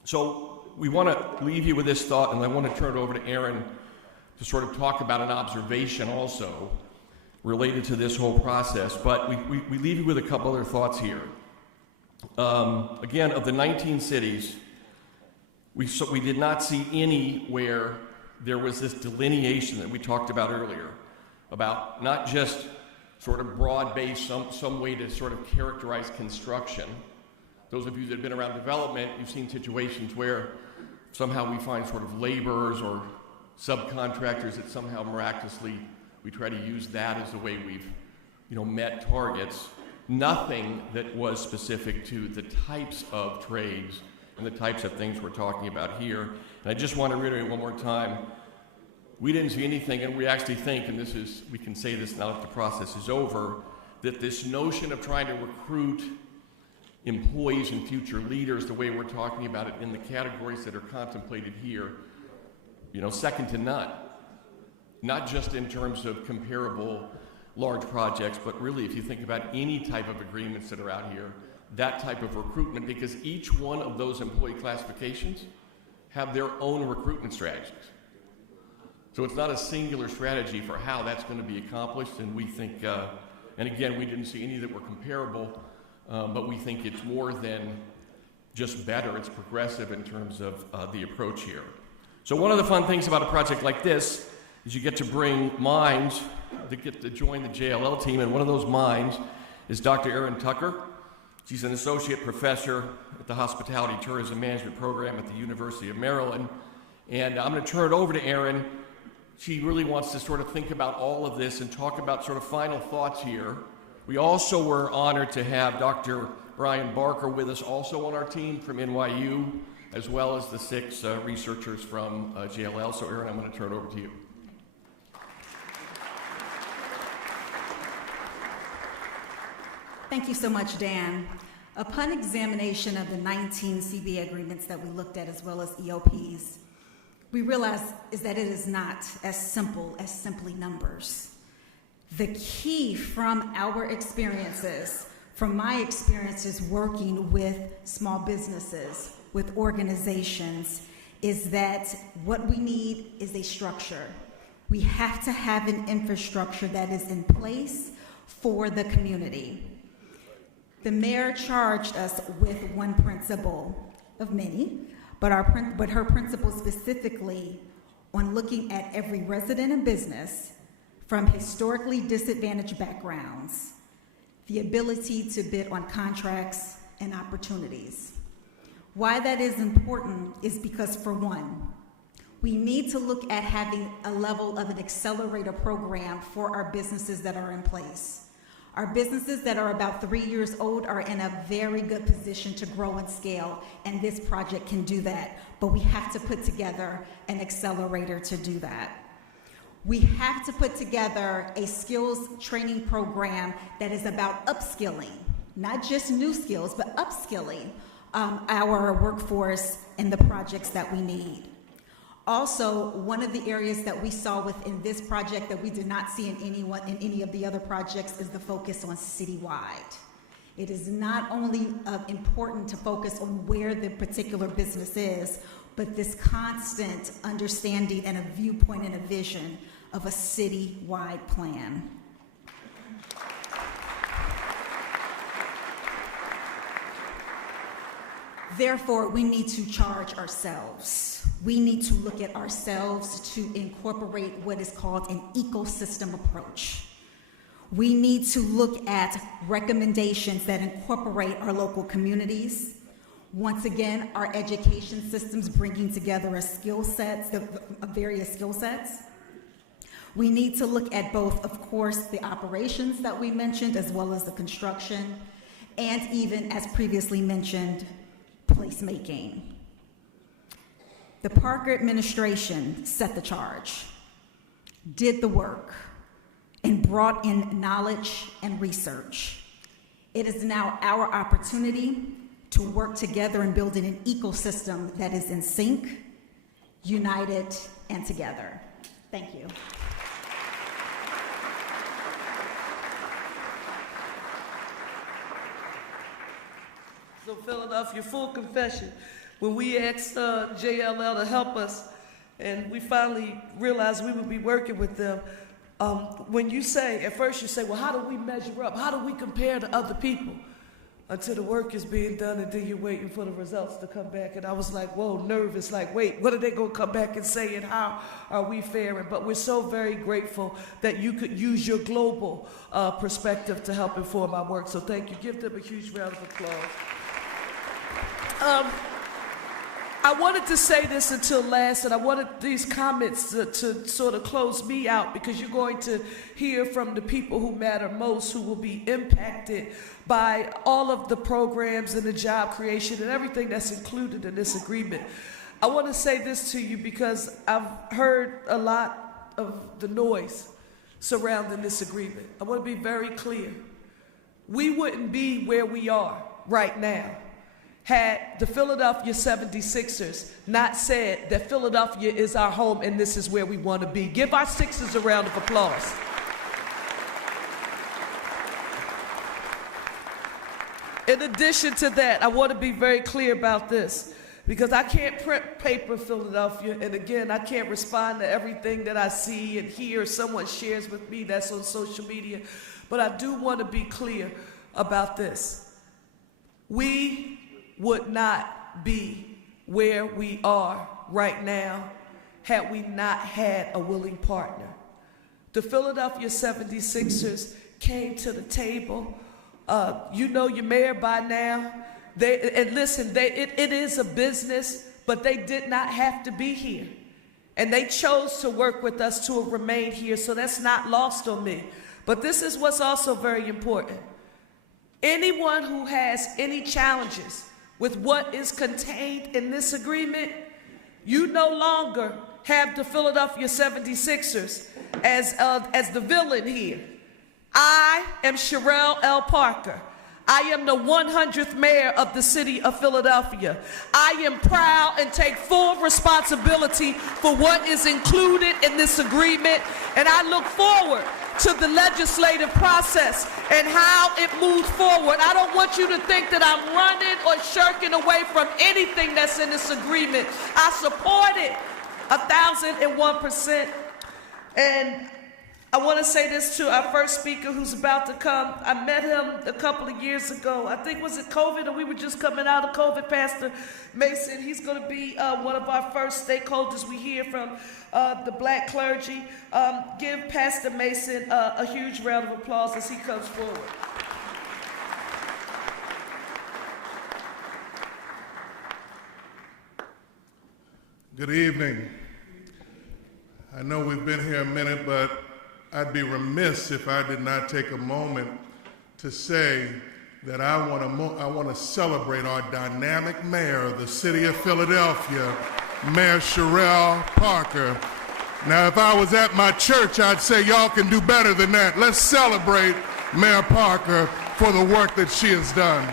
So we want to leave you with this thought, and I want to turn it over to Aaron to sort of talk about an observation also related to this whole process. But we leave you with a couple other thoughts here. Again, of the 19 cities, we did not see any where there was this delineation that we talked about earlier, about not just sort of broad-based, some way to sort of characterize construction. Those of you that have been around development, you've seen situations where somehow we find sort of laborers or subcontractors that somehow miraculously we try to use that as the way we've met targets. Nothing that was specific to the types of trades and the types of things we're talking about here. And I just want to reiterate one more time, we didn't see anything, and we actually think, and we can say this now that the process is over, that this notion of trying to recruit employees and future leaders, the way we're talking about it in the categories that are contemplated here, second to none. Not just in terms of comparable large projects, but really if you think about any type of agreements that are out here, that type of recruitment, because each one of those employee classifications have their own recruitment strategies. So it's not a singular strategy for how that's going to be accomplished, and we think, and again, we didn't see any that were comparable, but we think it's more than just better, it's progressive in terms of the approach here. So one of the fun things about a project like this is you get to bring minds that get to join the JLL team, and one of those minds is Dr. Erin Tucker. She's an associate professor at the Hospitality Tourism Management Program at the University of Maryland, and I'm going to turn it over to Erin. She really wants to sort of think about all of this and talk about sort of final thoughts here. We also were honored to have Dr. Brian Barker with us also on our team from NYU, as well as the 6 researchers from JLL. So Erin, I'm going to turn it over to you. Thank you so much, Dan. Upon examination of the 19 CBA agreements that we looked at, as well as EOPs, we realized is that it is not as simple as simply numbers. The key from our experiences, from my experiences working with small businesses, with organizations, is that what we need is a structure. We have to have an infrastructure that is in place for the community. The mayor charged us with one principle of many, but her principle specifically on looking at every resident and business from historically disadvantaged backgrounds, the ability to bid on contracts and opportunities. Why that is important is because, for one, we need to look at having a level of an accelerator program for our businesses that are in place. Our businesses that are about 3 years old are in a very good position to grow and scale, and this project can do that. But we have to put together an accelerator to do that. We have to put together a skills training program that is about upskilling, not just new skills, but upskilling our workforce in the projects that we need. Also, one of the areas that we saw within this project that we did not see in any of the other projects is the focus on citywide. It is not only important to focus on where the particular business is, but this constant understanding and a viewpoint and a vision of a citywide plan. Therefore, we need to charge ourselves. We need to look at ourselves to incorporate what is called an ecosystem approach. We need to look at recommendations that incorporate our local communities. Once again, our education systems bringing together various skill sets. We need to look at both, of course, the operations that we mentioned, as well as the construction, and even, as previously mentioned, placemaking. The Parker administration set the charge, did the work, and brought in knowledge and research. It is now our opportunity to work together and building an ecosystem that is in sync, united, and together. Thank you. So Philadelphia, full confession, when we asked JLL to help us, and we finally realized we would be working with them, when you say, at first you say, well, how do we measure up? How do we compare to other people? Until the work is being done and then you're waiting for the results to come back. And I was like, whoa, nervous, like, wait, what are they gonna come back and say and how are we faring? But we're so very grateful that you could use your global perspective to help inform our work. So thank you. Give them a huge round of applause. I wanted to say this until last, and I wanted these comments to sort of close me out, because you're going to hear from the people who matter most, who will be impacted by all of the programs and the job creation and everything that's included in this agreement. I want to say this to you because I've heard a lot of the noise surrounding this agreement. I want to be very clear. We wouldn't be where we are right now had the Philadelphia 76ers not said that Philadelphia is our home and this is where we want to be. Give our Sixers a round of applause. In addition to that, I want to be very clear about this, because I can't print paper Philadelphia, and again, I can't respond to everything that I see and hear someone shares with me that's on social media, but I do want to be clear about this. We would not be where we are right now had we not had a willing partner. The Philadelphia 76ers came to the table. You know your mayor by now. It is a business, but they did not have to be here. And they chose to work with us to remain here, so that's not lost on me. But this is what's also very important. Anyone who has any challenges with what is contained in this agreement, you no longer have the Philadelphia 76ers as the villain here. I am Cherelle Parker. I am the 100th mayor of the city of Philadelphia. I am proud and take full responsibility for what is included in this agreement, and I look forward to the legislative process and how it moves forward. I don't want you to think that I'm running or shirking away from anything that's in this agreement. I support it 1,001%. And I want to say this to our first speaker who's about to come. I met him a couple of years ago. I think, was it COVID, or we were just coming out of COVID? Pastor Mason, he's going to be one of our first stakeholders we hear from the black clergy. Give Pastor Mason a huge round of applause as he comes forward. Good evening. I know we've been here a minute, but I'd be remiss if I did not take a moment to say that I want to celebrate our dynamic mayor of the city of Philadelphia, Mayor Cherelle Parker. Now, if I was at my church, I'd say y'all can do better than that. Let's celebrate Mayor Parker for the work that she has done.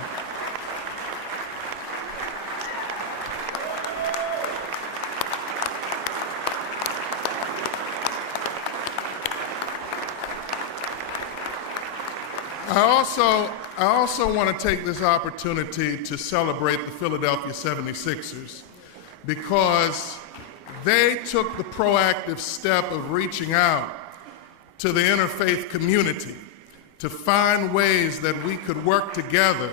I also want to take this opportunity to celebrate the Philadelphia 76ers, because they took the proactive step of reaching out to the interfaith community to find ways that we could work together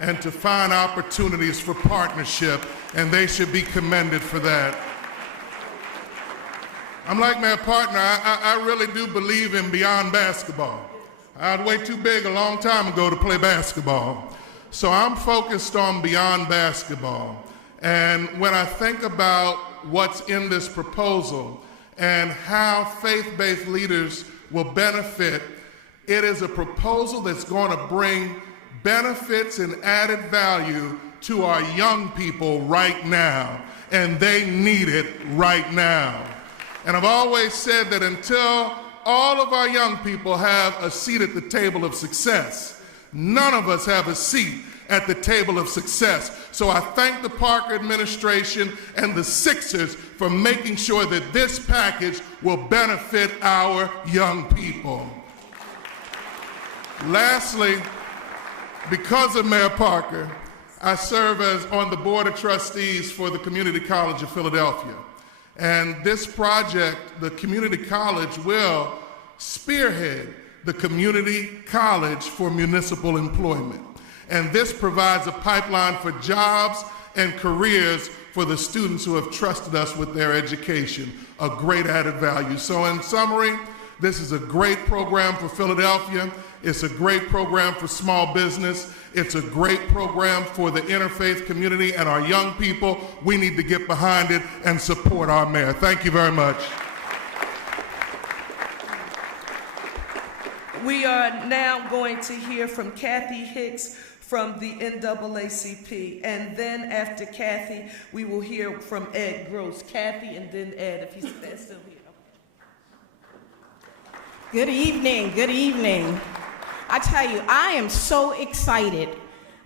and to find opportunities for partnership, and they should be commended for that. I'm like my partner, I really do believe in beyond basketball. I was way too big a long time ago to play basketball. So I'm focused on beyond basketball. And when I think about what's in this proposal and how faith-based leaders will benefit, it is a proposal that's going to bring benefits and added value to our young people right now. And they need it right now. And I've always said that until all of our young people have a seat at the table of success, none of us have a seat at the table of success. So I thank the Parker administration and the Sixers for making sure that this package will benefit our young people. Lastly, because of Mayor Parker, I serve as on the Board of Trustees for the Community College of Philadelphia. And this project, the Community College, will spearhead the Community College for Municipal Employment. And this provides a pipeline for jobs and careers for the students who have trusted us with their education, a great added value. So in summary, this is a great program for Philadelphia. It's a great program for small business. It's a great program for the interfaith community and our young people. We need to get behind it and support our mayor. Thank you very much. We are now going to hear from Kathy Hicks from the NAACP. And then after Kathy, we will hear from Ed Gross. Kathy and then Ed, if he's still here. Good evening, good evening. I tell you, I am so excited.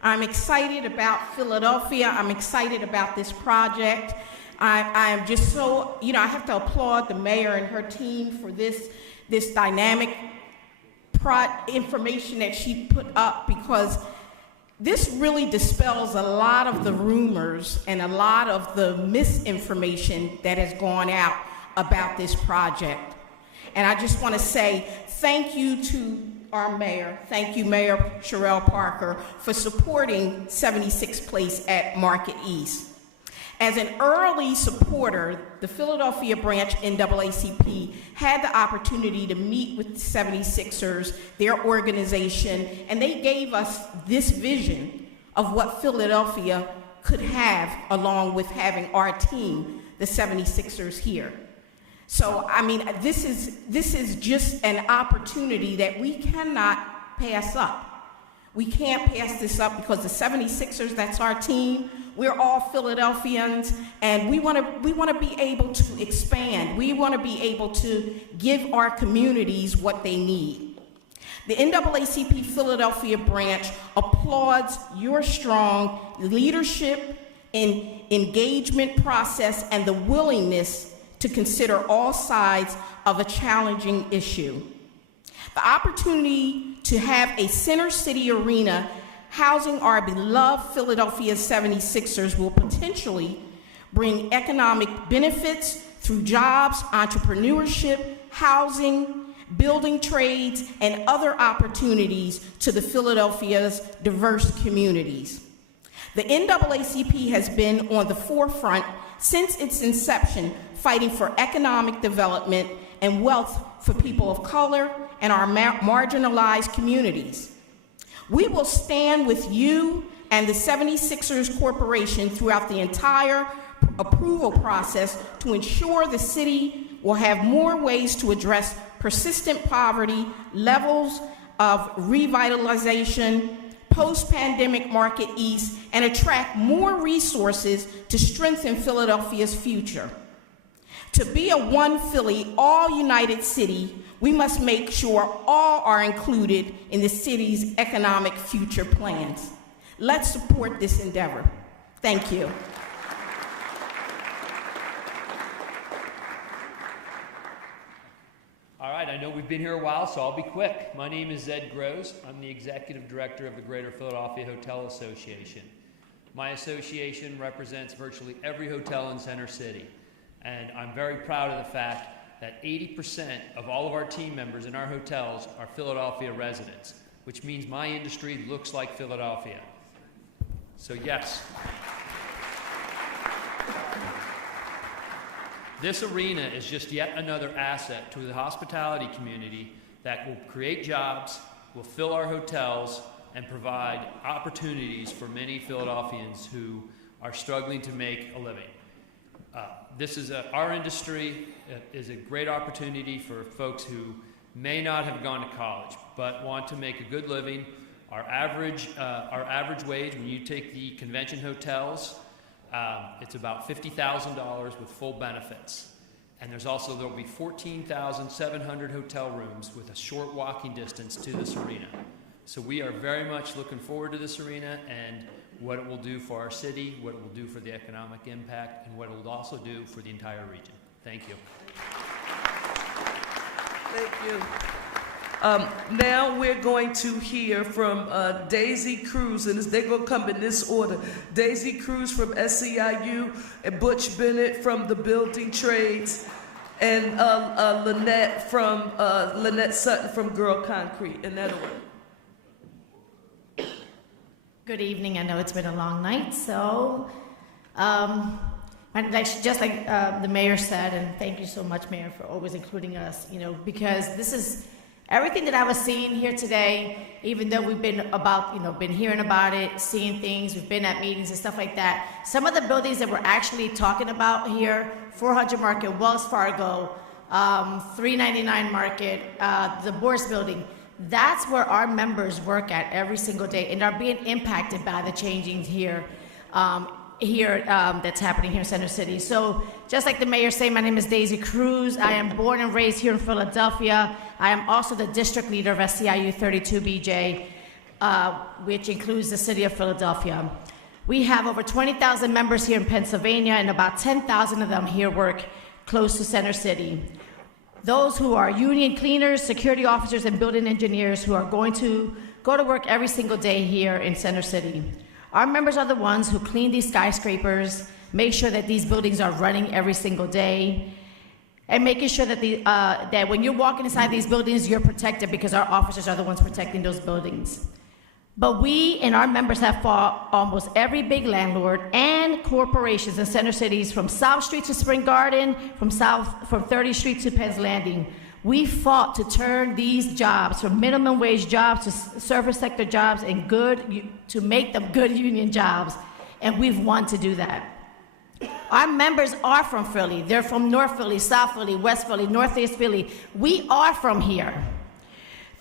I'm excited about Philadelphia. I'm excited about this project. I am just so, I have to applaud the mayor and her team for this dynamic information that she put up, because this really dispels a lot of the rumors and a lot of the misinformation that has gone out about this project. And I just want to say thank you to our mayor. Thank you, Mayor Cherelle Parker, for supporting 76th Place at Market East. As an early supporter, the Philadelphia branch NAACP had the opportunity to meet with the 76ers, their organization, and they gave us this vision of what Philadelphia could have, along with having our team, the 76ers, here. So, I mean, this is just an opportunity that we cannot pass up. We can't pass this up, because the 76ers, that's our team. We're all Philadelphians, and we want to be able to expand. We want to be able to give our communities what they need. The NAACP Philadelphia branch applauds your strong leadership and engagement process and the willingness to consider all sides of a challenging issue. The opportunity to have a center city arena housing our beloved Philadelphia 76ers will potentially bring economic benefits through jobs, entrepreneurship, housing, building trades, and other opportunities to the Philadelphia's diverse communities. The NAACP has been on the forefront since its inception, fighting for economic development and wealth for people of color and our marginalized communities. We will stand with you and the 76ers Corporation throughout the entire approval process to ensure the city will have more ways to address persistent poverty, levels of revitalization, post-pandemic Market East, and attract more resources to strengthen Philadelphia's future. To be a one Philly, all united city, we must make sure all are included in the city's economic future plans. Let's support this endeavor. Thank you. All right, I know we've been here a while, so I'll be quick. My name is Ed Gross. I'm the Executive Director of the Greater Philadelphia Hotel Association. My association represents virtually every hotel in Center City, and I'm very proud of the fact that 80% of all of our team members in our hotels are Philadelphia residents, which means my industry looks like Philadelphia. So yes. This arena is just yet another asset to the hospitality community that will create jobs, will fill our hotels, and provide opportunities for many Philadelphians who are struggling to make a living. Our industry is a great opportunity for folks who may not have gone to college but want to make a good living. Our average wage, when you take the convention hotels, it's about $50,000 with full benefits. And there'll be 14,700 hotel rooms with a short walking distance to this arena. So we are very much looking forward to this arena and what it will do for our city, what it will do for the economic impact, and what it will also do for the entire region. Thank you. Thank you. Now we're going to hear from Daisy Cruz, and they're going to come in this order. Daisy Cruz from SEIU, and Butch Bennett from the Building Trades, and Lynette Sutton from Girl Concrete, in that order. Good evening. I know it's been a long night, so just like the mayor said, and thank you so much, Mayor, for always including us, because this is everything that I was seeing here today, even though we've been hearing about it, seeing things, we've been at meetings and stuff like that. Some of the buildings that we're actually talking about here, 400 Market, Wells Fargo, 399 Market, the Bourse Building, that's where our members work at every single day and are being impacted by the changing here that's happening here in Center City. So just like the mayor said, my name is Daisy Cruz. I am born and raised here in Philadelphia. I am also the district leader of SEIU 32BJ, which includes the city of Philadelphia. We have over 20,000 members here in Pennsylvania, and about 10,000 of them here work close to Center City. Those who are union cleaners, security officers, and building engineers who are going to go to work every single day here in Center City. Our members are the ones who clean these skyscrapers, make sure that these buildings are running every single day, and making sure that that when you're walking inside these buildings, you're protected, because our officers are the ones protecting those buildings. But we and our members have fought almost every big landlord and corporations in Center Cities, from South Street to Spring Garden, from 30th Street to Penn's Landing. We fought to turn these jobs from minimum wage jobs to service sector jobs and to make them good union jobs, and we've won to do that. Our members are from Philly. They're from North Philly, South Philly, West Philly, Northeast Philly. We are from here.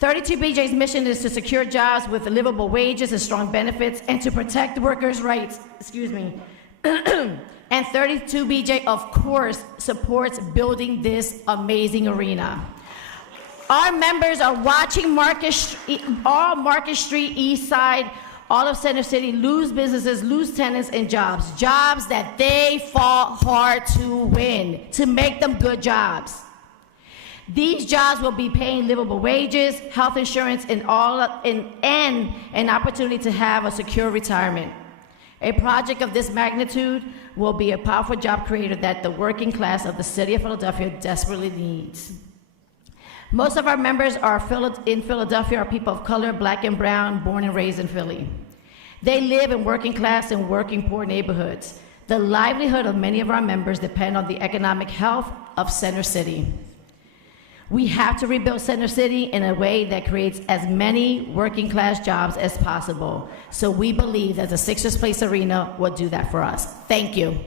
32BJ's mission is to secure jobs with livable wages and strong benefits, and to protect workers' rights, and 32BJ, of course, supports building this amazing arena. Our members are watching all Market Street, East Side, all of Center City lose businesses, lose tenants, and jobs that they fought hard to win, to make them good jobs. These jobs will be paying livable wages, health insurance, and an opportunity to have a secure retirement. A project of this magnitude will be a powerful job creator that the working class of the city of Philadelphia desperately needs. Most of our members in Philadelphia are people of color, black and brown, born and raised in Philly. They live in working class and working poor neighborhoods. The livelihood of many of our members depend on the economic health of Center City. We have to rebuild Center City in a way that creates as many working class jobs as possible. So we believe that the Sixers Place Arena will do that for us. Thank you.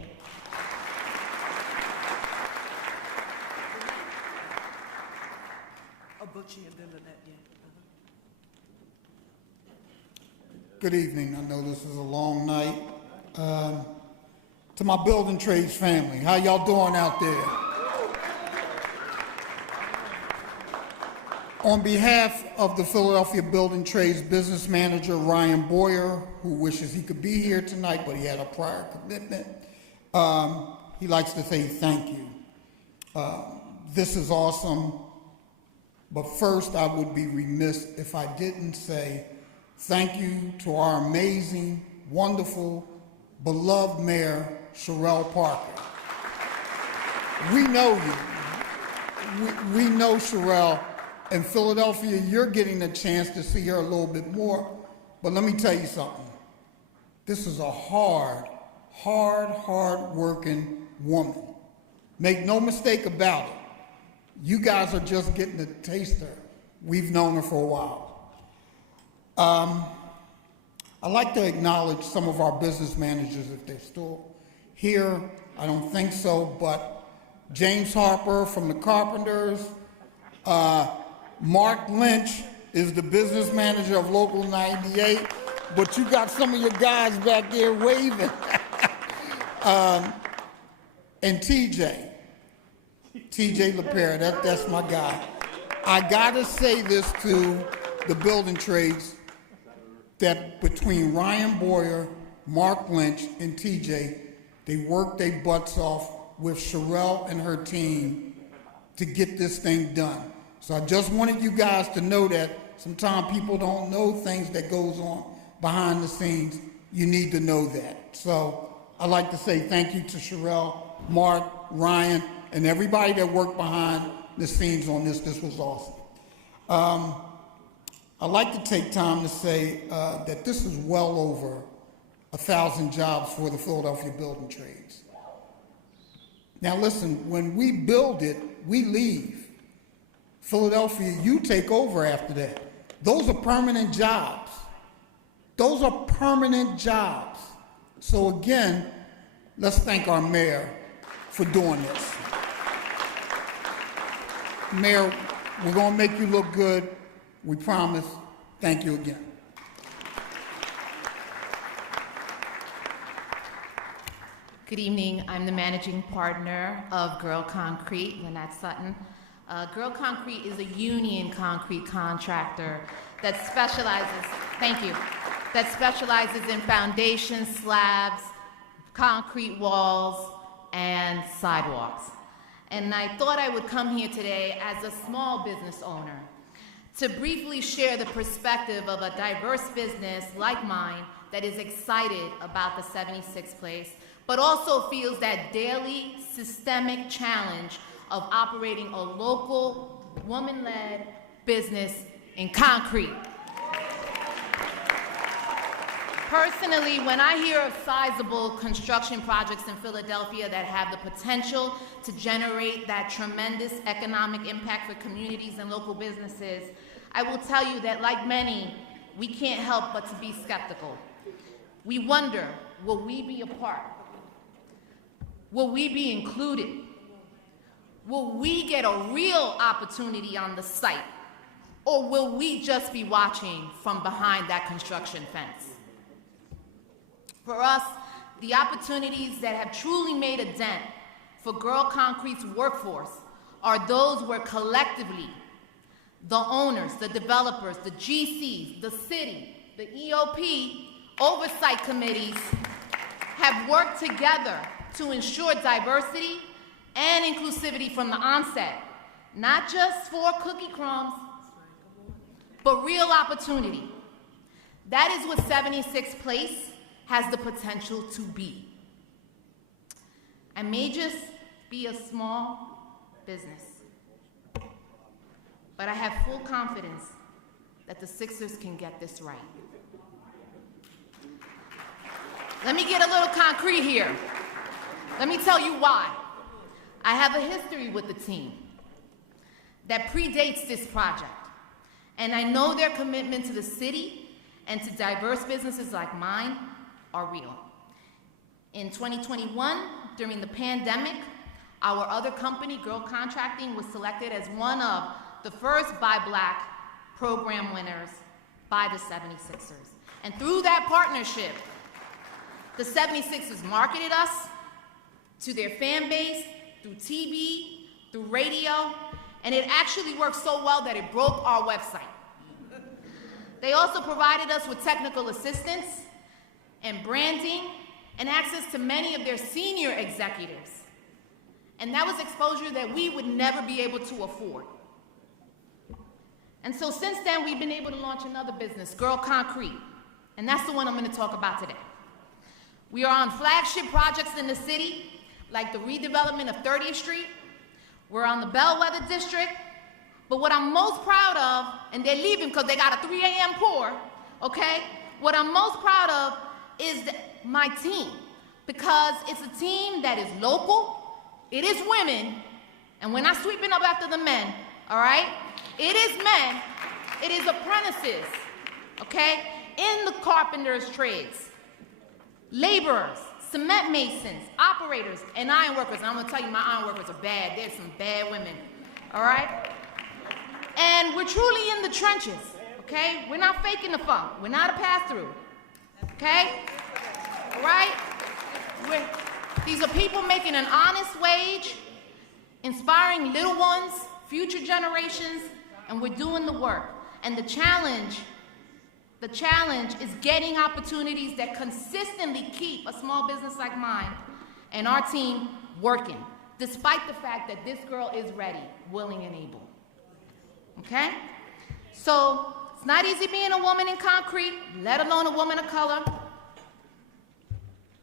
Good evening. I know this is a long night. To my building trades family, how y'all doing out there? On behalf of the Philadelphia Building Trades business manager, Ryan Boyer, who wishes he could be here tonight, but he had a prior commitment, he likes to say thank you. This is awesome, but first I would be remiss if I didn't say thank you to our amazing, wonderful, beloved Mayor, Cherelle Parker. We know you. We know Cherelle. In Philadelphia, you're getting a chance to see her a little bit more, but let me tell you something. This is a hard working woman. Make no mistake about it. You guys are just getting a taster. We've known her for a while. I'd like to acknowledge some of our business managers if they're still here. I don't think so, but James Harper from the Carpenters, Mark Lynch is the business manager of Local 98, but you got some of your guys back there waving. And TJ LaPera, that's my guy. I gotta say this to the building trades that between Ryan Boyer, Mark Lynch, and TJ, they worked their butts off with Cherelle and her team to get this thing done. So I just wanted you guys to know that sometimes people don't know things that goes on behind the scenes. You need to know that. So I'd like to say thank you to Cherelle, Mark, Ryan, and everybody that worked behind the scenes on this. This was awesome. I'd like to take time to say that this is well over 1,000 jobs for the Philadelphia building trades. Now listen, when we build it, we leave. Philadelphia, you take over after that. Those are permanent jobs. Those are permanent jobs. So again, let's thank our mayor for doing this. Mayor, we're going to make you look good. We promise. Thank you again. Good evening. I'm the managing partner of Girl Concrete, Lynette Sutton. Girl Concrete is a union concrete contractor that specializes, thank you, that specializes in foundations, slabs, concrete walls, and sidewalks. And I thought I would come here today as a small business owner to briefly share the perspective of a diverse business like mine that is excited about the 76th place, but also feels that daily systemic challenge of operating a local, woman-led business in concrete. Personally, when I hear of sizable construction projects in Philadelphia that have the potential to generate that tremendous economic impact for communities and local businesses, I will tell you that, like many, we can't help but to be skeptical. We wonder, will we be a part? Will we be included? Will we get a real opportunity on the site? Or will we just be watching from behind that construction fence? For us, the opportunities that have truly made a dent for Girl Concrete's workforce are those where collectively the owners, the developers, the GCs, the city, the EOP, oversight committees have worked together to ensure diversity and inclusivity from the onset, not just for cookie crumbs, but real opportunity. That is what 76th Place has the potential to be. I may just be a small business, but I have full confidence that the Sixers can get this right. Let me get a little concrete here. Let me tell you why. I have a history with the team that predates this project, and I know their commitment to the city and to diverse businesses like mine are real. In 2021, during the pandemic, our other company, Girl Contracting, was selected as one of the first Buy Black program winners by the 76ers. And through that partnership, the 76ers marketed us to their fan base through TV, through radio, and it actually worked so well that it broke our website. They also provided us with technical assistance and branding and access to many of their senior executives. And that was exposure that we would never be able to afford. And so since then, we've been able to launch another business, Girl Concrete, and that's the one I'm going to talk about today. We are on flagship projects in the city, like the redevelopment of 30th Street. We're on the Bellwether District. But what I'm most proud of, and they're leaving because they got a 3 a.m. pour, okay? What I'm most proud of is my team, because it's a team that is local, it is women, and we're not sweeping up after the men, all right? It is men, it is apprentices, okay? In the carpenter's trades, laborers, cement masons, operators, and iron workers. And I'm gonna tell you, my iron workers are bad. There's some bad women, all right? And we're truly in the trenches, okay? We're not faking the funk. We're not a pass-through, okay? All right? These are people making an honest wage, inspiring little ones, future generations, and we're doing the work. And the challenge The challenge is getting opportunities that consistently keep a small business like mine and our team working, despite the fact that this girl is ready, willing, and able. Okay? So, it's not easy being a woman in concrete, let alone a woman of color.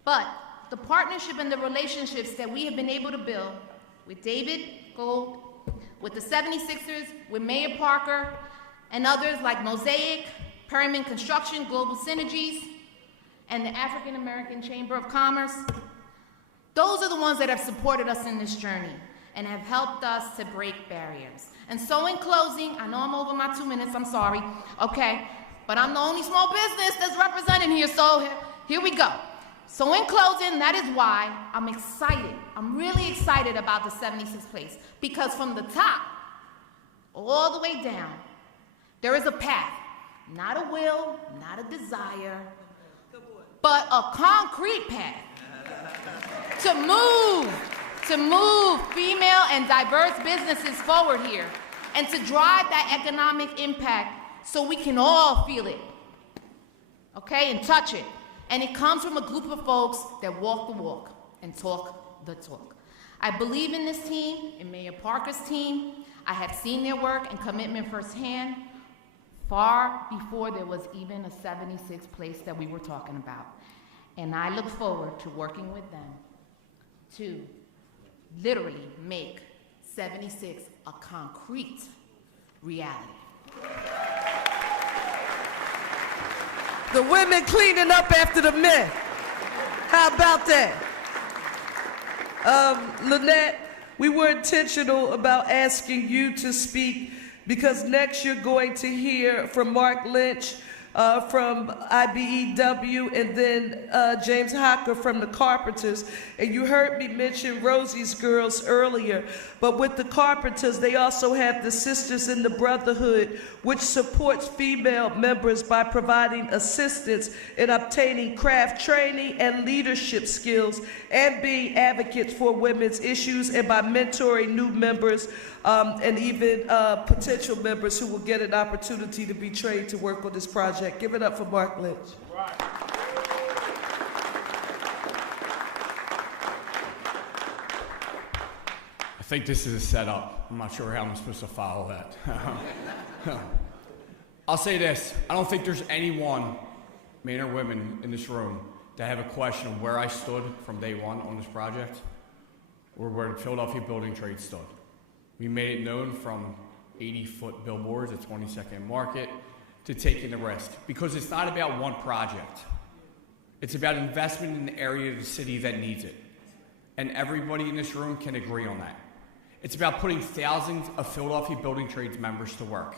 But the partnership and the relationships that we have been able to build with David Gold, with the 76ers, with Mayor Parker, and others like Mosaic, Perryman Construction, Global Synergies, and the African American Chamber of Commerce, those are the ones that have supported us in this journey and have helped us to break barriers. And so in closing, I know I'm over my 2 minutes, I'm sorry, okay, but I'm the only small business that's represented here, so here we go. So in closing, that is why I'm excited. I'm really excited about the 76th place, because from the top all the way down, there is a path, not a will, not a desire, but a concrete path to move female and diverse businesses forward here and to drive that economic impact so we can all feel it, okay, and touch it. And it comes from a group of folks that walk the walk and talk the talk. I believe in this team, in Mayor Parker's team. I have seen their work and commitment firsthand, far before there was even a 76th place that we were talking about. And I look forward to working with them to literally make 76 a concrete reality. The women cleaning up after the men. How about that? Lynette, we were intentional about asking you to speak because next you're going to hear from Mark Lynch from IBEW, and then James Hocker from the Carpenters. And you heard me mention Rosie's Girls earlier, but with the Carpenters, they also have the Sisters in the Brotherhood, which supports female members by providing assistance in obtaining craft training and leadership skills, and being advocates for women's issues, and by mentoring new members and even potential members who will get an opportunity to be trained to work on this project. Give it up for Mark Lynch. Right. I think this is a setup. I'm not sure how I'm supposed to follow that. I'll say this. I don't think there's anyone, men or women, in this room that have a question of where I stood from day one on this project or where the Philadelphia Building Trade stood. We made it known from 80-foot billboards at 22nd Market to taking the risk, because it's not about one project. It's about investment in the area of the city that needs it. And everybody in this room can agree on that. It's about putting thousands of Philadelphia Building Trades members to work.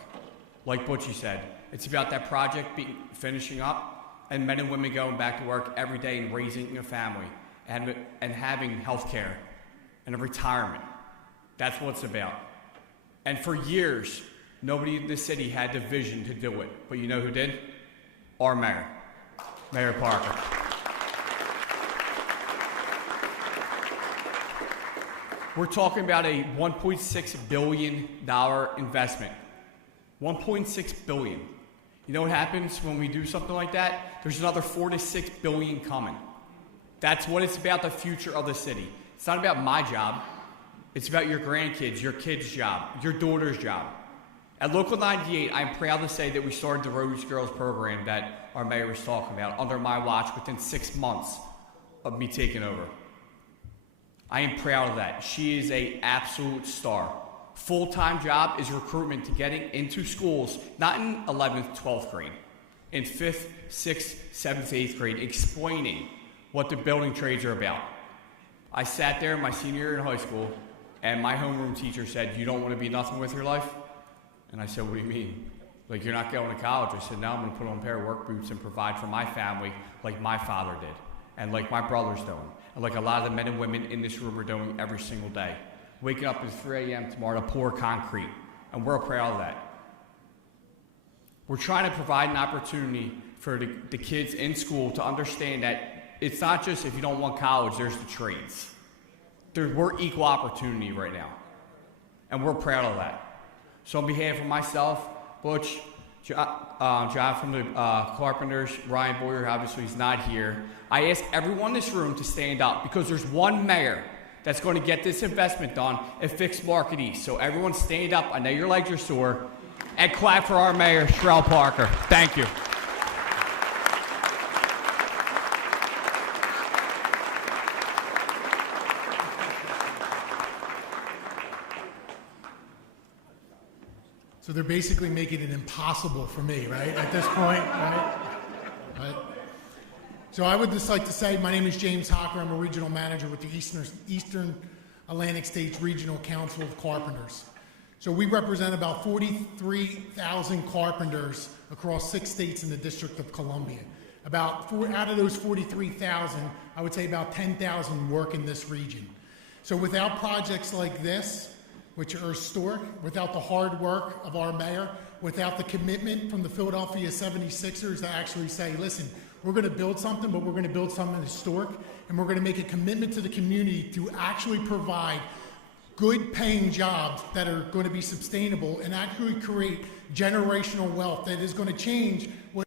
Like Butchie said, it's about that project finishing up and men and women going back to work every day and raising a family and having health care and a retirement. That's what it's about. And for years, nobody in this city had the vision to do it. But you know who did? Our mayor, Mayor Parker. We're talking about a $1.6 billion investment. $1.6 billion. You know what happens when we do something like that? There's another $4 to $6 billion coming. That's what it's about, the future of the city. It's not about my job. It's about your grandkids, your kids' job, your daughter's job. At Local 98, I'm proud to say that we started the Rose Girls program that our mayor was talking about under my watch within 6 months of me taking over. I am proud of that. She is an absolute star. Full-time job is recruitment to getting into schools, not in 11th, 12th grade, in 5th, 6th, 7th, 8th grade, explaining what the building trades are about. I sat there my senior year in high school, and my homeroom teacher said, "You don't want to be nothing with your life?" And I said, "What do you mean? Like, you're not going to college?" I said, "No, I'm going to put on a pair of work boots and provide for my family like my father did, and like my brother's doing, and like a lot of the men and women in this room are doing every single day. Waking up at 3 a.m. tomorrow to pour concrete, and we're proud of that." We're trying to provide an opportunity for the kids in school to understand that it's not just if you don't want college, there's the trades. We're equal opportunity right now, and we're proud of that. So on behalf of myself, Butch, John from the Carpenters, Ryan Boyer, obviously he's not here. I ask everyone in this room to stand up because there's one mayor that's going to get this investment done and fix Market East. So everyone stand up. I know your legs are sore. And clap for our mayor, Cherelle Parker. Thank you. So they're basically making it impossible for me, right, at this point, right? So I would just like to say my name is James Hocker. I'm a regional manager with the Eastern Atlantic States Regional Council of Carpenters. So we represent about 43,000 carpenters across 6 states in the District of Columbia. Out of those 43,000, I would say about 10,000 work in this region. So without projects like this, which are historic, without the hard work of our mayor, without the commitment from the Philadelphia 76ers to actually say, listen, we're going to build something, but we're going to build something historic, and we're going to make a commitment to the community to actually provide good paying jobs that are going to be sustainable and actually create generational wealth that is going to change what